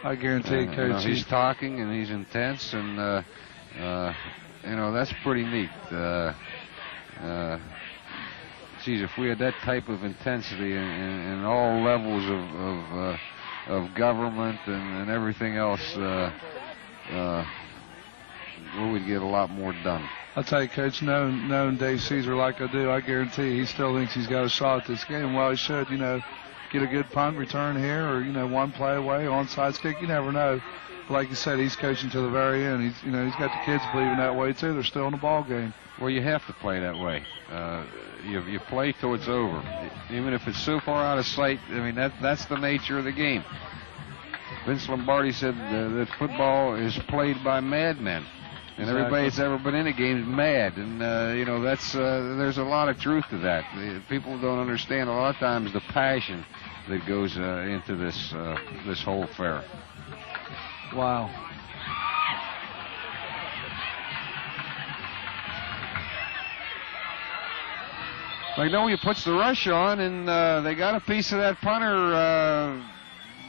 I guarantee you, Coach. He's talking and he's intense, and that's pretty neat. Geez, if we had that type of intensity in all levels of government and everything else, we would get a lot more done. I'll tell you, Coach, knowing Dave Caesar like I do, I guarantee he still thinks he's got a shot at this game. Well, he should, get a good punt return here or, 1 play away, onside kick. You never know. But like you said, he's coaching to the very end. He's got the kids believing that way, too. They're still in the ball game. Well, you have to play that way. You play till it's over. Even if it's so far out of sight, I mean, that's the nature of the game. Vince Lombardi said that football is played by madmen. And everybody that's ever been in a game is mad, and there's a lot of truth to that. People don't understand a lot of times the passion that goes into this whole affair. Wow. Magnolia puts the rush on, and they got a piece of that punter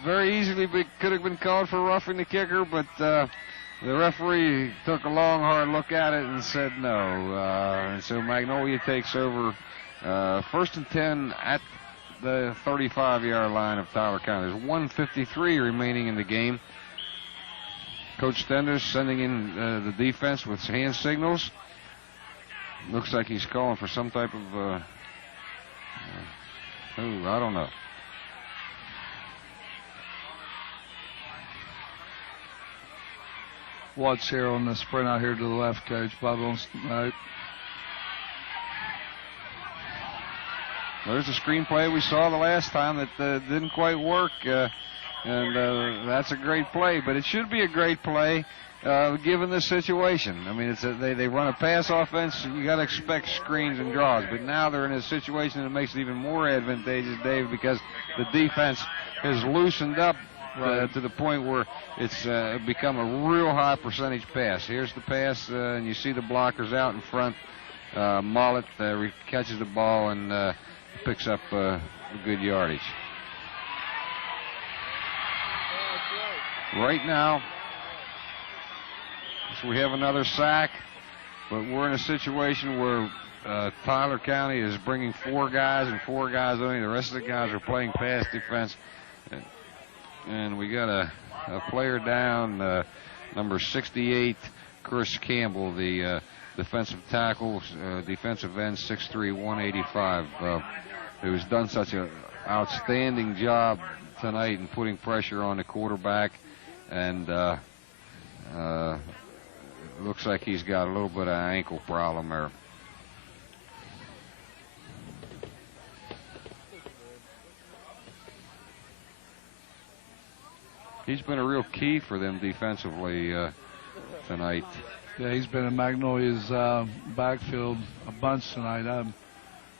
very easily. Could have been called for roughing the kicker, but the referee took a long, hard look at it and said no. And so Magnolia takes over 1st and 10 at the 35-yard line of Tyler County. There's 1:53 remaining in the game. Coach Stender sending in the defense with hand signals. Looks like he's calling for some type of, I don't know. Watch here on the sprint out here to the left, Coach. Bob on right. There's a screenplay we saw the last time that didn't quite work, and that's a great play. But it should be a great play given the situation. I mean, they run a pass offense. You got to expect screens and draws. But now they're in a situation that makes it even more advantageous, Dave, because the defense has loosened up. To the point where it's become a real high percentage pass. Here's the pass, and you see the blockers out in front. Mollett catches the ball and picks up good yardage. right now. So we have another sack, but we're in a situation where Tyler County is bringing 4 guys and 4 guys only. The rest of the guys are playing pass defense. And we got a player down, number 68, Chris Campbell, the defensive tackle, defensive end, 6'3", 185, who's done such an outstanding job tonight in putting pressure on the quarterback. And looks like he's got a little bit of an ankle problem there. He's been a real key for them defensively tonight. Yeah, he's been in Magnolia's backfield a bunch tonight.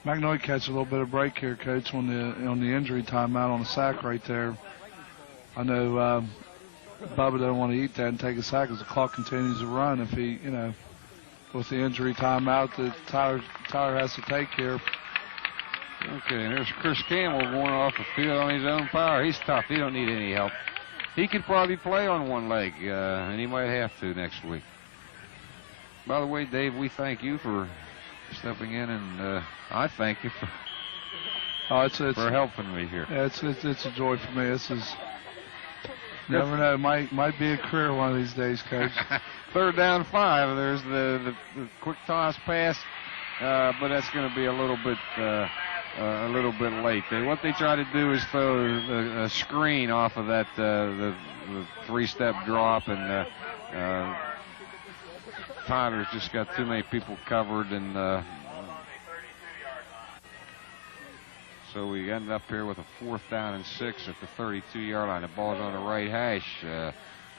Magnolia catch a little bit of break here, Coach, on the injury timeout on the sack right there. I know Bubba doesn't want to eat that and take a sack as the clock continues to run. If he, with the injury timeout that Tyler has to take here. Okay, and there's Chris Campbell going off the field on his own power. He's tough. He don't need any help. He could probably play on one leg, and he might have to next week. By the way, Dave, we thank you for stepping in, and I thank you for helping me here. Yeah, it's a joy for me. This is, never know, might be a career one of these days, Coach. 3rd down 5. There's the quick toss pass, but that's going to be a little bit late. What they try to do is throw a screen off of that the 3-step drop, and Tyler's just got too many people covered, and so we end up here with a 4th down and 6 at the 32-yard line. The ball's on the right hash.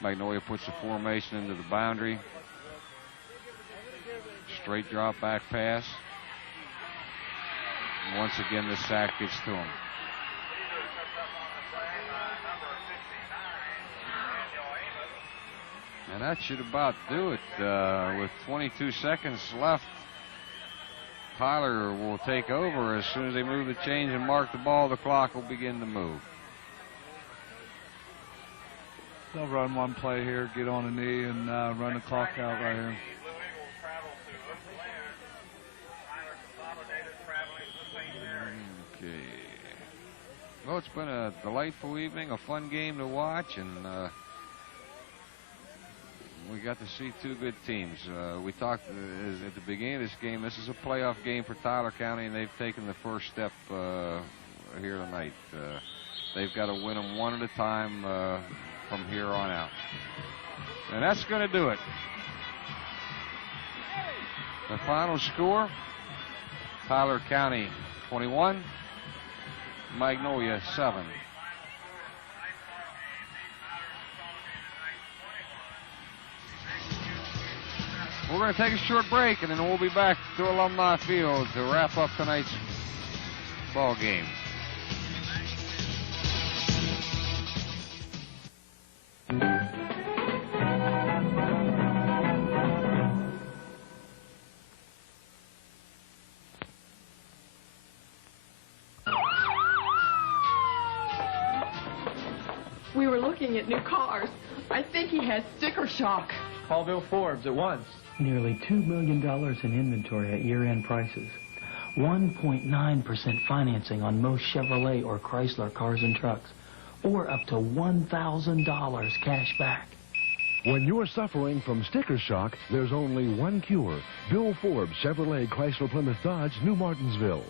Magnolia puts the formation into the boundary. Straight drop back pass. Once again, the sack gets to him. And that should about do it. With 22 seconds left, Tyler will take over. As soon as they move the chains and mark the ball, the clock will begin to move. They'll run one play here, get on a knee, and run the clock out right here. Well, it's been a delightful evening, a fun game to watch, and we got to see 2 good teams. We talked at the beginning of this game, this is a playoff game for Tyler County, and they've taken the first step here tonight. They've got to win them one at a time from here on out. And that's going to do it. The final score, Tyler County 21. Magnolia 7. We're going to take a short break, and then we'll be back to Alumni Field to wrap up tonight's ball game. We were looking at new cars. I think he has sticker shock. Call Bill Forbes at once. Nearly $2 million in inventory at year-end prices. 1.9% financing on most Chevrolet or Chrysler cars and trucks. Or up to $1,000 cash back. When you're suffering from sticker shock, there's only one cure. Bill Forbes, Chevrolet, Chrysler, Plymouth, Dodge, New Martinsville.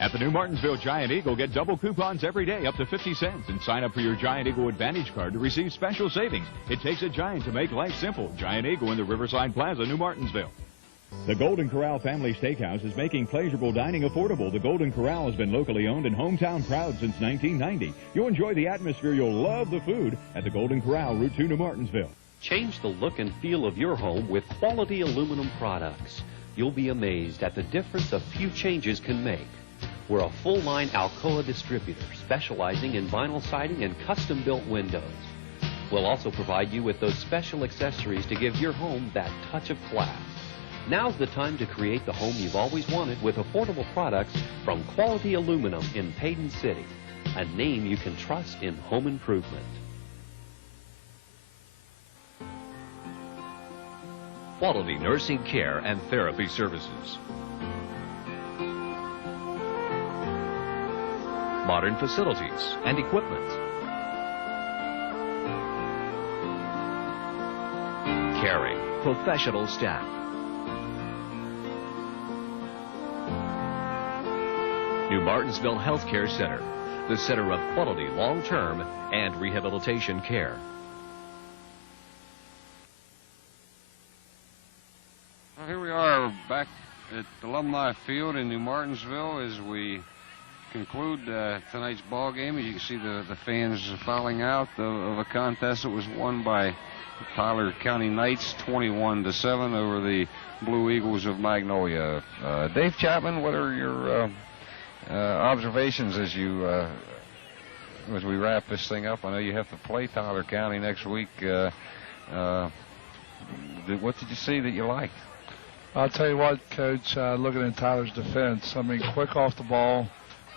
At the New Martinsville Giant Eagle, get double coupons every day up to 50 cents and sign up for your Giant Eagle Advantage card to receive special savings. It takes a giant to make life simple. Giant Eagle in the Riverside Plaza, New Martinsville. The Golden Corral Family Steakhouse is making pleasurable dining affordable. The Golden Corral has been locally owned and hometown proud since 1990. You'll enjoy the atmosphere. You'll love the food at the Golden Corral, Route 2, New Martinsville. Change the look and feel of your home with quality aluminum products. You'll be amazed at the difference a few changes can make. We're a full-line Alcoa distributor specializing in vinyl siding and custom-built windows. We'll also provide you with those special accessories to give your home that touch of class. Now's the time to create the home you've always wanted with affordable products from Quality Aluminum in Payton City, a name you can trust in home improvement. quality nursing care and therapy services. Modern facilities and equipment. Caring, professional staff. New Martinsville Healthcare Center, the center of quality long-term and rehabilitation care. Well, here we are back at Alumni Field in New Martinsville as we conclude tonight's ball game. You can see the fans filing out of a contest that was won by Tyler County Knights 21-7 over the Blue Eagles of Magnolia. Dave Chapman, what are your observations as we wrap this thing up? I know you have to play Tyler County next week. What did you see that you liked? I'll tell you what, Coach, looking at Tyler's defense, I mean, quick off the ball.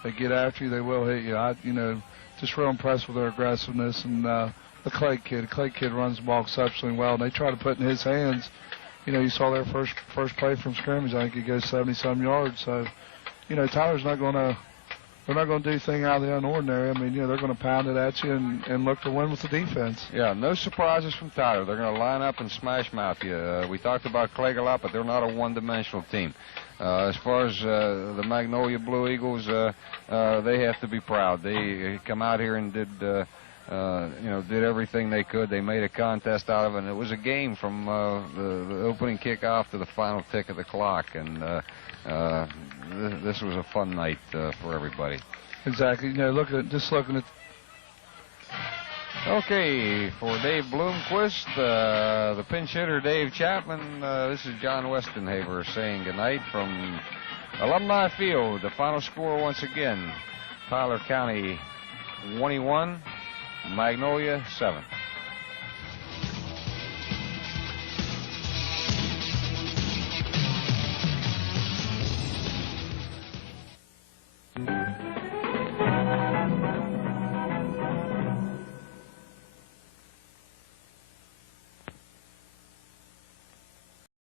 They get after you, they will hit you. Just real impressed with their aggressiveness. And the Clay kid runs the ball exceptionally well. And they try to put in his hands. You saw their first play from scrimmage. I think he goes 70-some yards. So, Tyler's not going to do anything out of the unordinary. I mean, they're going to pound it at you and look to win with the defense. Yeah, no surprises from Tyler. They're going to line up and smash mouth you. We talked about Clegg a lot, but they're not a one-dimensional team. As far as the Magnolia Blue Eagles, they have to be proud. They come out here and did everything they could. They made a contest out of it, and it was a game from the opening kickoff to the final tick of the clock. And this was a fun night for everybody. Exactly. Looking at. Okay, for Dave Bloomquist, the pinch hitter Dave Chapman, this is John Westenhaver saying goodnight from Alumni Field. The final score once again, Tyler County 21, Magnolia 7.